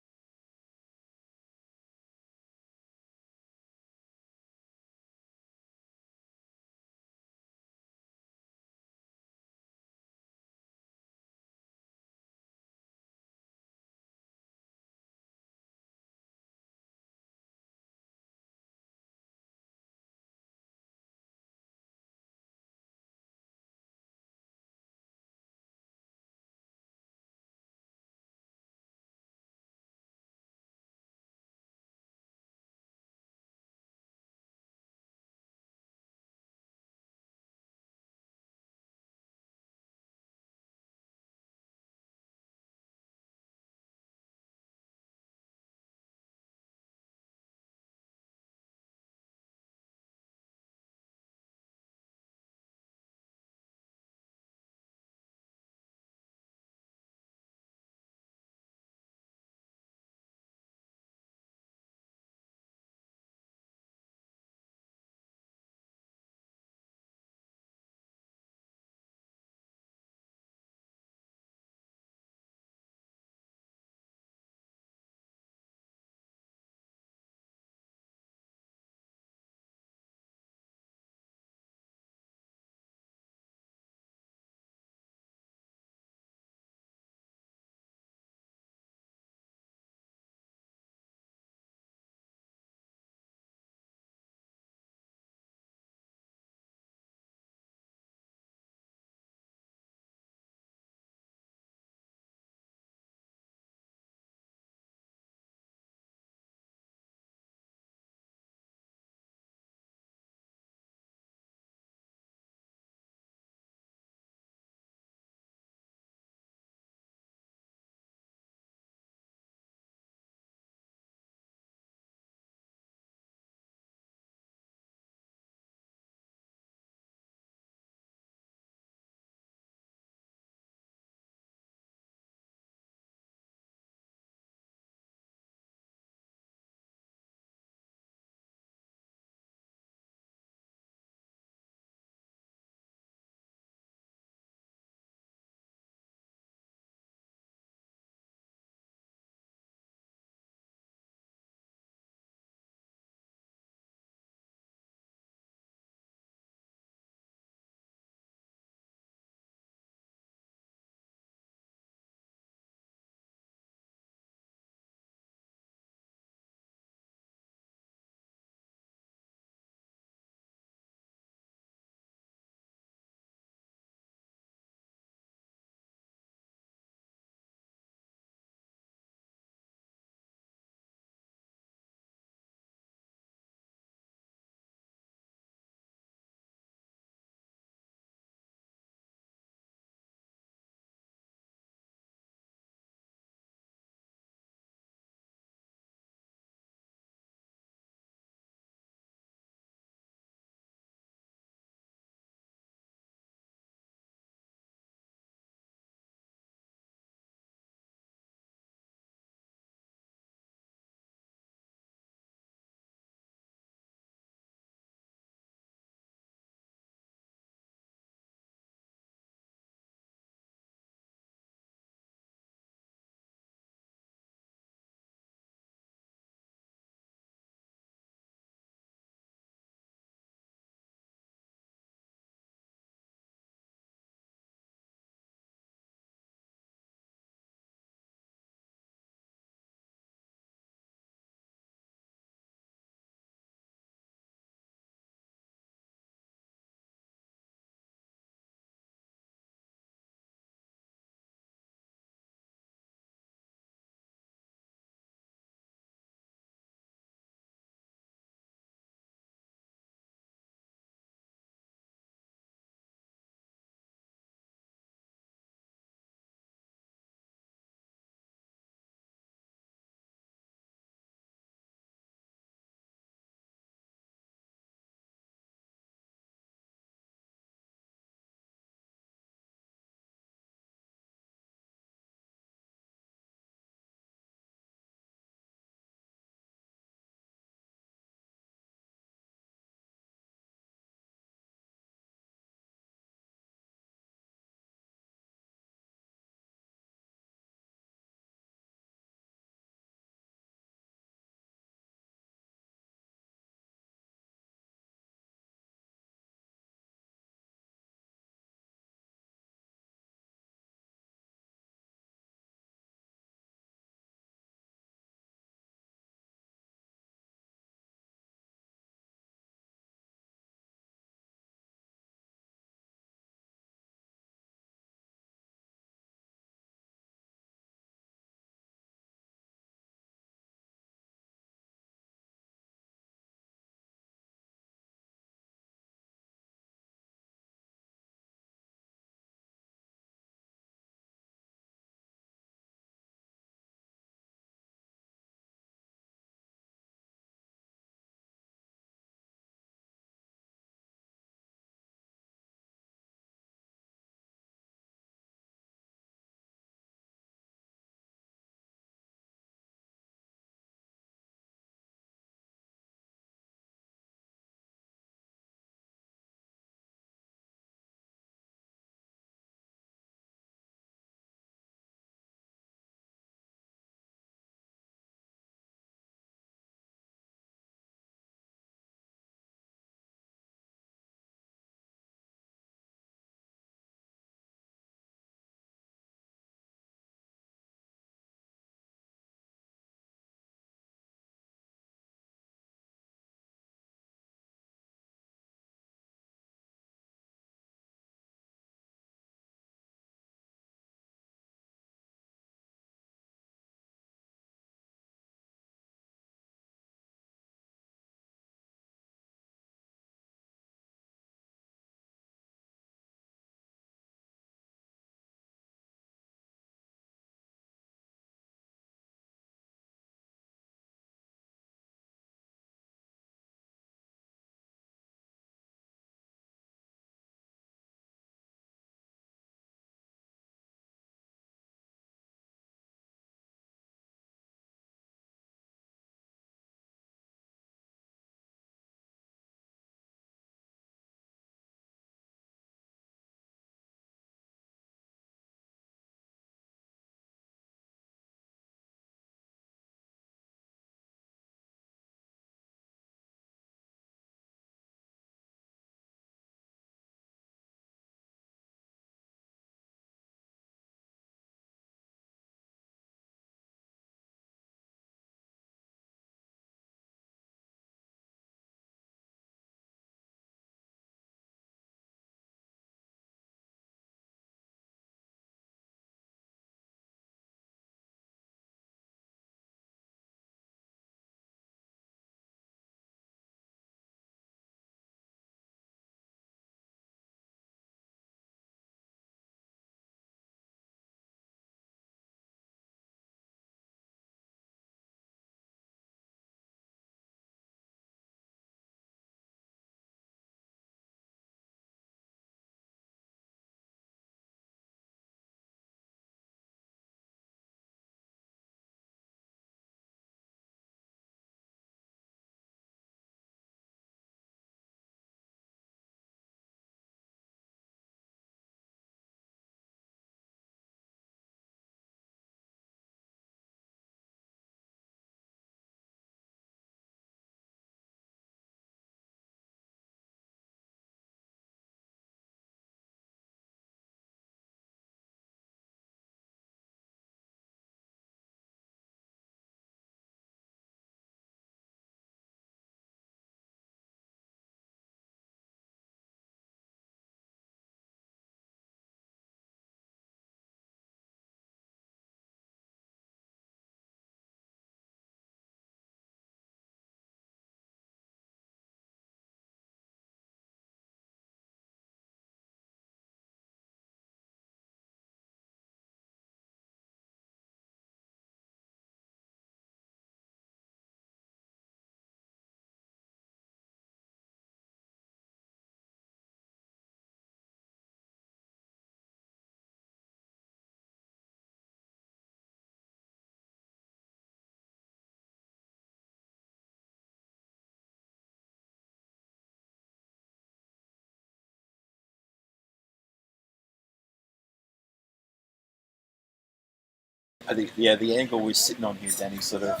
I think, yeah, the angle we're sitting on here, Danny, sort of.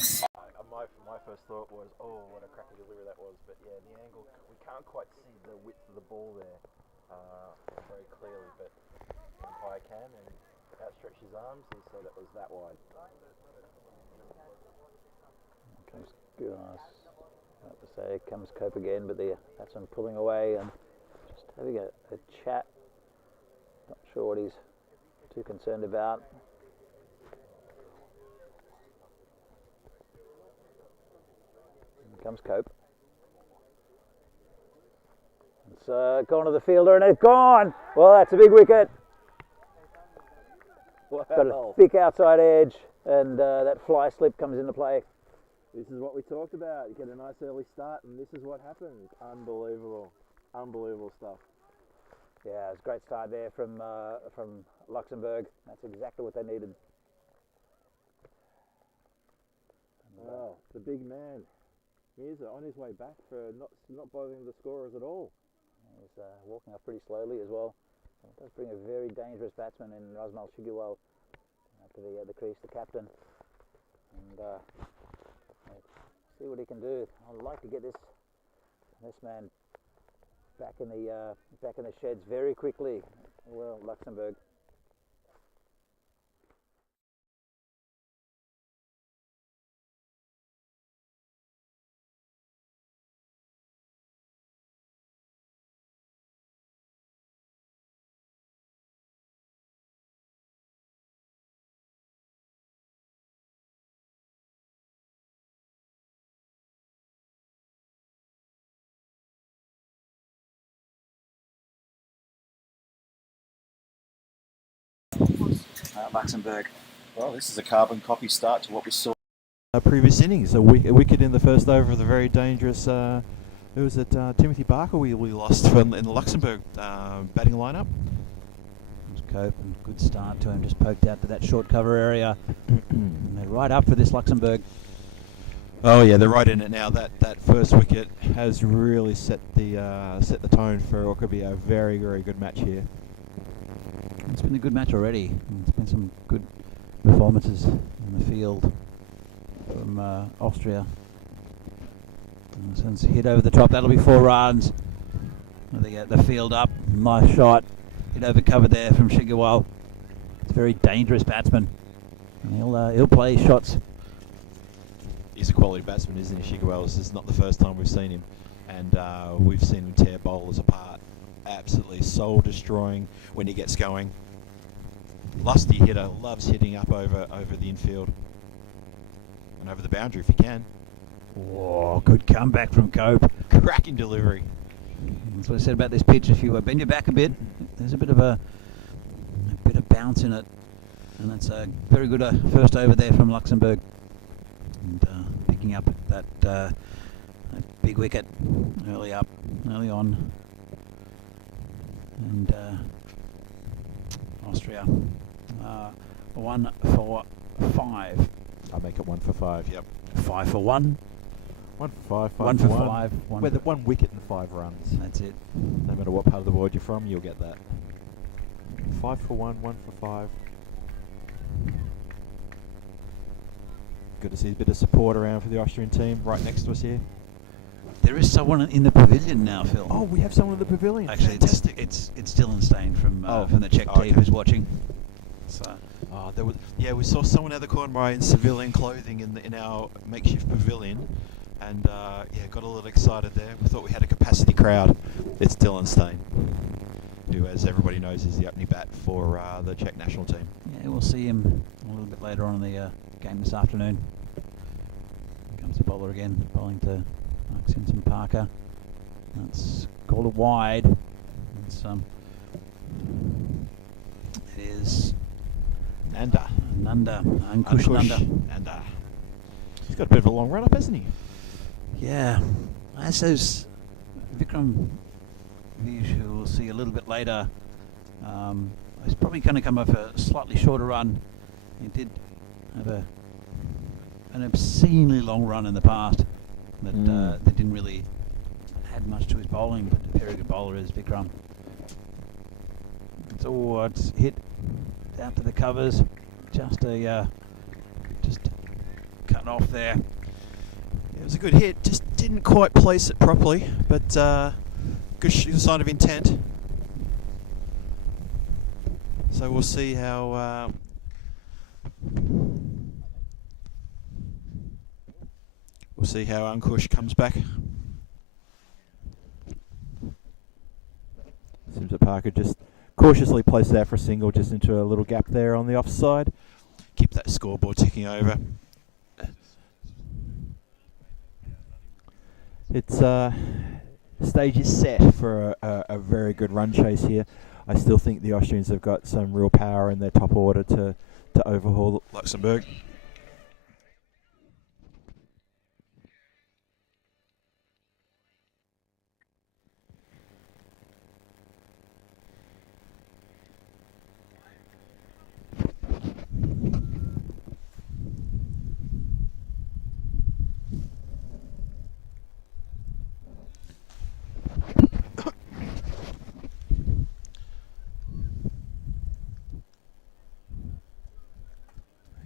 My first thought was, oh, what a crappy delivery that was. But yeah, the angle, we can't quite see the width of the ball there very clearly, but umpire can and outstretch his arms. He said it was that wide. Comes about to say, comes Cope again, but the batsman pulling away and just having a chat. Not sure what he's too concerned about. Comes Cope. It's gone to the fielder and it's gone! Well, that's a big wicket. Wow. Got a thick outside edge and that fly slip comes into play. This is what we talked about. You get a nice early start and this is what happens. Unbelievable. Unbelievable stuff. Yeah, it was a great start there from Luxembourg. That's exactly what they needed. Wow, the big man. He's on his way back for not bothering the scorers at all. He's walking up pretty slowly as well. It does bring a very dangerous batsman in Rasmal Shigewal up to the crease, the captain. And let's see what he can do. I'd like to get this man back in the sheds very quickly. Well, Luxembourg. Luxembourg. Well, this is a carbon copy start to what we saw. Previous innings, a wicket in the first over of the very dangerous. Who was it? Timothy Barker. We lost in the Luxembourg batting lineup. Cope, and good start to him, just poked out to that short cover area. And they're right up for this Luxembourg. Oh yeah, they're right in it now. That first wicket has really set the tone for what could be a very, very good match here. It's been a good match already. It's been some good performances in the field from Austria. Since hit over the top, that'll be 4 runs. They get the field up. Nice shot. Hit over cover there from Shigewal. It's a very dangerous batsman, and he'll play shots. He's a quality batsman, isn't he, Shigewal? This is not the first time we've seen him, and we've seen him tear bowlers apart. Absolutely soul destroying when he gets going. Lusty hitter, loves hitting up over the infield and over the boundary if he can. Whoa, good comeback from Cope. Cracking delivery. That's what I said about this pitch. If you bend your back a bit, there's a bit of bounce in it, and that's a very good first over there from Luxembourg, and picking up that big wicket early on, and Austria 1 for 5. I'll make it 1 for 5. Yep. 5 for 1. 1 for 5. 1 for 5. With 1 wicket and 5 runs. That's it. No matter what part of the world you're from, you'll get that. 5 for 1, 1 for 5. Good to see a bit of support around for the Austrian team right next to us here. There is someone in the pavilion now, Phil. Oh, we have someone in the pavilion. Actually, it's Dylan Stain from the Czech team who's watching. So. We saw someone out the corner by in civilian clothing in our makeshift pavilion, and got a little excited there. We thought we had a capacity crowd. It's Dylan Stain, who, as everybody knows, is the opening bat for the Czech national team. Yeah, we'll see him a little bit later on in the game this afternoon. Here comes the bowler again, bowling to Mark Simpson Parker. That's called a wide. It's, it is Nanda. Ankush Nanda. Nanda. He's got a bit of a long run up, hasn't he? Yeah. As those Vikram Vij, who we'll see a little bit later, he's probably going to come off a slightly shorter run. He did have an obscenely long run in the past that didn't really add much to his bowling, but a very good bowler is Vikram. It's hit out to the covers, just a cut off there. It was a good hit, just didn't quite place it properly, but good sign of intent. So we'll see how Ankush comes back. Seems that Parker just cautiously placed that for a single, just into a little gap there on the offside. Keep that scoreboard ticking over. It's stage is set for a very good run chase here. I still think the Austrians have got some real power in their top order to overhaul Luxembourg.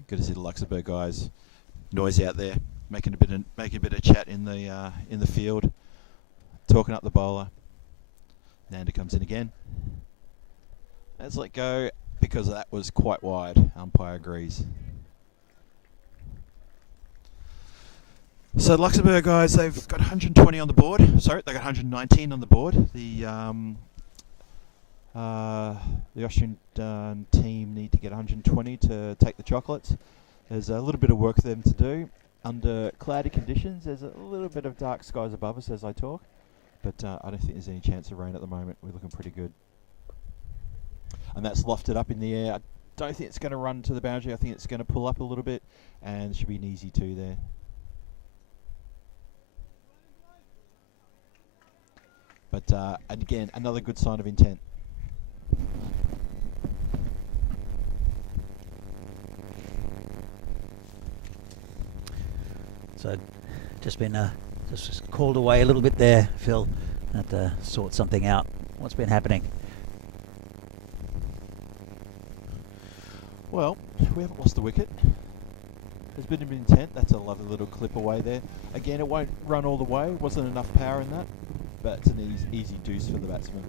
Good to see the Luxembourg guys noisy out there, making a bit of chat in the field, talking up the bowler. Nanda comes in again. Let's let go because that was quite wide. Umpire agrees. So the Luxembourg guys, they've got 120 on the board. Sorry, they got 119 on the board. The Austrian team need to get 120 to take the chocolates. There's a little bit of work for them to do. Under cloudy conditions, there's a little bit of dark skies above us as I talk, but I don't think there's any chance of rain at the moment. We're looking pretty good. And that's lofted up in the air. I don't think it's going to run to the boundary. I think it's going to pull up a little bit, and should be an easy two there. But and again, another good sign of intent. So just been just called away a little bit there, Phil. Had to sort something out. What's been happening? Well, we haven't lost the wicket. There's been an intent. That's a lovely little clip away there. Again, it won't run all the way. Wasn't enough power in that, but it's an easy deuce for the batsman.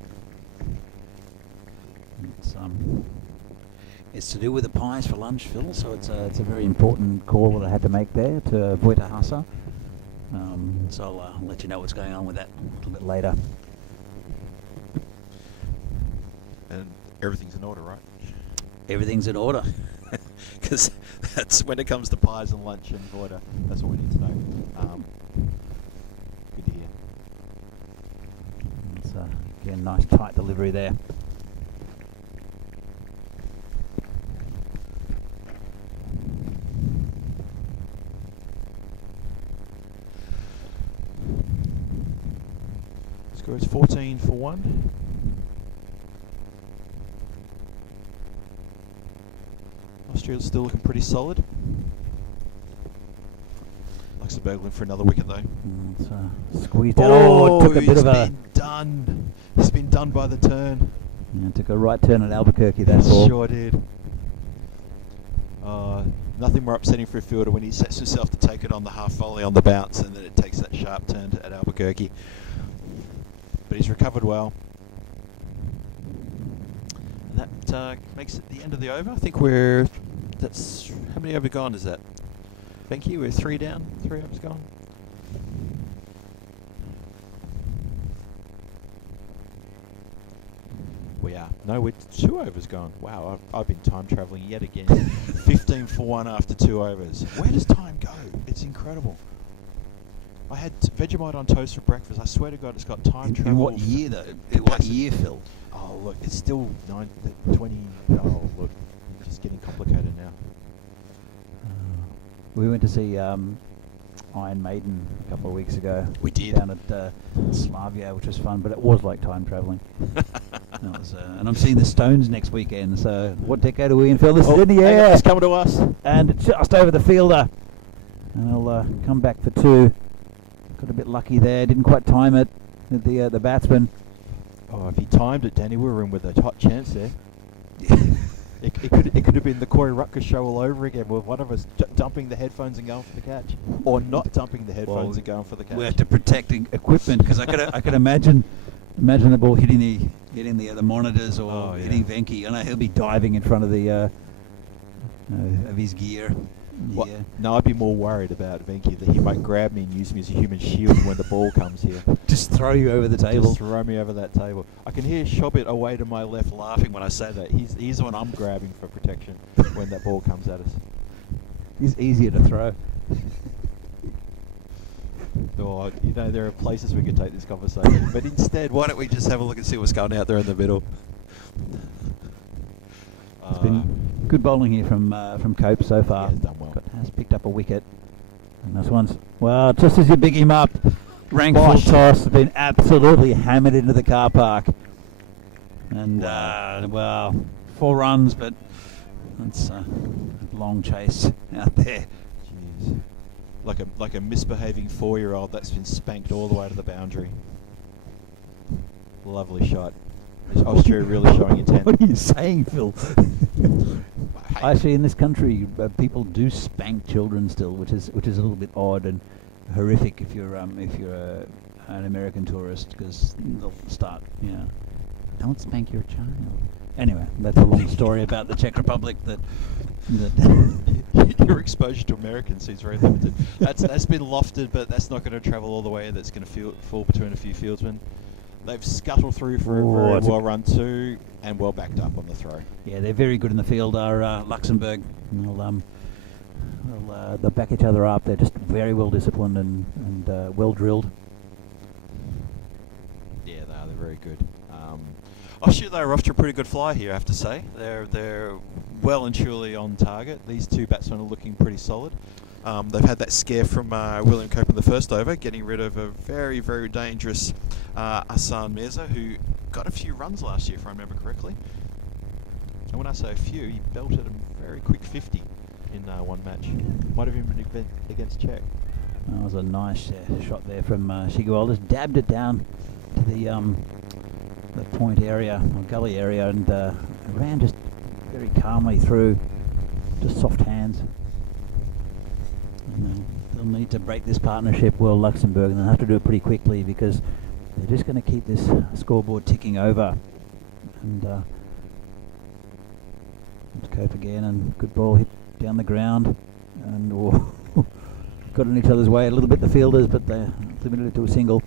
It's to do with the pies for lunch, Phil. So it's a very important call that I had to make there to avoid a hassa. So I'll let you know what's going on with that a little bit later. And everything's in order, right? Everything's in order. Because that's when it comes to pies and lunch and voida. That's what we need to know. Good to hear. It's again nice tight delivery there. Score is 14 for 1. Austria's still looking pretty solid. Luxembourg went for another wicket though. It's squeezed out. Oh, it took a bit of a... done. It's been done by the turn. Yeah, it took a right turn at Albuquerque, that's all. Sure did. Nothing more upsetting for a fielder when he sets himself to take it on the half volley on the bounce and then it takes that sharp turn at Albuquerque. But he's recovered well. And that makes it the end of the over. I think that's, how many over gone is that? Benki, we're 3 down, 3 overs gone. We are. No, we're 2 overs gone. Wow, I've been time travelling yet again. 15 for 1 after 2 overs. Where does time go? It's incredible. I had Vegemite on toast for breakfast. I swear to God, it's got time travel. In what year, though? In what year, Phil? Oh, look, it's still 20... Oh, look, it's just getting complicated now. We went to see Iron Maiden a couple of weeks ago. We did. Down at Slavia, which was fun, but it was like time travelling. And I'm seeing the Stones next weekend, so what decade are we in, Phil? This is in the air. It's coming to us. And it's just over the fielder. And I'll come back for 2. Got a bit lucky there, didn't quite time it, the batsman. Oh, if he timed it, Danny, we were in with a hot chance there. It could have been the Corey Rutgers show all over again, with one of us dumping the headphones and going for the catch, or not dumping the headphones and going for the catch. We have to protect the equipment because I could imagine the ball hitting the monitors or hitting Venky. I know he'll be diving in front of the of his gear. Well, no, I'd be more worried about Venky that he might grab me and use me as a human shield when the ball comes here. Just throw you over the table. Just throw me over that table. I can hear Shobit away to my left laughing when I say that. He's the one I'm grabbing for protection when that ball comes at us. He's easier to throw. Oh, there are places we could take this conversation, but instead, why don't we just have a look and see what's going out there in the middle? It's been good bowling here from Cope so far. Yeah, he's done well. Has picked up a wicket. And this one's, well, just as you big him up, rank full toss has been absolutely hammered into the car park. And, well, 4 runs, but that's a long chase out there. Jeez. Like a misbehaving 4-year-old that's been spanked all the way to the boundary. Lovely shot. Austria really showing intent. What are you saying, Phil? Actually, in this country, people do spank children still, which is a little bit odd and horrific if you're an American tourist, because they'll start, don't spank your child. Anyway, that's a long story about the Czech Republic that your exposure to Americans seems very limited. That's been lofted, but that's not going to travel all the way. That's going to fall between a few fieldsmen. They've scuttled through for a very well run too, and well backed up on the throw. Yeah, they're very good in the field. Are Luxembourg? They'll back each other up. They're just very well disciplined and well drilled. Yeah, they're very good. Austria, they're off to a pretty good fly here, I have to say. They're well and truly on target. These 2 batsmen are looking pretty solid. They've had that scare from William Cope in the first over, getting rid of a very, very dangerous Hassan Mirza, who got a few runs last year, if I remember correctly. And when I say a few, he belted a very quick 50 in one match. Might have even been against Czech. That was a nice shot there from Shiguel. Just dabbed it down to the point area, or gully area, and ran just very calmly through. Just soft hands. They'll need to break this partnership, well, Luxembourg, and they'll have to do it pretty quickly because they're just going to keep this scoreboard ticking over. And Cope again, and good ball hit down the ground, and got in each other's way a little bit, the fielders, but they limited it to a single.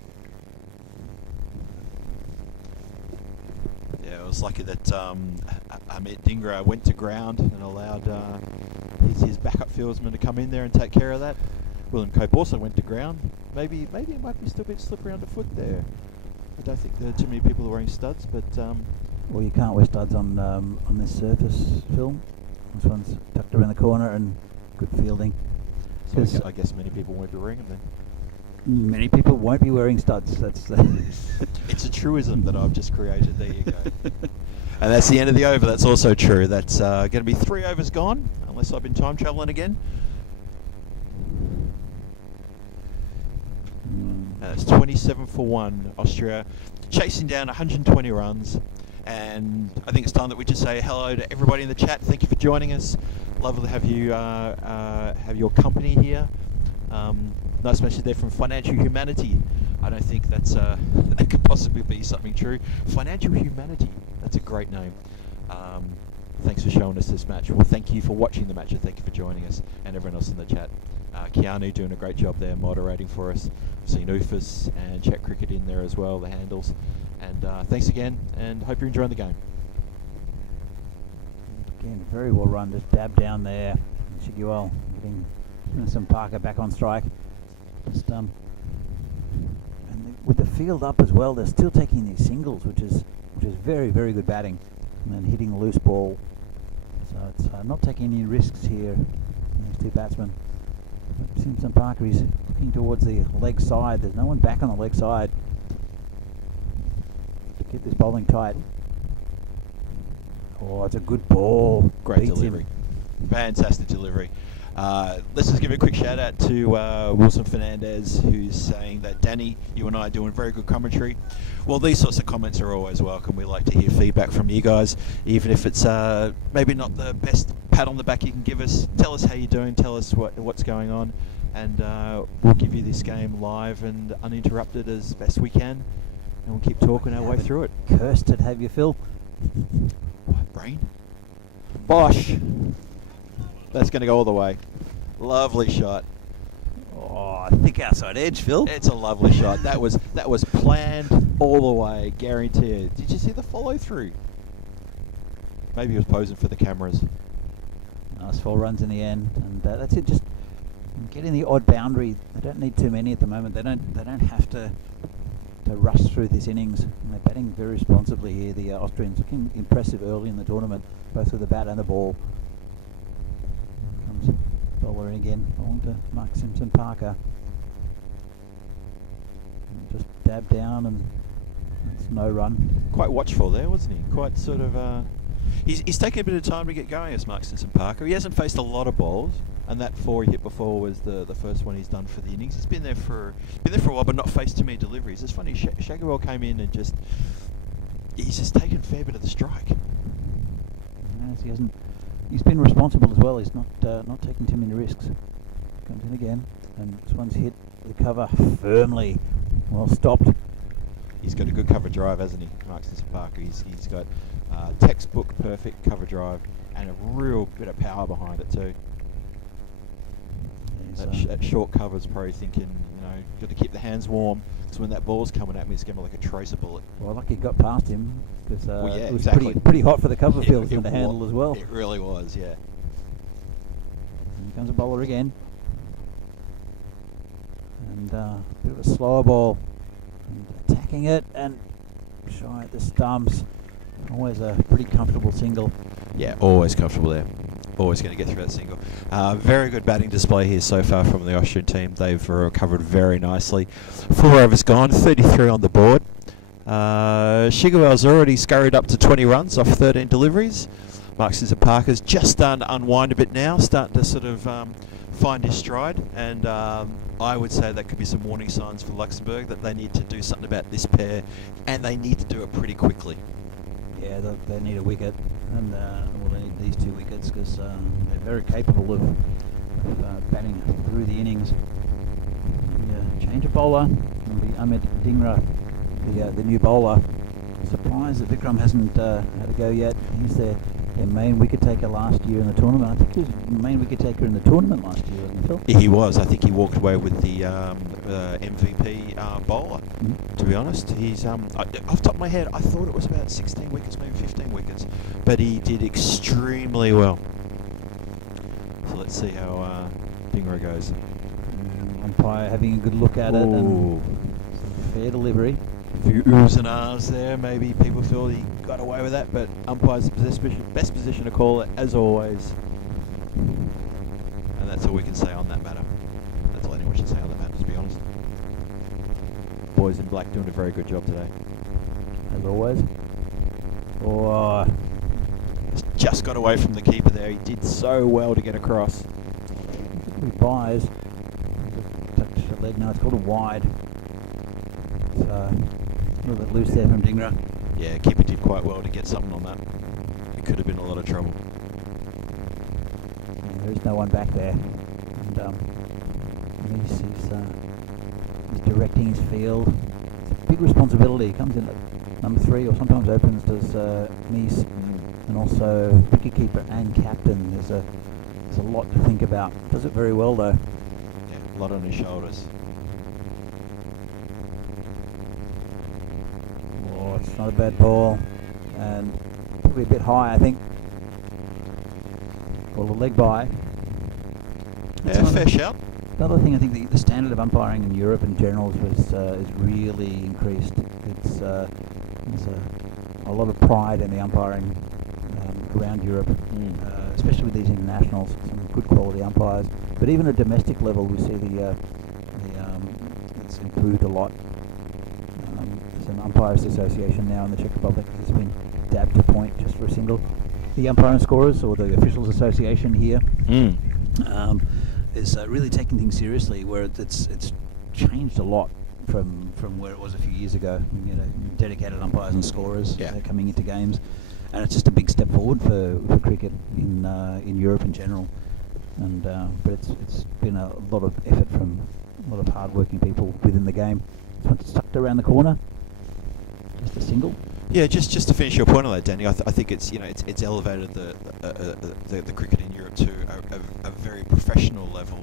Yeah, it was lucky that Amit Dhingra went to ground and allowed his backup fieldsman to come in there and take care of that. William Cope also went to ground. Maybe it might be still a bit slippery underfoot there. I don't think there are too many people who are wearing studs, but well, you can't wear studs on this surface, Phil. This one's tucked around the corner and good fielding. So I guess many people won't be wearing them then. Many people won't be wearing studs. That's it's a truism that I've just created. There you go. And that's the end of the over. That's also true. That's going to be 3 overs gone, unless I've been time travelling again. And it's 27 for 1. Austria chasing down 120 runs. And I think it's time that we just say hello to everybody in the chat. Thank you for joining us. Lovely to have you have your company here. Nice message there from Financial Humanity. I don't think that could possibly be something true. Financial Humanity. That's a great name. Thanks for showing us this match. Well, thank you for watching the match, and thank you for joining us, and everyone else in the chat. Keanu doing a great job there, moderating for us. I've seen Ufus and Czech Cricket in there as well, the handles. And thanks again, and hope you're enjoying the game. Again, very well run, just dab down there. Shiguel getting some Parker back on strike. Just and with the field up as well, they're still taking these singles, which is very, very good batting, and then hitting the loose ball. So it's not taking any risks here. These 2 batsmen. Simpson Parker, he's looking towards the leg side. There's no one back on the leg side to keep this bowling tight. Oh, it's a good ball. Great Beats delivery. him. Fantastic delivery. Let's just give a quick shout out to Wilson Fernandez, who's saying that Danny, you and I are doing very good commentary. Well, these sorts of comments are always welcome. We like to hear feedback from you guys, even if it's maybe not the best pat on the back you can give us. Tell us how you're doing, tell us what's going on, and we'll give you this game live and uninterrupted as best we can, and we'll keep talking our way through it. Cursed it, have you, Phil? What, brain? Bosh! That's going to go all the way. Lovely shot. Oh, thick outside edge, Phil. It's a lovely shot. That was planned all the way, guaranteed. Did you see the follow through? Maybe he was posing for the cameras. Nice 4 runs in the end, and that's it. Just getting the odd boundary. They don't need too many at the moment. They don't have to rush through this innings. And they're batting very responsibly here. The Austrians looking impressive early in the tournament, both with the bat and the ball. Comes bowler in again, bowling to Mark Simpson Parker. And just dab down, and it's no run. Quite watchful there, wasn't he? Quite sort of. He's taken a bit of time to get going as Mark Simpson Parker. He hasn't faced a lot of balls, and that 4 he hit before was the first one he's done for the innings. He's been there for a while, but not faced too many deliveries. It's funny. Shagwell came in and he's just taken a fair bit of the strike. Yes, he's been responsible as well. He's not taking too many risks. Comes in again, and this one's hit the cover firmly. Well stopped. He's got a good cover drive, hasn't he, Mark Simpson Parker? He's got textbook perfect cover drive and a real bit of power behind it too. That short cover's probably thinking, got to keep the hands warm. So when that ball's coming at me, it's going to be like a tracer bullet. Well, lucky it got past him, because it was exactly. pretty hot for the cover field it to handle as well. It really was, yeah. Here comes a bowler again. And a bit of a slower ball. And attacking it and shy at the stumps. Always a pretty comfortable single. Yeah, always comfortable there. Always going to get through that single. Very good batting display here so far from the Austrian team. They've recovered very nicely. 4 overs gone, 33 on the board. Shigawell's already scurried up to 20 runs off 13 deliveries. Mark Simpson Parker's just starting to unwind a bit now, starting to sort of find his stride, and I would say that could be some warning signs for Luxembourg that they need to do something about this pair, and they need to do it pretty quickly. Yeah, they need a wicket, and they need these 2 wickets, because they're very capable of batting through the innings. Change of bowler. It'll be Ahmed Dhingra, the new bowler. Surprised that Vikram hasn't had a go yet. He's their main wicket taker last year in the tournament. I think he was the main wicket taker in the tournament last year, wasn't he, Phil? He was. I think he walked away with the MVP bowler. To be honest, he's off the top of my head, I thought it was about 16 wickets, maybe 15 wickets, but he did extremely well. So let's see how Dhingra goes. Umpire having a good look at it, and fair delivery. A few oohs and ahs there. Maybe people feel he got away with that, but umpire's best position to call it, as always. And that's all we can say on that matter. That's all anyone should say on that matter, to be honest. Boys in black doing a very good job today. As always. Oh, Just got away from the keeper there. He did so well to get across. he buys. Touch the leg now. It's called a wide. So, a little bit loose there from Dhingra. Yeah, keeper did quite well to get something on that. It could have been a lot of trouble. Yeah, there's no one back there. And he's directing his field. It's a big responsibility. He comes in at number 3, or sometimes opens, does Mies, and also wicketkeeper and captain. There's a lot to think about. Does it very well though. Yeah, a lot on his shoulders. Oh, it's not a bad ball, and probably a bit high, I think. Well, the leg by. Yeah, fair shout. Another thing, I think the standard of umpiring in Europe in general is really increased. There's a lot of pride in the umpiring around Europe, especially with these internationals. Some good quality umpires, but even at domestic level, we see it's improved a lot. There's an umpires association now in the Czech Republic. It's been dabbed to point just for a single. The umpire and scorers, or the officials association here. is really taking things seriously. Where it's changed a lot from where it was a few years ago. You know, dedicated umpires and scorers coming into games, and it's just a big step forward for cricket in Europe in general. And but it's been a lot of effort from a lot of hard-working people within the game. This one's tucked around the corner, just a single. Yeah, just to finish your point on that, Danny, I think it's it's elevated the cricket in Europe to a very professional level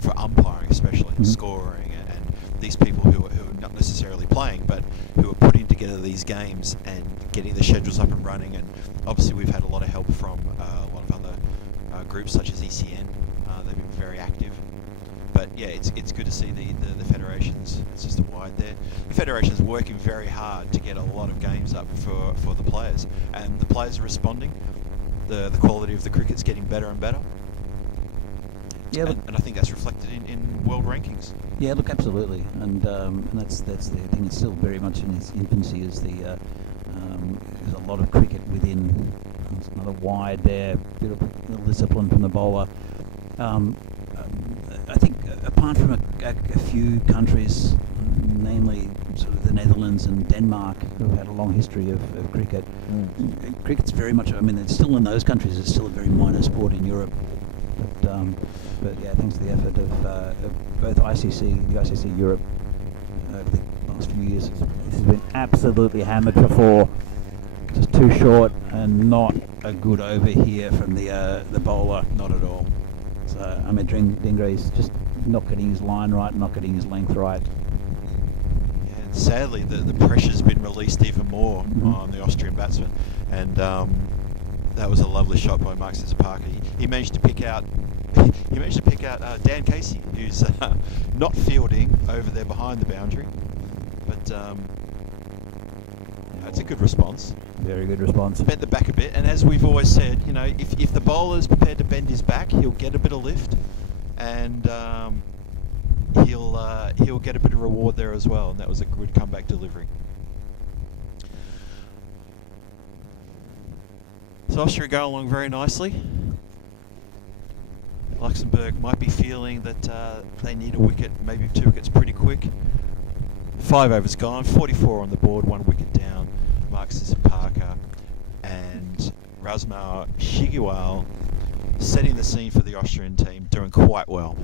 for umpiring, especially scoring, and these people who are not necessarily playing, but who are putting together these games and getting the schedules up and running. And obviously, we've had a lot of help from a lot of other groups such as ECN. They've been very active. But yeah, it's good to see the federations. It's just a wide there. The federation's working very hard to get a lot of games up for the players, and the players are responding. The quality of the cricket's getting better and better. Yeah, and I think that's reflected in world rankings. Yeah, look, absolutely, and that's the thing. It's still very much in its infancy. Is there's a lot of cricket within. There's another wide there, bit of discipline from the bowler. I think apart from a few countries, namely sort of the Netherlands and Denmark, who have had a long history of cricket, cricket's very much. I mean, it's still in those countries. It's still a very minor sport in Europe. But yeah, thanks to the effort of both the ICC Europe over the last few years, this has been absolutely hammered for four. Just too short and not a good over here from the bowler, not at all. So Ahmed Dingre's just not getting his line right, not getting his length right. Yeah, and sadly, the pressure's been released even more on the Austrian batsman, and that was a lovely shot by Mark Parker. He managed to pick out Dan Casey, who's not fielding over there behind the boundary, but it's a good response. Very good response. Bent the back a bit, and as we've always said, if the bowler's prepared to bend his back, he'll get a bit of lift, and he'll get a bit of reward there as well. And that was a good comeback delivery. So Austria go along very nicely. Luxembourg might be feeling that they need a wicket, maybe 2 wickets pretty quick. 5 overs gone, 44 on the board, 1 wicket down. Mark Parker and Razmar Shigual setting the scene for the Austrian team, doing quite well.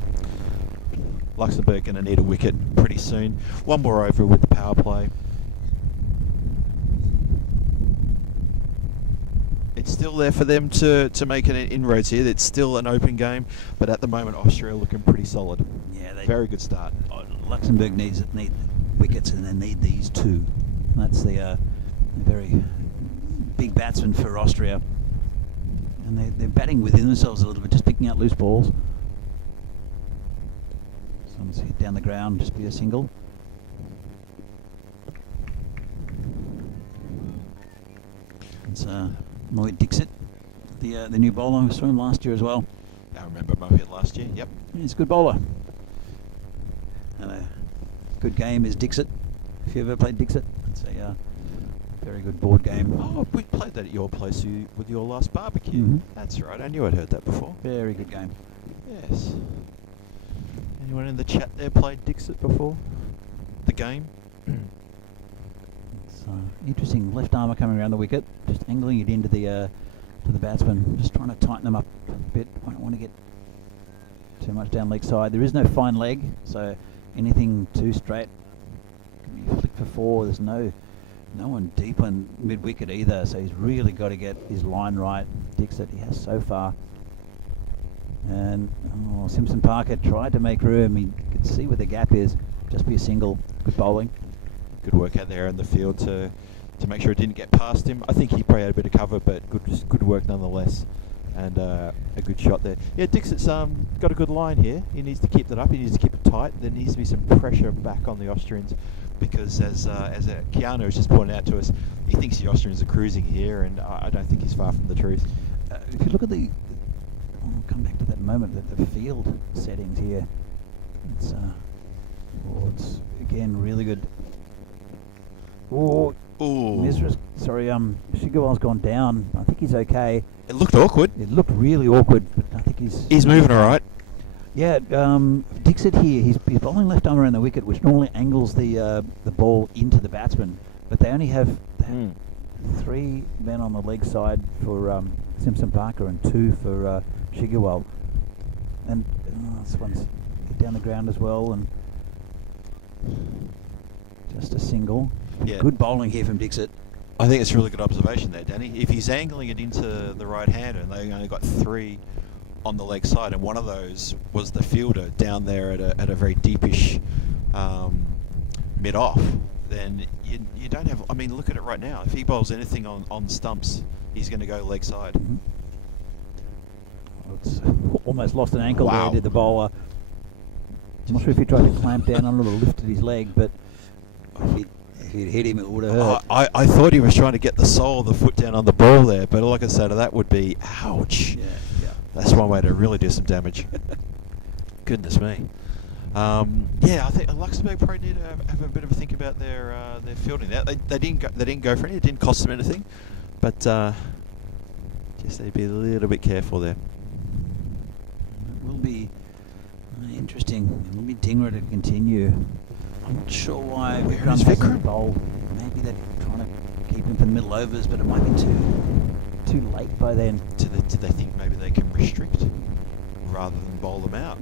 Luxembourg going to need a wicket pretty soon. 1 more over with the power play. It's still there for them to make an inroads here. It's still an open game, but at the moment Austria are looking pretty solid. Yeah, very good start. Luxembourg need wickets, and they need these 2. That's the very big batsman for Austria, and they're batting within themselves a little bit, just picking out loose balls. Someone's hit down the ground, just be a single. It's Mohit Dixit, the new bowler. We saw him last year as well. I remember Mohit last year. Yep. He's a good bowler. And a good game is Dixit. If you ever played Dixit, it's a very good board game. Oh, we played that at your place with your last barbecue. That's right. I knew I'd heard that before. Very good game. Yes. Anyone in the chat there played Dixit before? The game? It's interesting. Left armour coming around the wicket, just angling it into the batsman, just trying to tighten them up a bit. I don't want to get too much down leg side. There is no fine leg, so anything too straight can be flicked for 4. There's no one deep on mid wicket either, so he's really got to get his line right. Dixit, he has so far. And Simpson Parker tried to make room. He could see where the gap is. Just be a single. Good bowling. Good work out there in the field to make sure it didn't get past him. I think he probably had a bit of cover, but good work nonetheless. And a good shot there. Yeah, Dixit's got a good line here. He needs to keep that up. He needs to keep it tight. There needs to be some pressure back on the Austrians, because as Keanu has just pointed out to us, he thinks the Austrians are cruising here, and I don't think he's far from the truth. If you look at I'll come back to that moment, the field settings here. It's again really good. Ooh. Shigawal's gone down. I think he's okay. It looked awkward. It looked really awkward, but I think He's moving all right. Yeah, Dixit here, he's bowling left arm around the wicket, which normally angles the ball into the batsman, but they only have 3 men on the leg side for Simpson Parker and 2 for Shigewell. And this one's hit down the ground as well, and just a single. Yeah. Good bowling here from Dixit. I think it's a really good observation there, Danny. If he's angling it into the right-hander, and they only got 3 on the leg side, and one of those was the fielder down there at a very deepish mid-off, then you don't have... I mean, look at it right now. If he bowls anything on stumps, he's going to go leg side. Mm-hmm. It's almost lost an ankle Wow. there, did the bowler. I'm not sure if he tried to clamp down on it or lifted his leg, but if he'd hit him, it would have hurt. I thought he was trying to get the sole of the foot down on the ball there, but like I said, that would be ouch. Yeah. That's one way to really do some damage. Goodness me. Yeah, I think Luxembourg probably need to have a bit of a think about their fielding. They didn't go for it. It didn't cost them anything, but just they'd be a little bit careful there. It will be interesting. It will be Dingra to continue. I'm not sure why Where Vikram is hasn't Vikram? bowled. Maybe they're trying to keep him for the middle overs, but it might be too late by then. Do they think maybe they can restrict rather than bowl them out?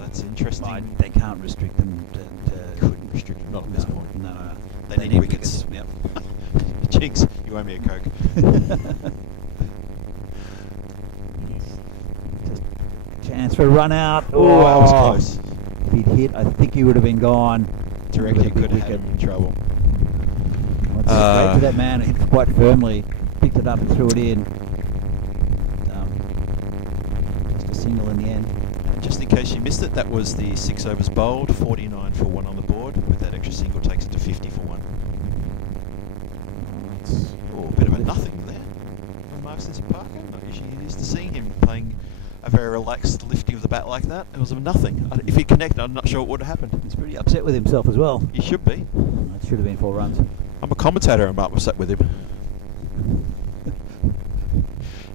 That's interesting. They can't restrict them to Couldn't restrict them, not at this point. No. They need wickets. Yep. Jinx, you owe me a Coke. Chance for a run out. Oh, that was close. If he'd hit, I think he would have been gone. Do you reckon he could have had him in trouble? Went straight to that man, hit quite firmly, picked it up and threw it in. Just a single in the end. Just in case you missed it, that was the 6 overs bowled, 49 for 1 on the board. With that extra single, takes it to 50 for 1. A bit of a nothing there from Marcus Parker. Not usually used to seeing him playing a very relaxed lifting of the bat like that. It was a nothing. If he connected, I'm not sure what would have happened. He's pretty upset with himself as well. He should be. That should have been 4 runs. I'm a commentator. I'm upset with him.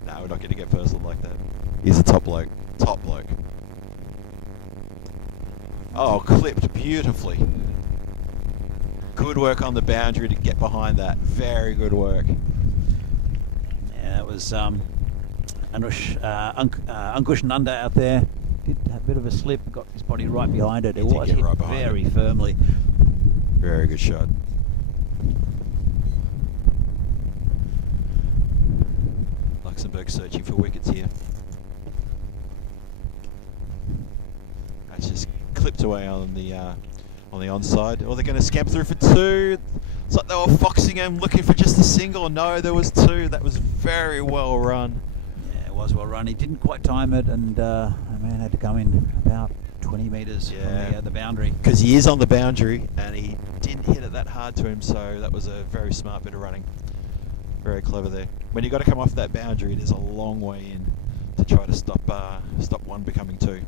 No, we're not going to get personal like that. He's a top bloke. Top bloke. Oh, clipped beautifully. Good work on the boundary to get behind that. Very good work. Yeah, it was Ankush Nanda out there. Did have a bit of a slip, got his body right behind it. It did was get hit right behind very it. firmly. Very good shot. Luxembourg searching for wickets here. That's just clipped away on the onside. Or they're going to scamper through for 2. It's like they were foxing him, looking for just a single. No, there was 2. That was very well run. Yeah, it was well run. He didn't quite time it, and the man had to come in about 20 metres from the boundary. Because he is on the boundary, and he didn't hit it that hard to him, so that was a very smart bit of running. Very clever there. When you've got to come off that boundary, it is a long way in to try to stop 1 becoming 2.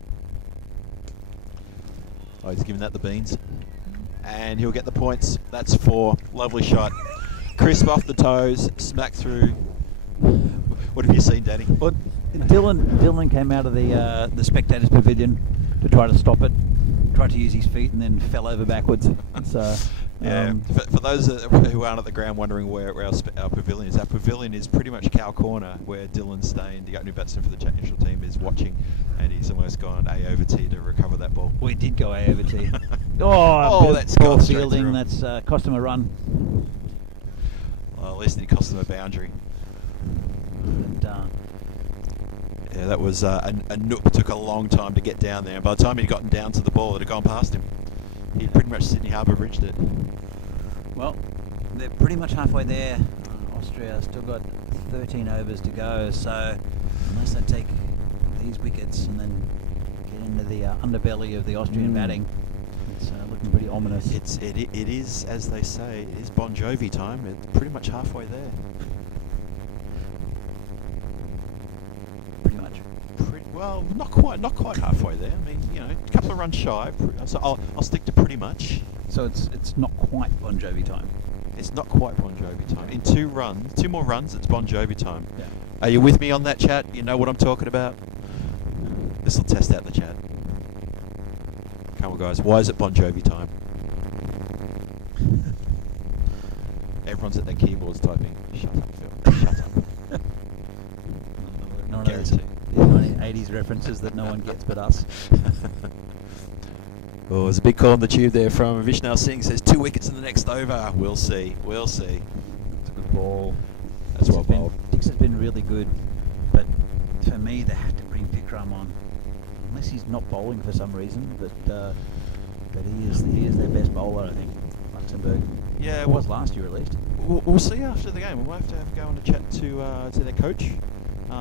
Oh, he's giving that the beans. And he'll get the points. That's 4. Lovely shot. Crisp off the toes, smack through. What have you seen, Danny? But Dylan came out of the spectators' pavilion to try to stop it. Tried to use his feet and then fell over backwards. So, yeah. For those who aren't at the ground wondering where our pavilion is, our pavilion is pretty much cow corner where Dylan's staying. The opening batsman for the Czech national team is watching, and he's almost gone A over T to recover that ball. we did go A over T. That's poor gone straight fielding. through him. That's cost him a run. Well, at least it cost them a boundary. And, Yeah, that was a nook. Took a long time to get down there. And by the time he'd gotten down to the ball, it had gone past him. He'd pretty much Sydney Harbour bridged it. well, they're pretty much halfway there. Austria still got 13 overs to go, so unless they take these wickets and then get into the underbelly of the Austrian batting, it's looking pretty ominous. It is, as they say, it is Bon Jovi time. It's pretty much halfway there. pretty much. Well, not quite halfway there. I mean, a couple of runs shy. So I'll stick to pretty much. So it's not quite Bon Jovi time. It's not quite Bon Jovi time. In 2 more runs, it's Bon Jovi time. Yeah. Are you with me on that, chat? You know what I'm talking about? This will test out the chat. Come on, guys. Why is it Bon Jovi time? Everyone's at their keyboards typing. Shut up, Phil. Shut up. Not Guarantee. those 80s references that no one gets but us. Oh, there's a big call on the tube there from Vishnu Singh. Says 2 wickets in the next over. We'll see. We'll see. It's a good ball. That's well bowled. Dix has been really good, but for me, they have to bring Vikram on, unless he's not bowling for some reason. But he is their best bowler, I think. Luxembourg. Yeah, it was last year at least. We'll see after the game. We'll have to go on a chat to their coach,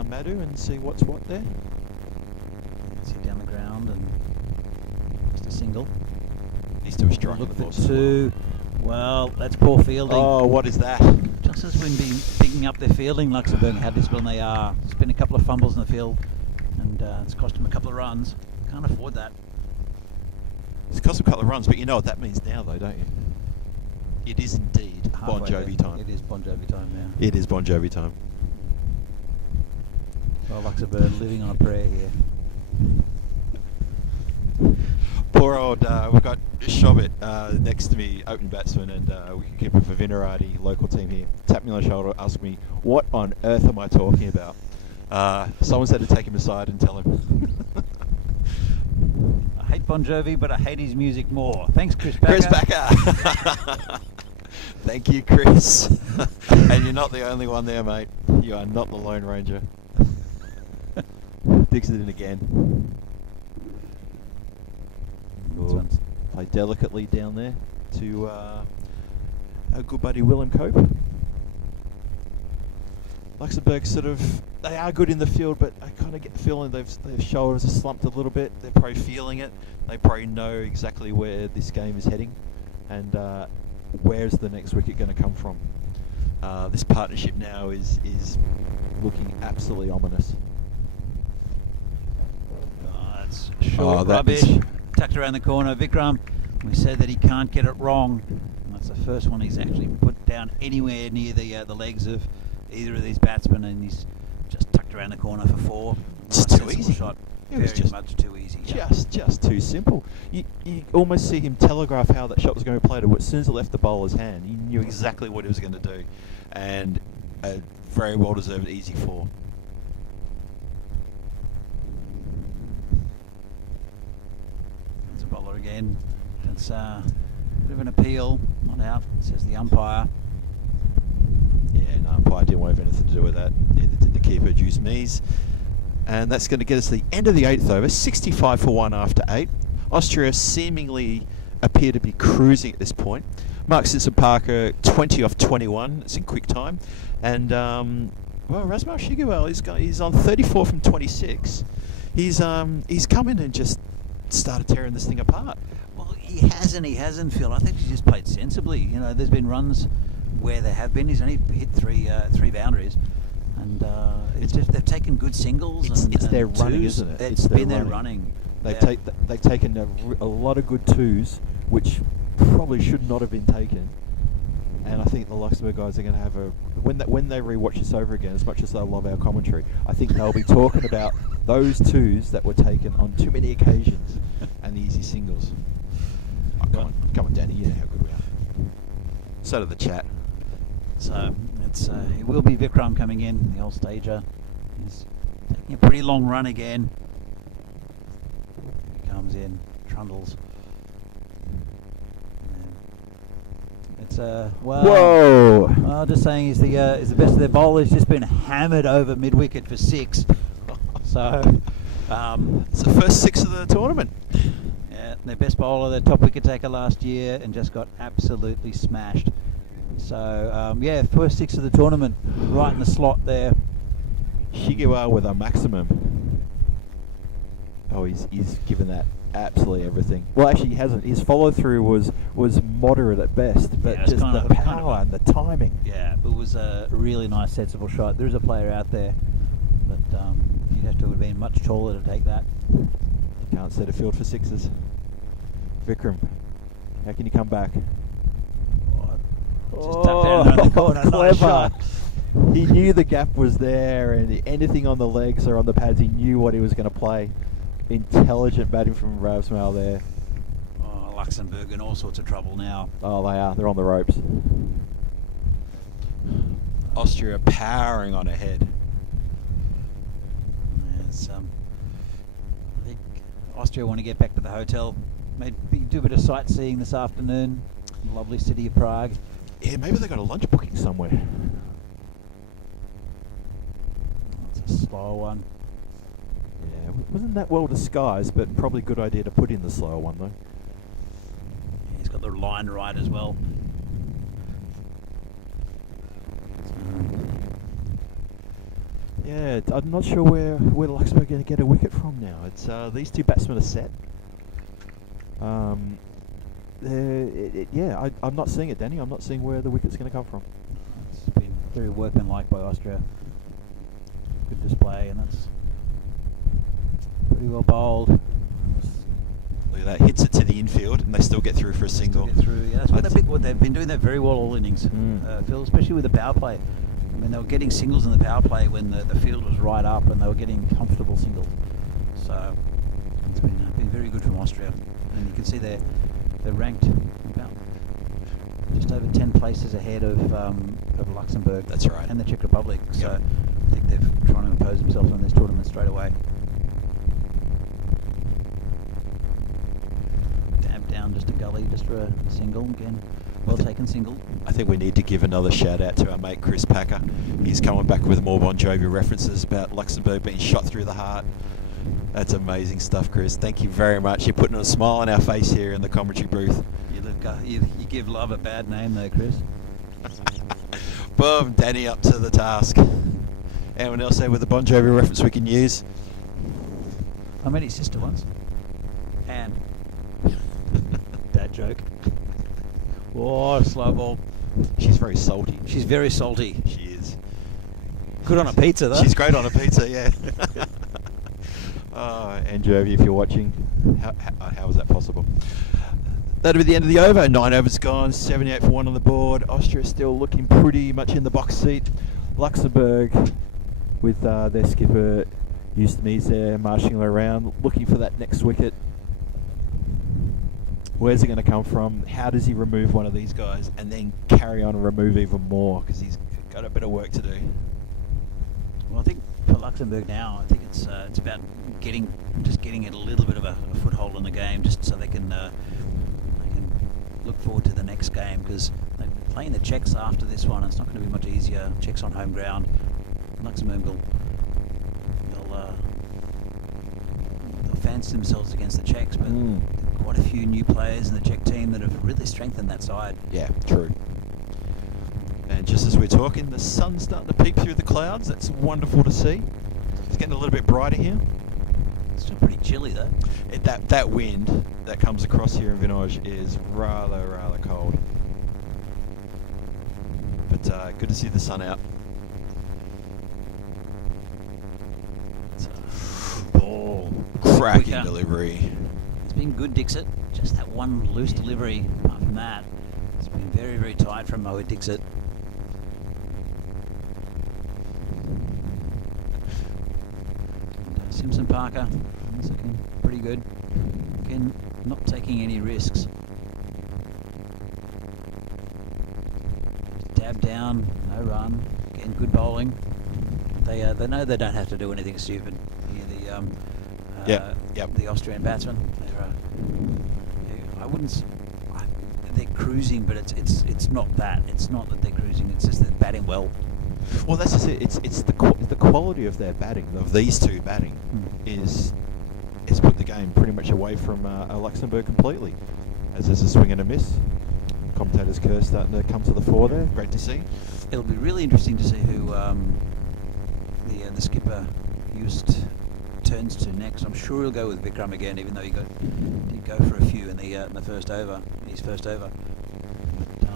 Madhu, and see what's what there. Sit down the ground and just a single. He's to a strike. Look for 2. Well, that's poor fielding. Oh, what is that? Just as we've been picking up their fielding, Luxembourg had this when they are. There's been a couple of fumbles in the field, and it's cost them a couple of runs. Can't afford that. It's cost a couple of runs, but you know what that means now, though, don't you? It is indeed Bon Jovi time. It is Bon Jovi time now. It is Bon Jovi time. Well, Luxembourg living on a prayer here. Poor old, we've got Shobit next to me, opening batsman, and wicketkeeper for Vinor, local team here. Tapped me on the shoulder, asked me, what on earth am I talking about? Someone's had to take him aside and tell him. I hate Bon Jovi, but I hate his music more. Thanks, Chris Backer. Chris Backer! Thank you, Chris. And you're not the only one there, mate. You are not the Lone Ranger. Dixon it again. Play delicately down there to our good buddy Willem Cope. Luxembourg they are good in the field, but I kind of get the feeling their shoulders are slumped a little bit. They're probably feeling it. They probably know exactly where this game is heading, and where's the next wicket going to come from. This partnership now is looking absolutely ominous. Oh, that's short rubbish. Tucked around the corner. Vikram, we said that he can't get it wrong. That's the first one he's actually put down anywhere near the legs of either of these batsmen, and he's just tucked around the corner for 4. Just too easy. Shot. It was Very much too easy. Just too simple. You almost see him telegraph how that shot was going to be played. As soon as it left the bowler's hand, he knew exactly what he was going to do, and a very well deserved easy 4. Bowler again. It's a bit of an appeal, not out, says the umpire. Yeah, no, umpire didn't have anything to do with that. Neither did the keeper, Juice Mees. And that's going to get us to the end of the 8th over. 65 for 1 after 8. Austria seemingly appear to be cruising at this point. Mark Simpson-Parker 20 off 21. It's in quick time. And well, Razmal Shigewell, he's on 34 from 26. He's come in and just started tearing this thing apart. Well, he hasn't, Phil. I think he's just played sensibly. You know, there's been runs where there have been. He's only hit three boundaries, and it's just they've taken good singles. It's their twos. running, isn't it? It's been their running. They've taken a lot of good 2s, which probably should not have been taken. And I think the Luxembourg guys are going to have when they rewatch this over again, as much as they love our commentary, I think they'll be talking about those 2s that were taken on too many occasions and the easy singles. Oh, come on, Danny, you know how good we are. So did the chat. So it will be Vikram coming in, the old stager. He's taking a pretty long run again. He comes in, trundles. It's whoa! Just saying, he's the best of their bowlers. Just been hammered over mid wicket for 6. So it's the first 6 of the tournament. Yeah, their best bowler, their top wicket taker last year, and just got absolutely smashed. So yeah, first 6 of the tournament, right in the slot there. Shigewell with a maximum. Oh, he's given that absolutely everything. Well, actually, he hasn't. His follow through was moderate at best, but just the power and the timing. Yeah, it was a really nice, sensible shot. There is a player out there, but you'd have to have been much taller to take that. You can't set a field for 6s. Vikram, how can you come back? Just tucked down around the corner. Clever. Nice shot. He knew the gap was there, and anything on the legs or on the pads, he knew what he was going to play. intelligent batting from Ravsmail there. Oh, Luxembourg in all sorts of trouble now. Oh, they are. They're on the ropes. Austria powering on ahead. Yes, I think Austria want to get back to the hotel. Maybe do a bit of sightseeing this afternoon. Lovely city of Prague. Yeah, maybe they got a lunch booking somewhere. It's a slower one. Yeah, wasn't that well disguised, but probably a good idea to put in the slower one though. Yeah, he's got the line right as well. Yeah, I'm not sure where Luxembourg are going to get a wicket from now. It's these two batsmen are set. Yeah, I'm not seeing it, Danny. I'm not seeing where the wicket's going to come from. It's been very workmanlike by Austria. Good display, and that's pretty well bowled. Look at that, hits it to the infield, and they still get through for a single. Get through. Yeah, that's what they've been doing that very well all innings, Phil, especially with the power play. I mean, they were getting singles in the power play when the field was right up, and they were getting comfortable singles. So it's been very good from Austria, and you can see they're ranked about just over 10 places ahead of Luxembourg. That's right. And the Czech Republic. So I think they're trying to impose themselves on this tournament straight away. Dab down just a gully, just for a single again. Well taken single. I think we need to give another shout out to our mate Chris Packer. He's coming back with more Bon Jovi references about Luxembourg being shot through the heart. That's amazing stuff, Chris. Thank you very much. You're putting a smile on our face here in the commentary booth. You give love a bad name though, Chris. Boom, Danny up to the task. Anyone else there with a Bon Jovi reference we can use? I met his sister once. Anne. Dad joke. Oh, slow ball. She's very salty. She's very salty. She is. Good on a pizza, though. She's great on a pizza, yeah. Oh, and Jovi, if you're watching, how was that possible? That'll be the end of the over. 9 overs gone, 78 for 1 on the board. Austria still looking pretty much in the box seat. Luxembourg, with their skipper Eustace there, marching around, looking for that next wicket. Where's it going to come from? How does he remove one of these guys and then carry on and remove even more? Because he's got a bit of work to do. Well, I think for Luxembourg now, I think it's about getting it a little bit of a foothold in the game, just so they can look forward to the next game, because they're playing the Czechs after this one. It's not going to be much easier. Czechs on home ground. Luxembourg they'll fancy themselves against the Czechs, but quite a few new players in the Czech team that have really strengthened that side. Yeah, true. And just as we're talking, the sun's starting to peek through the clouds. That's wonderful to see. It's getting a little bit brighter here. It's still pretty chilly though. That wind that comes across here in Vinor is rather cold. But good to see the sun out. Cracking delivery. It's been good, Dixit. Just that one loose delivery. Apart from that, it's been very, very tight from Moe Dixit. And, Simpson Parker is looking pretty good. Again, not taking any risks. Dab down, no run. Again, good bowling. They know they don't have to do anything stupid. The Austrian batsmen. They're cruising, but it's not that. It's not that they're cruising. It's just they're batting well. Well, that's just it. It's the quality of their batting, of these two batting, is put the game pretty much away from Luxembourg completely. As there's a swing and a miss. Commentator's curse starting to come to the fore there. Great to see. It'll be really interesting to see who the skipper turns to next. I'm sure he'll go with Vikram again, even though he did go for a few in the first over, his first over. But,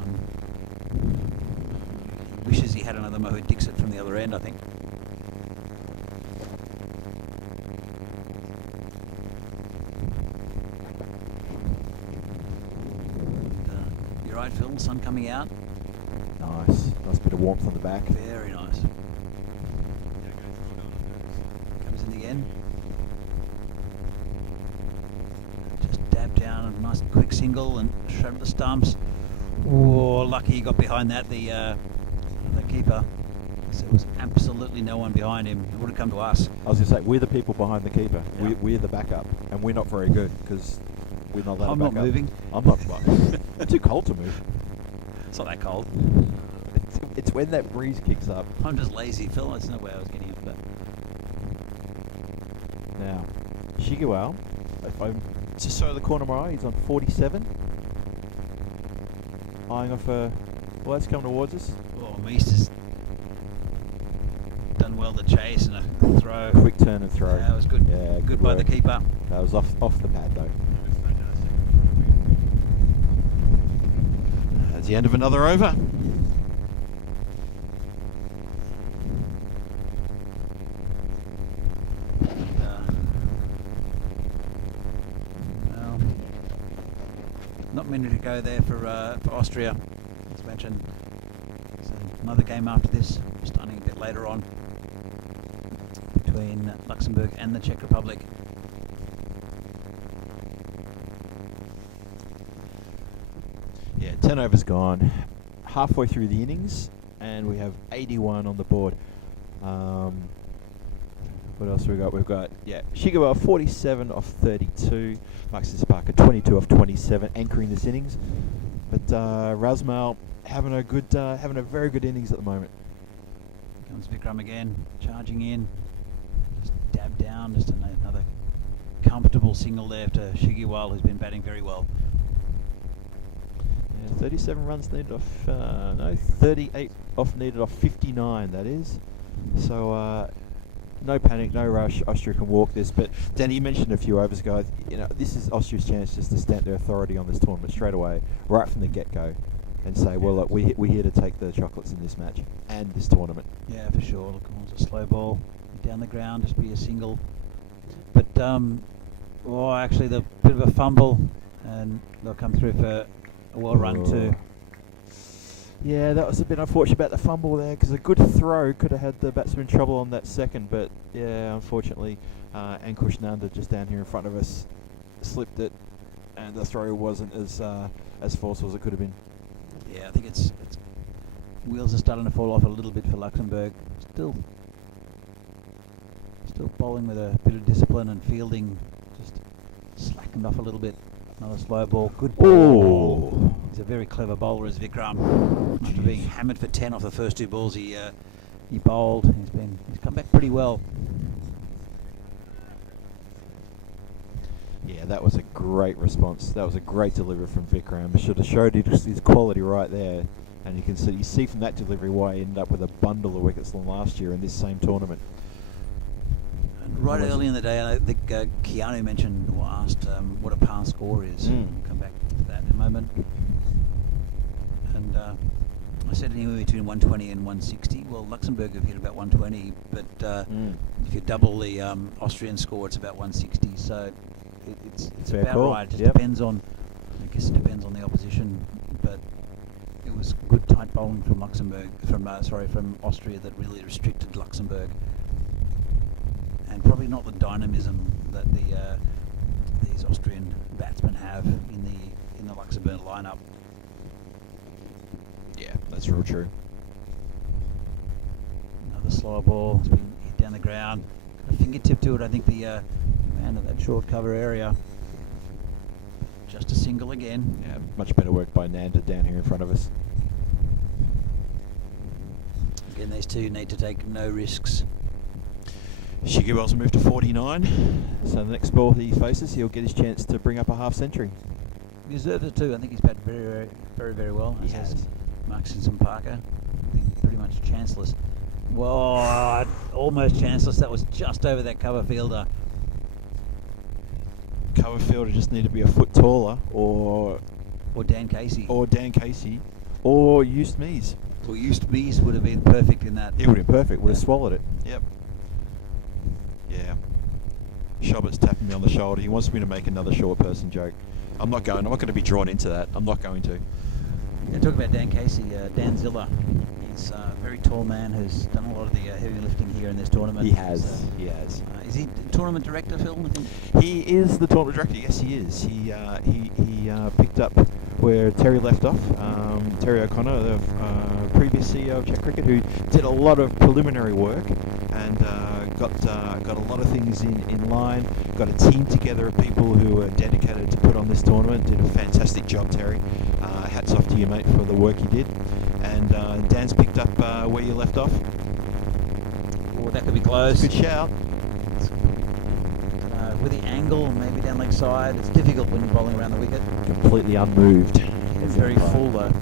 wishes he had another Moe Dixit from the other end, I think. And, you're right, Phil. Sun coming out. Nice bit of warmth on the back. Very nice. Comes in again. Nice quick single and shredded the stumps. Oh, lucky he got behind that, the keeper. So there was absolutely no one behind him. It would have come to us. I was going to say, we're the people behind the keeper. Yeah. We're the backup, and we're not very good because we're not allowed I'm to not back up. moving. I'm not. It's too cold to move. It's not that cold. It's when that breeze kicks up. I'm just lazy, Phil. That's no way I was getting it. But Now, Shigewa, if I'm just out of the corner of my eye, he's on 47. Eyeing off a... Well, that's coming towards us. oh, Meest has done well to chase and a throw. Quick turn and throw. Yeah, that was good. Yeah, Good by the work. keeper. That was off the pad, though. That's the end of another over. Well, not many to go there for Austria, as mentioned. So another game after this, starting a bit later on, between Luxembourg and the Czech Republic. Yeah, 10 overs gone. Halfway through the innings, and we have 81 on the board. What else have we got? We've got, Shigewa 47 off 32. Maxis Parker 22 off 27, anchoring this innings. But Razmal having a very good innings at the moment. Comes Vikram again, charging in. Just dab down, just another comfortable single there to Shigiwal, who's been batting very well. Yeah, 37 runs needed off, 38 off needed off 59, that is. So, no panic, no rush. Austria can walk this. But Danny, you mentioned a few overs ago. This is Austria's chance just to stamp their authority on this tournament straight away, right from the get-go, and say, well, look, we're here to take the chocolates in this match and this tournament. Yeah, for sure. Look, it was a slow ball down the ground, just be a single. But actually, the bit of a fumble, and they'll come through for a well run too. Yeah, that was a bit unfortunate about the fumble there, because a good throw could have had the batsman in trouble on that second, but yeah, unfortunately, Ankush Nanda just down here in front of us slipped it, and the throw wasn't as forceful as it could have been. Yeah, I think it's wheels are starting to fall off a little bit for Luxembourg. Still bowling with a bit of discipline, and fielding just slackened off a little bit. Another slow ball, good ball. Oh, He's a very clever bowler, is Vikram. After being hammered for 10 off the first two balls, he bowled. He's come back pretty well. yeah, that was a great response. That was a great delivery from Vikram. Should have showed his quality right there, and you can see from that delivery why he ended up with a bundle of wickets than last year in this same tournament. Right early in the day, I think Keanu mentioned or asked what a par score is. We'll come back to that in a moment. And I said anywhere between 120 and 160. Well, Luxembourg have hit about 120, but if you double the Austrian score, it's about 160. So it's Fair about call. right. It just Yep. depends on, I guess it depends on the opposition, but it was good tight bowling from from Austria that really restricted Luxembourg. And probably not the dynamism that these Austrian batsmen have in the Luxembourg lineup. Yeah, that's real true. Another slower ball. It's been hit down the ground. Got a fingertip to it. I think the man of that short cover area. Just a single again. Yeah, much better work by Nanda down here in front of us. Again, these two need to take no risks. Shigewa's moved to 49, so the next ball he faces, he'll get his chance to bring up a half century. He deserves it too. I think he's batted very, very, very, very well. He has. Maxis Parker, been pretty much chanceless. Whoa, almost chanceless. That was just over that cover fielder. Cover fielder just need to be a foot taller, or Dan Casey. Dan Casey, or Eustace Mees. Well, Mees would have been perfect in that. It would have been perfect. Would have Yeah. swallowed it. Yep. Yeah. Shobbett's tapping me on the shoulder. He wants me to make another short person joke. I'm not going to be drawn into that. I'm not going to. Yeah, talk about Dan Casey, Dan Zilla. It's a very tall man who's done a lot of the heavy lifting here in this tournament. He has. He has. Is he tournament director, Phil? I think. He is the tournament director. Yes, he is. He picked up where Terry left off. Terry O'Connor, the previous CEO of Czech Cricket, who did a lot of preliminary work and got a lot of things in line. Got a team together of people who were dedicated to put on this tournament. Did a fantastic job, Terry. Hats off to you, mate, for the work you did. And Dan's picked up where you left off. Oh, that could be close. Good shout. With the angle, maybe down leg side, it's difficult when you're bowling around the wicket. Completely unmoved. It's very full though.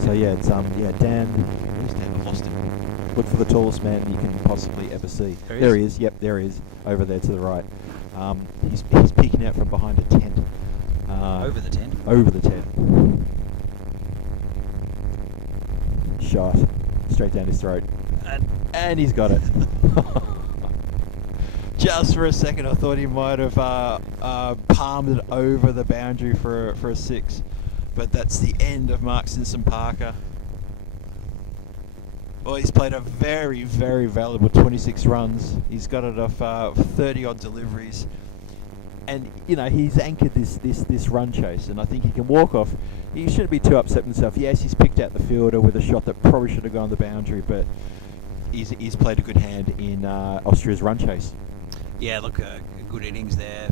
So yeah, it's Dan. Where's Dan? I've lost him. Look for the tallest man you can possibly ever see. There he is. Yep, there he is. Over there to the right. He's peeking out from behind a tent. Over the tent. Over the tent. Shot straight down his throat, and he's got it. Just for a second, I thought he might have palmed it over the boundary for a six, but that's the end of Mark Simpson-Parker. Well, he's played a very, very valuable 26 runs. He's got it off 30-odd deliveries, and he's anchored this run chase, and I think he can walk off. He shouldn't be too upset with himself. Yes, he's picked out the fielder with a shot that probably should have gone the boundary, but he's played a good hand in Austria's run chase. Yeah, look, a good innings there.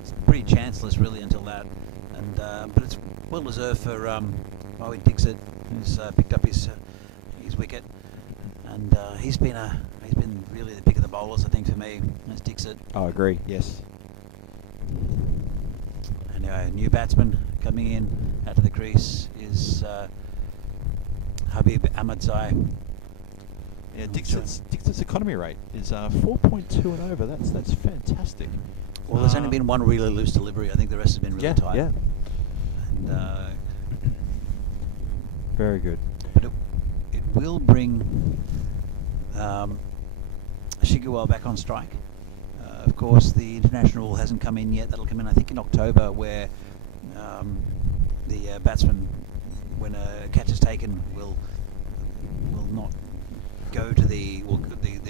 It's pretty chanceless really until that, and but it's well deserved for Owen Dixit, who's picked up his wicket, and he's been really the pick of the bowlers, I think, for me. That's Dixit. I agree. Yes. And a new batsman coming in out to the crease is Habib Ahmadzai. Yeah, Dixit's economy rate is 4.2 and over. That's fantastic. Well, there's only been one really loose delivery. I think the rest has been really tight. Yeah. And very good. But it will bring Shigewal back on strike. Of course, the international hasn't come in yet. That'll come in, I think, in October, where the batsman, when a catch is taken, will not go to the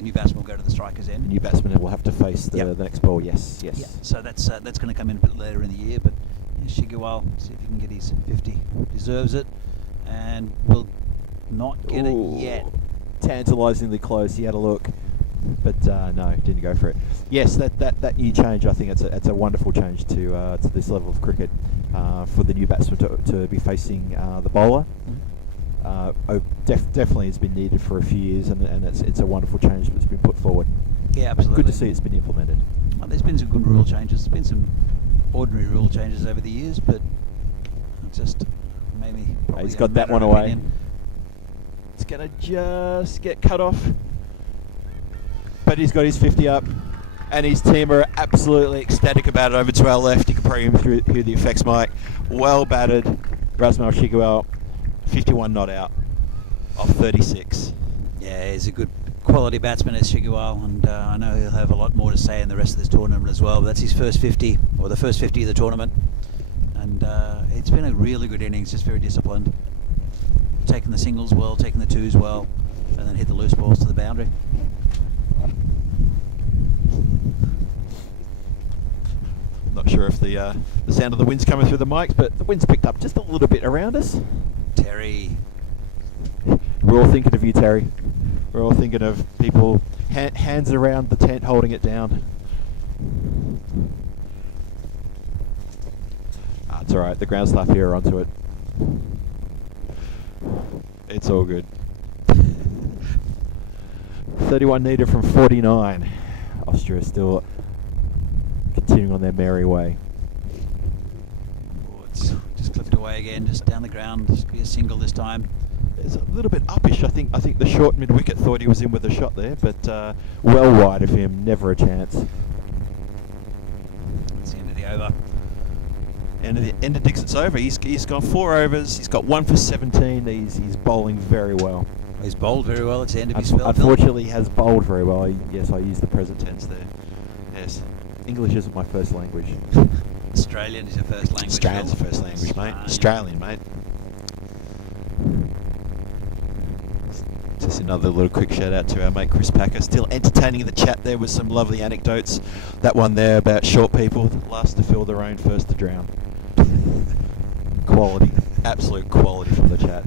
new batsman will go to the striker's end. The new batsman will have to face the next ball. Yes. Yeah. So that's going to come in a bit later in the year. But Shigewal, see if he can get his 50. Deserves it, and will not get it yet. Tantalisingly close. He had a look, but no, didn't go for it. Yes, that new change. I think it's a wonderful change to this level of cricket for the new batsman to be facing the bowler. Definitely has been needed for a few years, and it's a wonderful change that's been put forward. Yeah, absolutely. Good to see it's been implemented. Well, there's been some good rule changes. There's been some ordinary rule changes over the years, but just maybe. He's got that one away. It's gonna just get cut off, but he's got his 50 up, and his team are absolutely ecstatic about it. Over to our left, you can probably hear the effects mic. Well batted, Rasmal Shigewal, 51 not out of 36. Yeah, he's a good quality batsman as Shigewal, and I know he'll have a lot more to say in the rest of this tournament as well. But that's his first 50, or the first 50 of the tournament, and it's been a really good innings, just very disciplined. Taking the singles well, taking the twos well, and then hit the loose balls to the boundary. Not sure if the sound of the wind's coming through the mics, but the wind's picked up just a little bit around us. Terry. We're all thinking of you, Terry. We're all thinking of people, hands around the tent holding it down. It's alright, the ground staff here are onto it. It's all good. 31 needed from 49. Austria still continuing on their merry way. Oh, it's just clipped away again, just down the ground. Just be a single this time. It's a little bit uppish. I think the short mid wicket thought he was in with a shot there, but well wide of him, never a chance. It's the end of the over. End of Dixit's over. He's gone 4 overs. He's got 1 for 17. He's bowling very well. He's bowled very well. It's the end of his spell. Unfortunately, he has bowled very well. Yes, I use the present tense there. Yes, English isn't my first language. Australian is your first language. Australian's the first language, mate. Australian, mate. Just another little quick shout out to our mate Chris Packer, still entertaining the chat there with some lovely anecdotes. That one there about short people, last to fill their own, first to drown. Quality, absolute quality from the chat.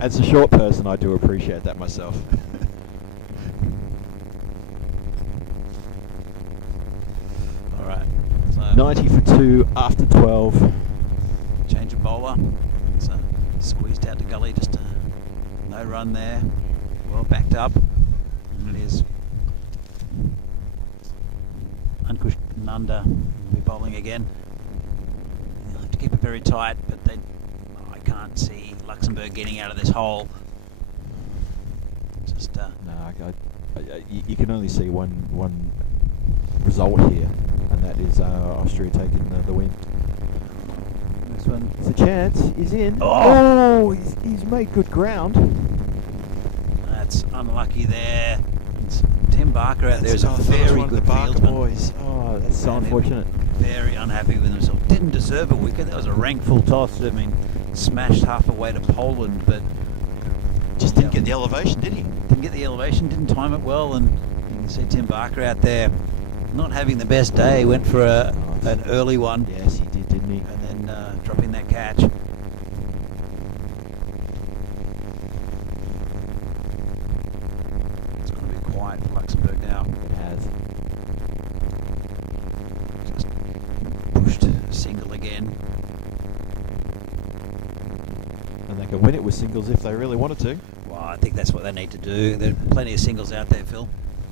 As a short person, I do appreciate that myself. All right. So 90 for 2 after 12. change of bowler. So squeezed out to gully, just no run there. Well backed up. And it is Ankush Nanda will be bowling again. They'll have to keep it very tight, but I can't see Luxembourg getting out of this hole. Just No, you can only see one result here, and that is Austria taking the win. Next one. It's a chance. He's in. Oh! He's made good ground. that's unlucky there. It's Tim Barker out there is a I thought it was very one of the good Barker fieldsman. boys. Oh, that's so And they were unfortunate. Very unhappy with himself. Didn't deserve a wicket. That was a rank full toss. I mean, smashed half the way to Poland, but Just didn't get the elevation, did he? didn't get the elevation, didn't time it well, and you can see Tim Barker out there not having the best day. Went for an early one, Yes, he did, didn't he? and then dropping that catch. It's going to be quiet for Luxembourg now. It has. Just pushed single again. And they can win it with singles if they really wanted to. Well, I think that's what they need to do. There are plenty of singles out there, Phil.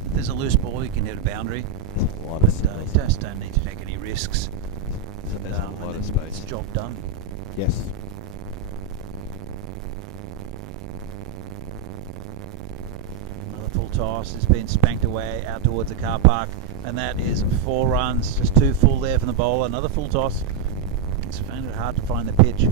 If there's a loose ball, you can hit a boundary. There's a lot But of singles. you just don't need to take any risks. There's a lot And of then space. it's job done. Yes. Another full toss. It's been spanked away out towards the car park. And that is 4 runs. Just 2 full there from the bowler. Another full toss. It's found it hard to find the pitch.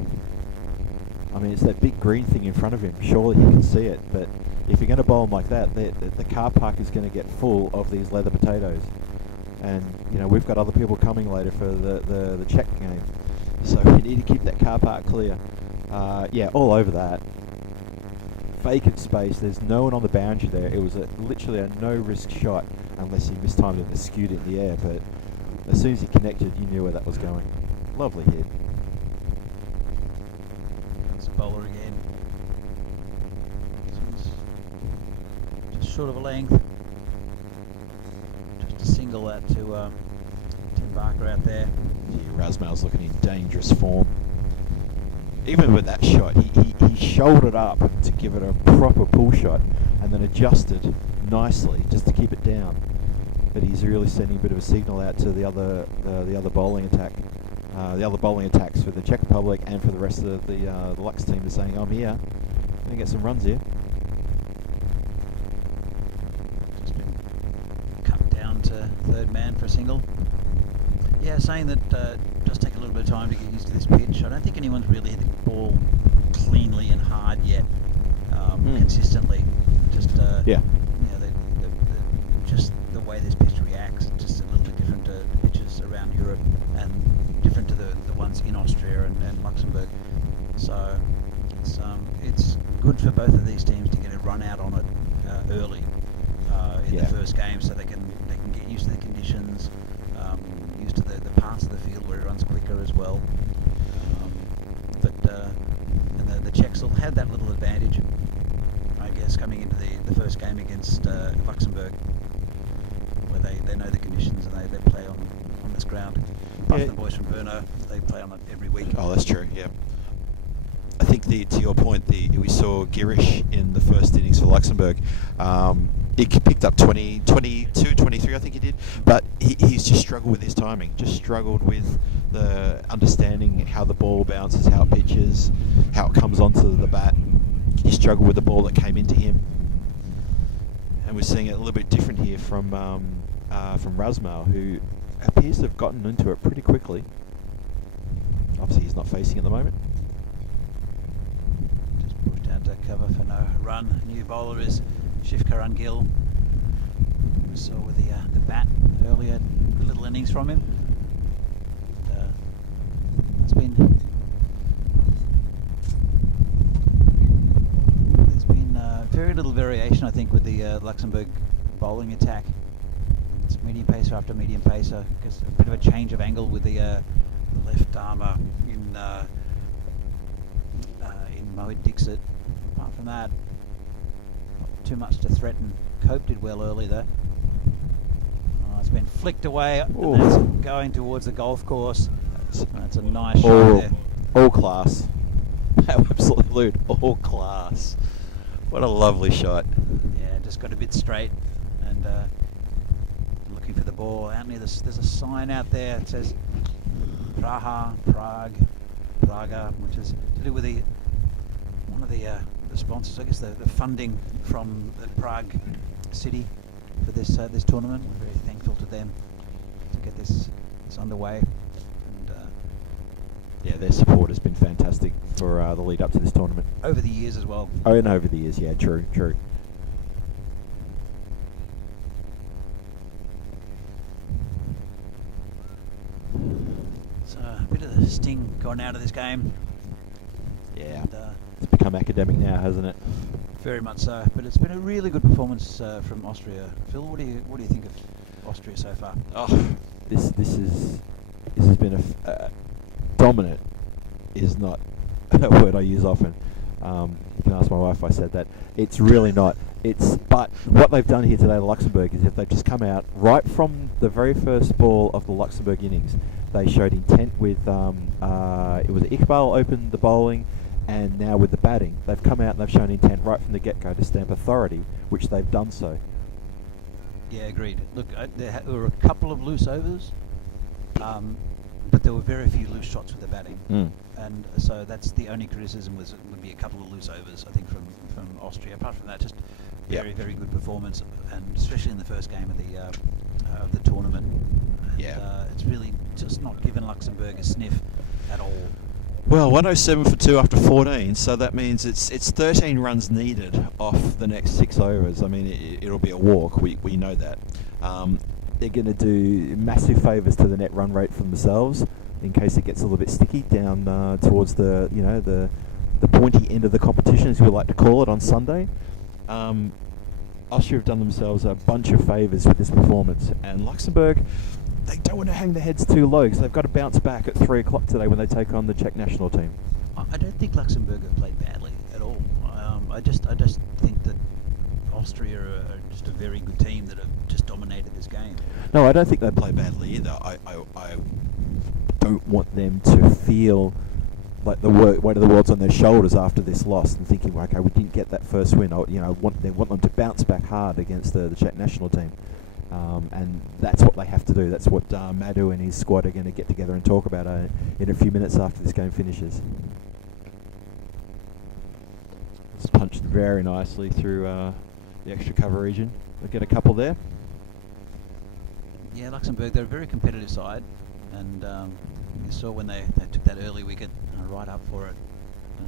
I mean, it's that big green thing in front of him. Surely he can see it, but if you're going to bowl him like that, the car park is going to get full of these leather potatoes. And, you know, we've got other people coming later for the Czech game. So we need to keep that car park clear. Yeah, all over that. Vacant space. There's no one on the boundary there. It was literally a no-risk shot unless he mistimed it and skewed it in the air. But as soon as he connected, you knew where that was going. Lovely hit. It's a bowler again. This one's just short of a length. Just a single out to Tim Barker out there. Rasmal's looking in dangerous form. Even with that shot, he shouldered up to give it a proper pull shot and then adjusted nicely just to keep it down. But he's really sending a bit of a signal out to the other bowling attack. The other bowling attacks for the Czech Republic and for the rest of the Lux team are saying, I'm here. Going to get some runs here. Just been cut down to third man for a single. Yeah, saying that just take a little bit of time to get used to this pitch. I don't think anyone's really hit the ball cleanly and hard yet, consistently. Just Yeah. you know, just the way this pitch reacts, it's just a little bit different to the pitches around Europe and different to the ones in Austria and Luxembourg. So it's good for both of these teams to get a run out on it early in the first game, so they can get used to the conditions, used to the parts of the field where it runs quicker as well. And the Czechs will have that little advantage, I guess, coming into the first game against Luxembourg, where they know the conditions and they play on this ground. Apart from the boys from Vinor, they play on it every week. Oh, that's true, yeah. I think to your point, we saw Girish in the first innings for Luxembourg. He picked up 20, 22, 23, I think he did. But he's just struggled with his timing, just struggled with the understanding how the ball bounces, how it pitches, how it comes onto the bat. He struggled with the ball that came into him. And we're seeing it a little bit different here from Rasmal, who appears to have gotten into it pretty quickly. Obviously he's not facing at the moment. Just pushed down to cover for no run. New bowler is Shivkaran Gill. We saw with the bat earlier, a little innings from him. It's been variation, I think, with the Luxembourg bowling attack. It's medium pacer after medium pacer. Because a bit of a change of angle with the left armour in Mohit Dixit. Apart from that, not too much to threaten. Cope did well early though. Oh, it's been flicked away. Ooh. And that's going towards the golf course. That's a nice shot there. All class. Absolute all class. What a lovely shot. Yeah, just got a bit straight and looking for the ball. Out near this, there's a sign out there. It says Prague, which is to do with one of the sponsors. I guess the funding from the Prague city for this tournament. We're very thankful to them to get this underway. And Yeah, their support has been fantastic for the lead up to this tournament. over the years as well. Oh, and over the years, yeah, true. So a bit of the sting gone out of this game. Yeah, And, it's become academic now, hasn't it? very much so, but it's been a really good performance from Austria. Phil, what do you think of Austria so far? Oh, this has been dominant. Is not a word I use often. You can ask my wife if I said that. It's really not. But what they've done here today, Luxembourg, is that they've just come out right from the very first ball of the Luxembourg innings. They showed intent with it was Iqbal opened the bowling, and now with the batting, they've come out and they've shown intent right from the get-go to stamp authority, which they've done so. Yeah, agreed. Look, there were a couple of loose overs, but there were very few loose shots with the batting. And so that's the only criticism would be a couple of loose overs, I think, from Austria. Apart from that, just very, very good performance, and especially in the first game of the tournament. And, it's really just not given Luxembourg a sniff at all. Well, 107 for 2 after 14, so that means it's 13 runs needed off the next 6 overs. I mean, it'll be a walk. We know that. They're going to do massive favours to the net run rate for themselves in case it gets a little bit sticky down towards the pointy end of the competition, as we like to call it, on Sunday. Austria have done themselves a bunch of favours with this performance, and Luxembourg, they don't want to hang their heads too low because they've got to bounce back at 3 o'clock today when they take on the Czech national team. I don't think Luxembourg have played badly at all. I just think that Austria are just a very good team that have just dominated this game. No, I don't think they Play badly either. I don't want them to feel like the weight of the world's on their shoulders after this loss and thinking, well, okay, we didn't get that first win. I want them to bounce back hard against the Czech national team. And that's what they have to do. That's what Madhu and his squad are going to get together and talk about in a few minutes after this game finishes. It's punched very nicely through the extra cover region. They'll get a couple there. Yeah, Luxembourg, they're a very competitive side, and you saw when they took that early wicket right up for it.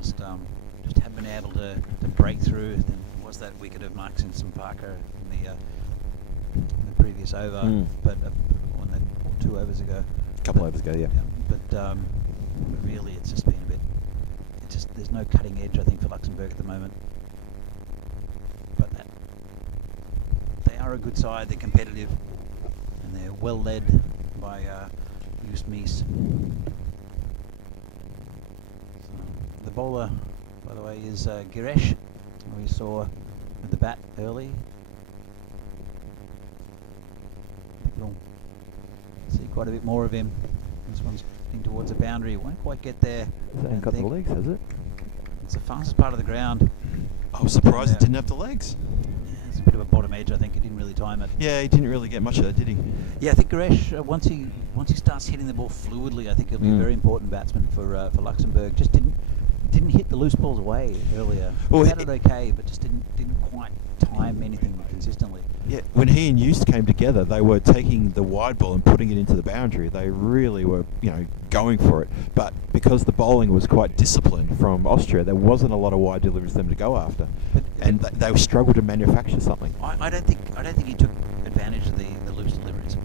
Just haven't been able to break through. Then was that wicket of Mark Simpson-Parker in the previous over, but when they 2 overs ago. A couple overs ago, yeah. But really, it's just been a bit. There's no cutting edge, I think, for Luxembourg at the moment. But they are a good side. They're competitive, and they're well led by Just Mies. So, the bowler, by the way, is Giresh, who we saw with the bat early. We'll see quite a bit more of him. This one's heading towards the boundary. Won't quite get there. It ain't got the legs, has it? It's the fastest part of the ground. I was surprised Yeah. it didn't have the legs. Yeah, it's a bit of a bottom edge. I think he didn't really time it. Yeah, he didn't really get much of that, did he? Yeah, I think Giresh, once he starts hitting the ball fluidly, I think he'll be a very important batsman for Luxembourg. Just didn't hit the loose balls away earlier. Well, He had it okay, but just didn't quite time anything consistently. Yeah, when he and Eust came together, they were taking the wide ball and putting it into the boundary. They really were, going for it. But because the bowling was quite disciplined from Austria, there wasn't a lot of wide deliveries for them to go after, and they struggled to manufacture something. I don't think he took advantage of the loose deliveries,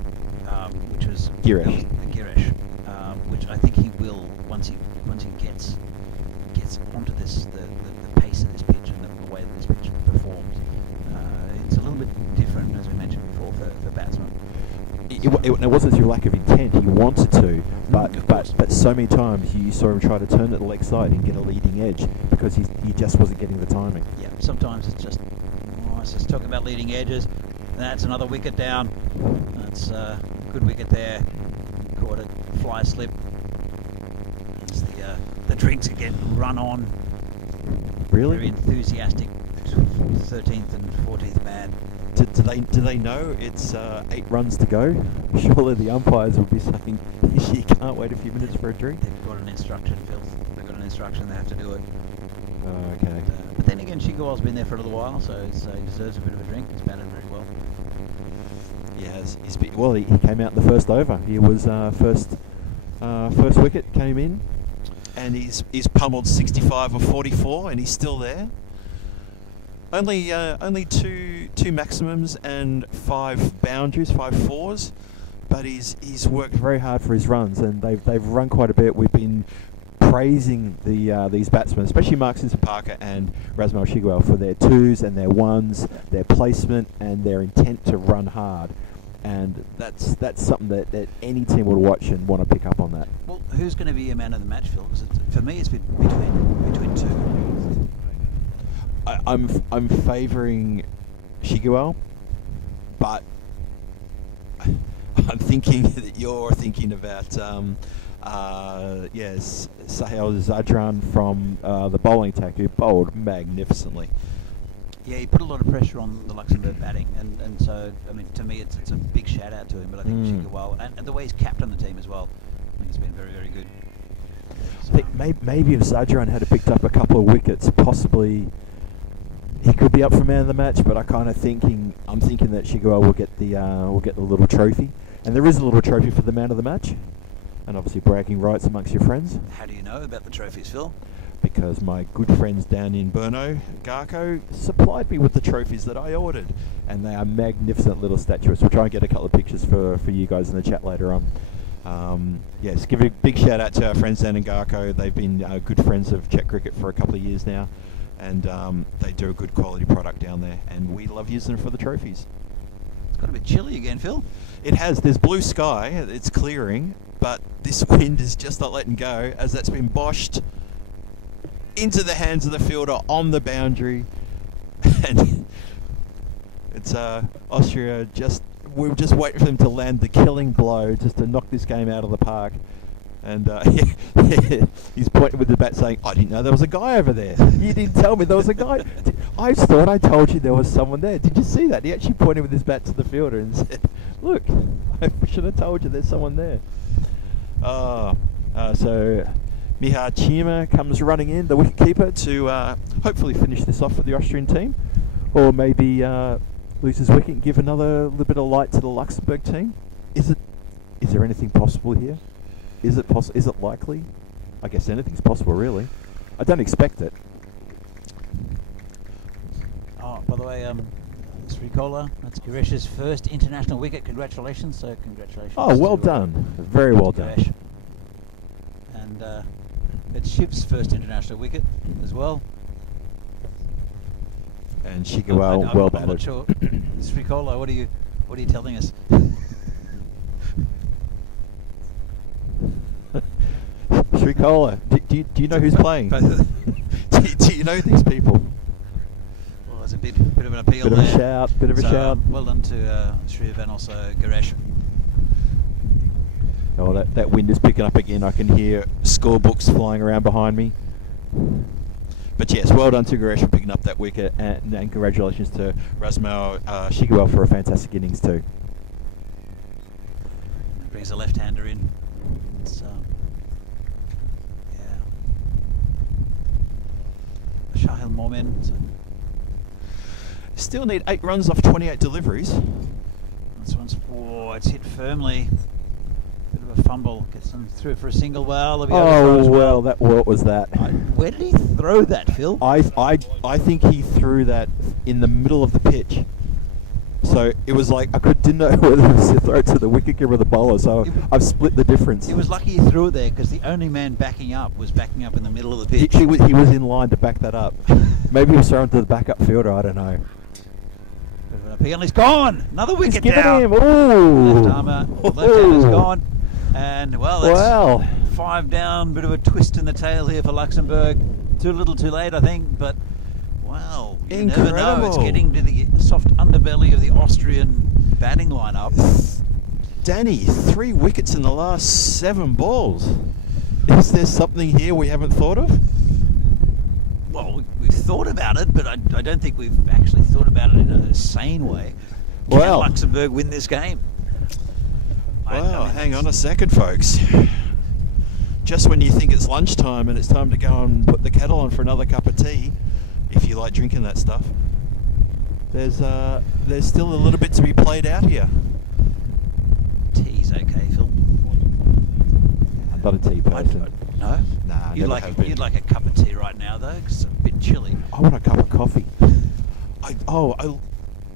which was Giresh. Giresh, which I think he will once he gets onto the pace of this pitch and the way that this pitch performs. little bit different, as we mentioned before, for batsmen. It wasn't through lack of intent. He wanted to, Of course. but so many times you saw him try to turn it the leg side and get a leading edge because he just wasn't getting the timing. Yeah, sometimes it's just, it's just talking about leading edges. That's another wicket down. That's a good wicket there. Caught it, fly slip. As the drinks are getting run on. Really? Very enthusiastic 13th and 14th man. Do they know it's 8 runs to go? Surely the umpires will be saying you can't wait a few minutes for a drink. They've got an instruction, Phil. They've got an instruction. They have to do it. Oh, okay. But then again, Shigawal's been there for a little while, so he deserves a bit of a drink. He's batted very well. He has. He came out in the first over. He was first wicket came in, and he's pummeled 65 or 44, and he's still there. Only two maximums and 5 boundaries, 5 fours, but he's worked very hard for his runs, and they've run quite a bit. We've been praising these batsmen, especially Mark Simpson-Parker and Rasmal Shigawal, for their 2s and their 1s, their placement and their intent to run hard. And that's something that any team would watch and want to pick up on that. Well, who's going to be a man of the match, Phil? Because for me, it's between two. I'm favouring Shigawal, but I'm thinking that you're thinking about Sahel Zadran from the bowling attack, who bowled magnificently. Yeah, he put a lot of pressure on the Luxembourg batting, and so, I mean, to me, it's a big shout out to him. But I think Shigawal, and the way he's captained the team as well, I think it's been very, very good. So, Maybe if Zadran had picked up a couple of wickets, possibly he could be up for man of the match. But I'm thinking that Shigawal will get the little trophy, and there is a little trophy for the man of the match, and obviously bragging rights amongst your friends. how do you know about the trophies, Phil? Because my good friends down in Brno, Garco, supplied me with the trophies that I ordered, and they are magnificent little statuettes. We'll try and get a couple of pictures for you guys in the chat later on. Yes, give a big shout out to our friends down in Garco. They've been good friends of Czech Cricket for a couple of years now, and they do a good quality product down there, and we love using them for the trophies. It's got a bit chilly again, Phil. It has. There's blue sky. It's clearing, but this wind is just not letting go, as that's been boshed into the hands of the fielder on the boundary, and it's Austria we're just waiting for them to land the killing blow just to knock this game out of the park. And he's pointing with the bat saying, "I didn't know there was a guy over there. You didn't tell me there was a guy. I thought I told you there was someone there. Did you see that?" He actually pointed with his bat to the fielder and said, "Look, I should have told you there's someone there." So Miha Chima comes running in, the wicketkeeper, to hopefully finish this off for the Austrian team, or maybe lose his wicket and give another little bit of light to the Luxembourg team. Is there anything possible here? Is it possible? Is it likely? I guess anything's possible, really. I don't expect it. Oh, by the way, Srikola, that's Guresh's first international wicket. Congratulations. So congratulations. Oh, well to, done. Very well to done. Guresh. And it's Shiv's first international wicket as well. And Shigawal, well I'm batted. not sure. Srikola, what are you telling us? Srikola, do you know who's playing? do you know these people? Well, there's a bit of an appeal Bit of there. a shout, bit of a So, shout. Well done to Shriv and also Guresh. Oh, that wind is picking up again. I can hear scorebooks flying around behind me. But yes, well done to Guresh for picking up that wicket, and congratulations to Rasmal Shigawal for a fantastic innings too. Brings a left-hander in. It's, Shahil Momin. So Still need 8 runs off 28 deliveries. this one's it's hit firmly. Bit of a fumble. Gets them through for a single. Well, there'll be overthrow as well. What was that? Where did he throw that, Phil? I think he threw that in the middle of the pitch. So it was like didn't know whether it was to throw it to the wicketkeeper or the bowler. So I've split the difference. He was lucky he threw it there because the only man backing up was backing up in the middle of the pitch. He was in line to back that up. Maybe he was throwing to the backup fielder. I don't know. Bit of an Peonley's gone. Another wicket He's given down. him. Ooh. Left-hander's gone. And, well, that's Wow. 5 down. Bit of a twist in the tail here for Luxembourg. Too little too late, I think. But, wow, you never know. It's Incredible. getting to the soft underbelly of the Austrian batting lineup. Danny, 3 wickets in the last 7 balls. Is there something here we haven't thought of? Well, we've thought about it, but I don't think we've actually thought about it in a sane way. Can Well. Luxembourg win this game? Well, I mean, hang on a second, folks. Just when you think it's lunchtime and it's time to go and put the kettle on for another cup of tea, if you like drinking that stuff, there's still a little bit to be played out here. Tea's okay, Phil. I'm not a tea person. No? Nah, You'd never like have been. you'd like a cup of tea right now, though, 'cause it's a bit chilly. I want a cup of coffee.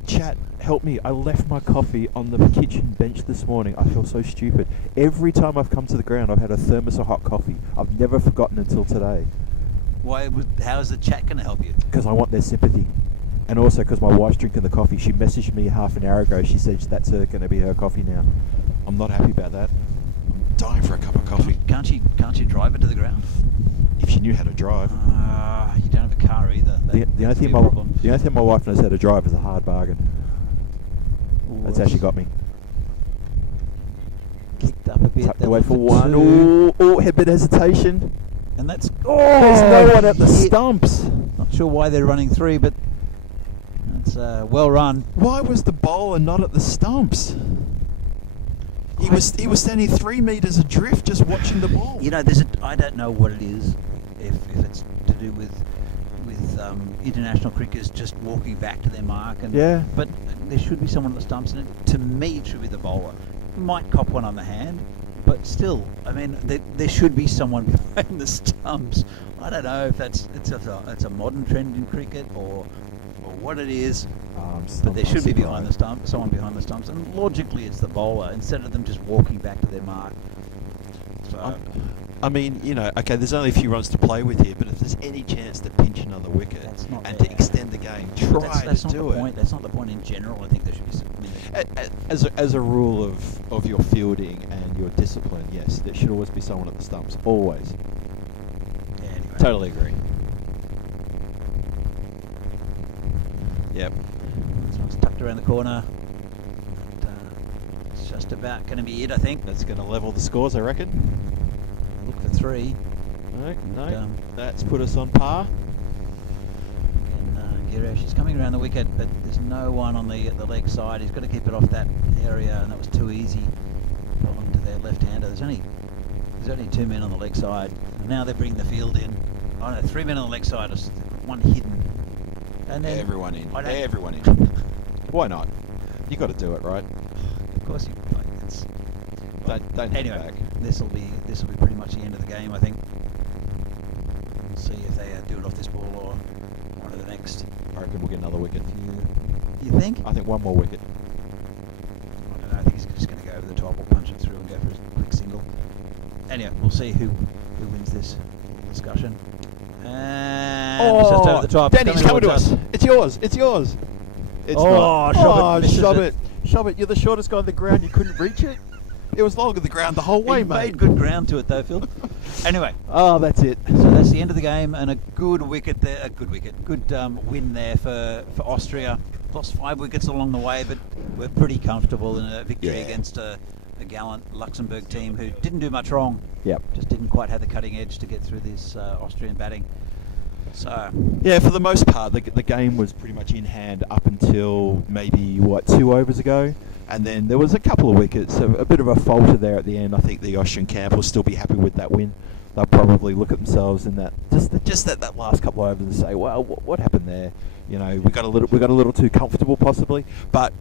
Chat, help me. I left my coffee on the kitchen bench this morning. I feel so stupid. Every time I've come to the ground, I've had a thermos of hot coffee. I've never forgotten until today. How is the chat going to help you? Because I want their sympathy. And also because my wife's drinking the coffee. She messaged me half an hour ago. She said that's going to be her coffee now. I'm not happy about that. I'm dying for a cup of coffee. Can't you drive it to the ground? If she knew how to drive. You don't have a car either. The only thing my wife knows how to drive is a hard bargain. That's how she got me. Kicked up a bit. Tucked away for one. Oh, a bit of hesitation. And that's... There's no one at the stumps. Not sure why they're running 3, but that's well run. Why was the bowler not at the stumps? He was standing 3 metres adrift just watching the ball. You know, I don't know what it is, if it's to do with international cricketers just walking back to their mark. Yeah. But there should be someone at the stumps, and to me it should be the bowler. Might cop one on the hand, but still, I mean, there should be someone behind the stumps. I don't know if it's a modern trend in cricket or what it is. But there should be someone behind the stumps, and logically it's the bowler instead of them just walking back to their mark. So, I mean, you know, okay, there's only a few runs to play with here, but if there's any chance to pinch another wicket That's not and there. to extend the game, but try that's to not do the it. point. That's not the point in general. I think there should be some. As a rule of your fielding and your discipline, yes, there should always be someone at the stumps. Always. Yeah, anyway. Totally agree. Yep. This one's tucked around the corner. But, it's just about going to be it, I think. That's going to level the scores, I reckon. Look for 3. No, that's put us on par. And Giro, she's coming around the wicket, but there's no one on the leg side. He's got to keep it off that area, and that was too easy. Falling to their left-hander. There's only 2 men on the leg side. And now they're bringing the field in. Oh no, 3 men on the leg side. There's 1 hidden. And then Everyone in. I don't- Everyone in. Why not? You got to do it, right? Of course, it's Don't anyway. hang back. This will be pretty much the end of the game, I think. We'll see if they do it off this ball or one of the next. I reckon we'll get another wicket. You think? I think 1 more wicket. I don't know. I think he's just going to go over the top or punch it through and go for a quick single. Anyway, we'll see who wins this discussion. And it's just over the top. Danny's coming to us. It's yours. It's yours. It's not. Shove it. Misses Shove it. it. Shove it. You're the shortest guy on the ground. You couldn't reach it. It was longer the ground the whole way, He mate. made good ground to it though, Phil. Anyway, Oh, that's it. so that's the end of the game, and a good wicket there. Good win there for Austria. Lost 5 wickets along the way, but we're pretty comfortable in a victory Yeah. against a gallant Luxembourg team who didn't do much wrong. Yep. Just didn't quite have the cutting edge to get through this Austrian batting. So Yeah, for the most part, the game was pretty much in hand up until maybe, 2 overs ago. And then there was a couple of wickets, a bit of a falter there at the end. I think the Austrian camp will still be happy with that win. They'll probably look at themselves in that just that last couple of overs and say, well, what happened there? You know, we got a little too comfortable possibly. But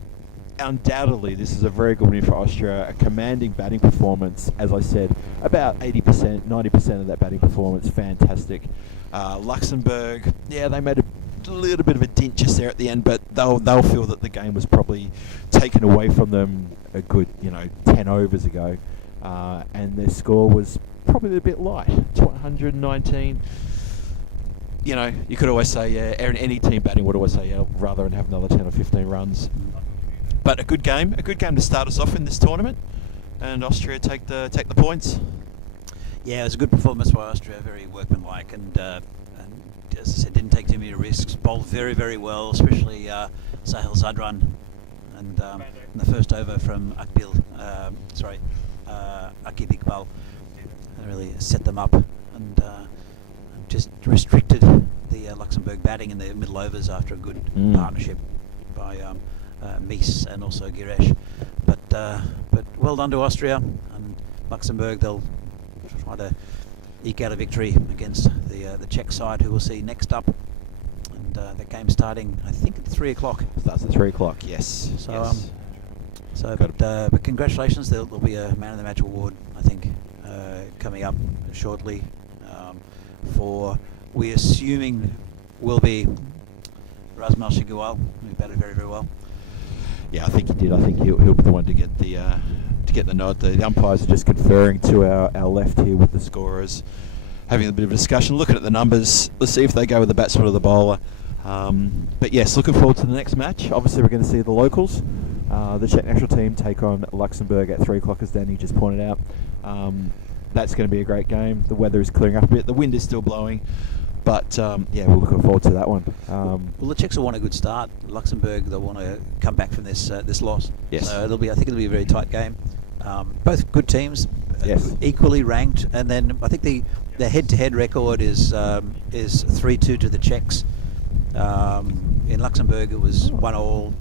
undoubtedly, this is a very good win for Austria. A commanding batting performance, as I said, about 80%, 90% of that batting performance, fantastic. Luxembourg, yeah, they made a little bit of a dent just there at the end, but they'll feel that the game was probably taken away from them a good 10 overs ago, and their score was probably a bit light, 119. you know, you could always say, yeah, any team batting would always say, yeah, rather than have another 10 or 15 runs. But a good game to start us off in this tournament, and Austria take the points. Yeah, it was a good performance by Austria, very workmanlike, and as I said, didn't take too many risks. Bowled very, very well, especially Sahil Zadran, and in the first over from Akib Iqbal, really set them up and just restricted the Luxembourg batting in the middle overs after a good partnership by Mies and also Giresh. But well done to Austria, and Luxembourg, they'll try to eke out a victory against the Czech side, who we'll see next up. And the game starting, I think, at 3 o'clock. Starts at 3 o'clock. Yes. So, yes. But congratulations. There'll be a Man of the Match award, I think, coming up shortly. For we're assuming will be Razmal Shigual, who batted very, very well. Yeah, I think he did. I think he'll be the one to get the nod. The umpires are just conferring to our left here with the scorers, having a bit of a discussion, looking at the numbers. Let's see if they go with the batsman or the bowler. But yes, looking forward to the next match. Obviously, we're going to see the locals. The Czech national team take on Luxembourg at 3 o'clock, as Danny just pointed out. That's going to be a great game. The weather is clearing up a bit. The wind is still blowing. But yeah, we're looking forward to that one. Well, the Czechs will want a good start. Luxembourg, they'll want to come back from this loss. Yes. So I think it'll be a very tight game. Both good teams, yes, equally ranked. And then I think the head-to-head record is 3-2 to the Czechs. In Luxembourg, it was 1-1.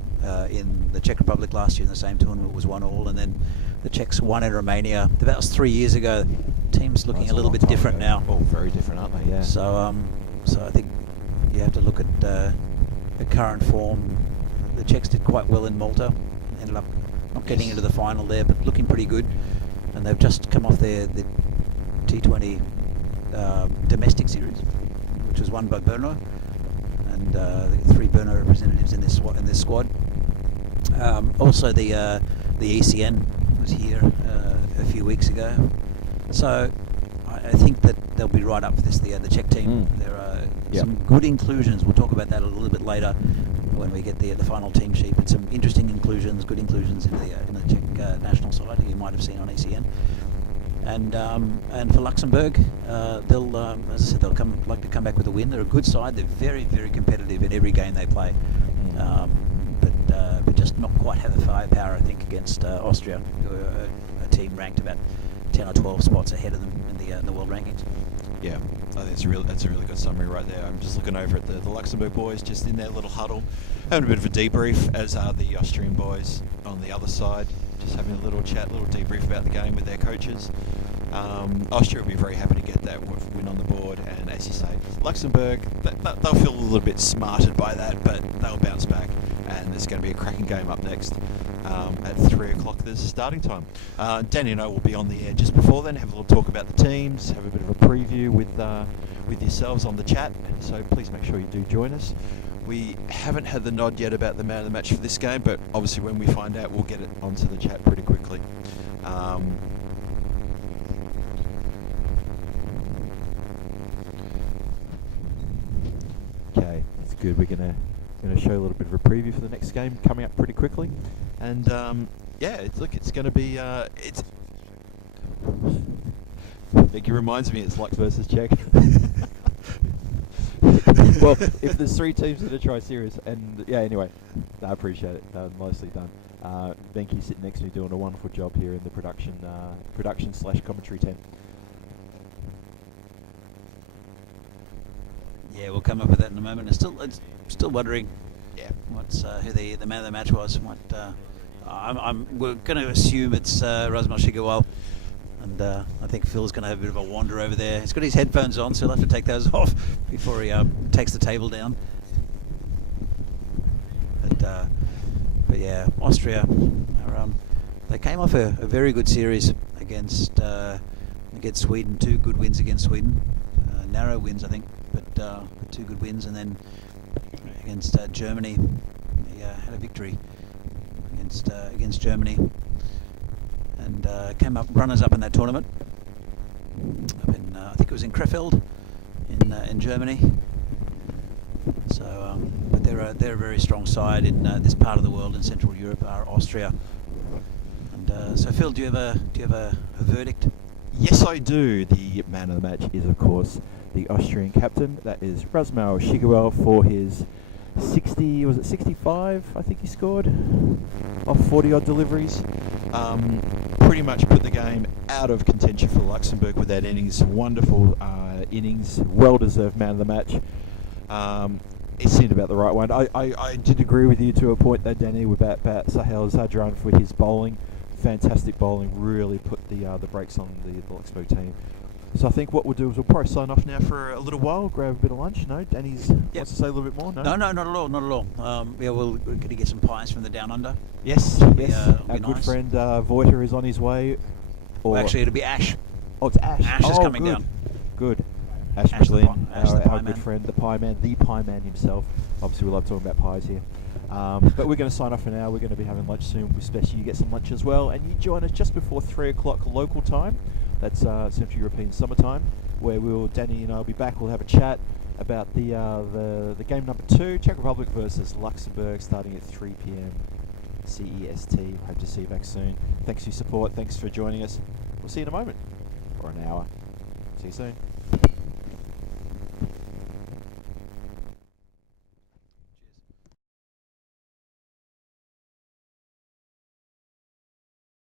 In the Czech Republic last year in the same tournament, it was 1-1, and then the Czechs won in Romania. That was 3 years ago. Team's looking a little bit different now. Oh, very different, aren't they? Yeah. So I think you have to look at the current form. The Czechs did quite well in Malta. Ended up not getting into the final there, but looking pretty good. And they've just come off the T20 domestic series, which was won by Vinor, and 3 Vinor representatives in this squad. Also, the ECN was here a few weeks ago. So I think that they'll be right up for this. The Czech team. There are some good inclusions. We'll talk about that a little bit later when we get the final team sheet. But some interesting inclusions, good inclusions in the Czech national side who you might have seen on ECN. And for Luxembourg, they'll as I said, they'll like to come back with a win. They're a good side. They're very, very competitive in every game they play. But just not quite have the firepower, I think, against Austria, who are a team ranked about 10 or 12 spots ahead of them in the world rankings. Yeah, I think that's a really good summary right there. I'm just looking over at the Luxembourg boys, just in their little huddle, having a bit of a debrief, as are the Austrian boys on the other side, just having a little chat, little debrief about the game with their coaches. Austria will be very happy to get that win on the board, and as you say, Luxembourg, they'll feel a little bit smarted by that, but they'll bounce back, and there's going to be a cracking game up next. At 3 o'clock there's a starting time. Danny and I will be on the air just before then, have a little talk about the teams, have a bit of a preview with yourselves on the chat, so please make sure you do join us. We haven't had the nod yet about the man of the match for this game, but obviously when we find out, we'll get it onto the chat pretty quickly. Okay, that's good. We're gonna show a little bit of a preview for the next game coming up pretty quickly, and yeah, it's going to be it's. It reminds me, it's Lux versus Czech. Well, if there's 3 teams in a tri-series, and yeah, anyway, I appreciate it. Nicely done. Benki sitting next to me doing a wonderful job here in the production/commentary tent. Yeah, we'll come up with that in a moment. It's still wondering. Yeah. What's who the man of the match was? We're going to assume it's Razmal Shigual, and I think Phil's going to have a bit of a wander over there. He's got his headphones on, so he'll have to take those off before he takes the table down. But yeah, Austria, they came off a very good series against Sweden. 2 good wins against Sweden, narrow wins, I think, but 2 good wins, and then against Germany, they had a victory against Germany, and came up runners-up in that tournament. Up in I think it was in Krefeld in Germany, So, but they're a very strong side in this part of the world in Central Europe, are Austria. And so, Phil, do you have a verdict? Yes, I do. The man of the match is, of course, the Austrian captain. That is Razmal Shiguel for his 65? I think he scored off 40-odd deliveries. Pretty much put the game out of contention for Luxembourg with that innings. Wonderful innings. Well-deserved man of the match. It seemed about the right one. I did agree with you to a point though, Danny, about Sahel Zadran for his bowling. Fantastic bowling. Really put the brakes on the Luxembourg team. So I think what we'll do is we'll probably sign off now for a little while, grab a bit of lunch. No, Danny's wants to say a little bit more. No, not at all, not at all. Yeah, we're going to get some pies from the Down Under. Yes, It'll be, yes. it'll Our be good nice. friend Voiter is on his way. Or Well, actually, it'll be Ash. oh, it's Ash. Ash is oh, coming good. down. Good. Ash Ash the McLean, Ash the our pie good man. friend, the pie man himself. Obviously, we love talking about pies here. But we're going to sign off for now. We're going to be having lunch soon. We suggest you get some lunch as well. And you join us just before 3 o'clock local time. That's Central European summertime, where Danny and I will be back. We'll have a chat about the game number 2, Czech Republic versus Luxembourg, starting at 3 p.m. CEST. Hope to see you back soon. Thanks for your support. Thanks for joining us. We'll see you in a moment, or an hour. See you soon.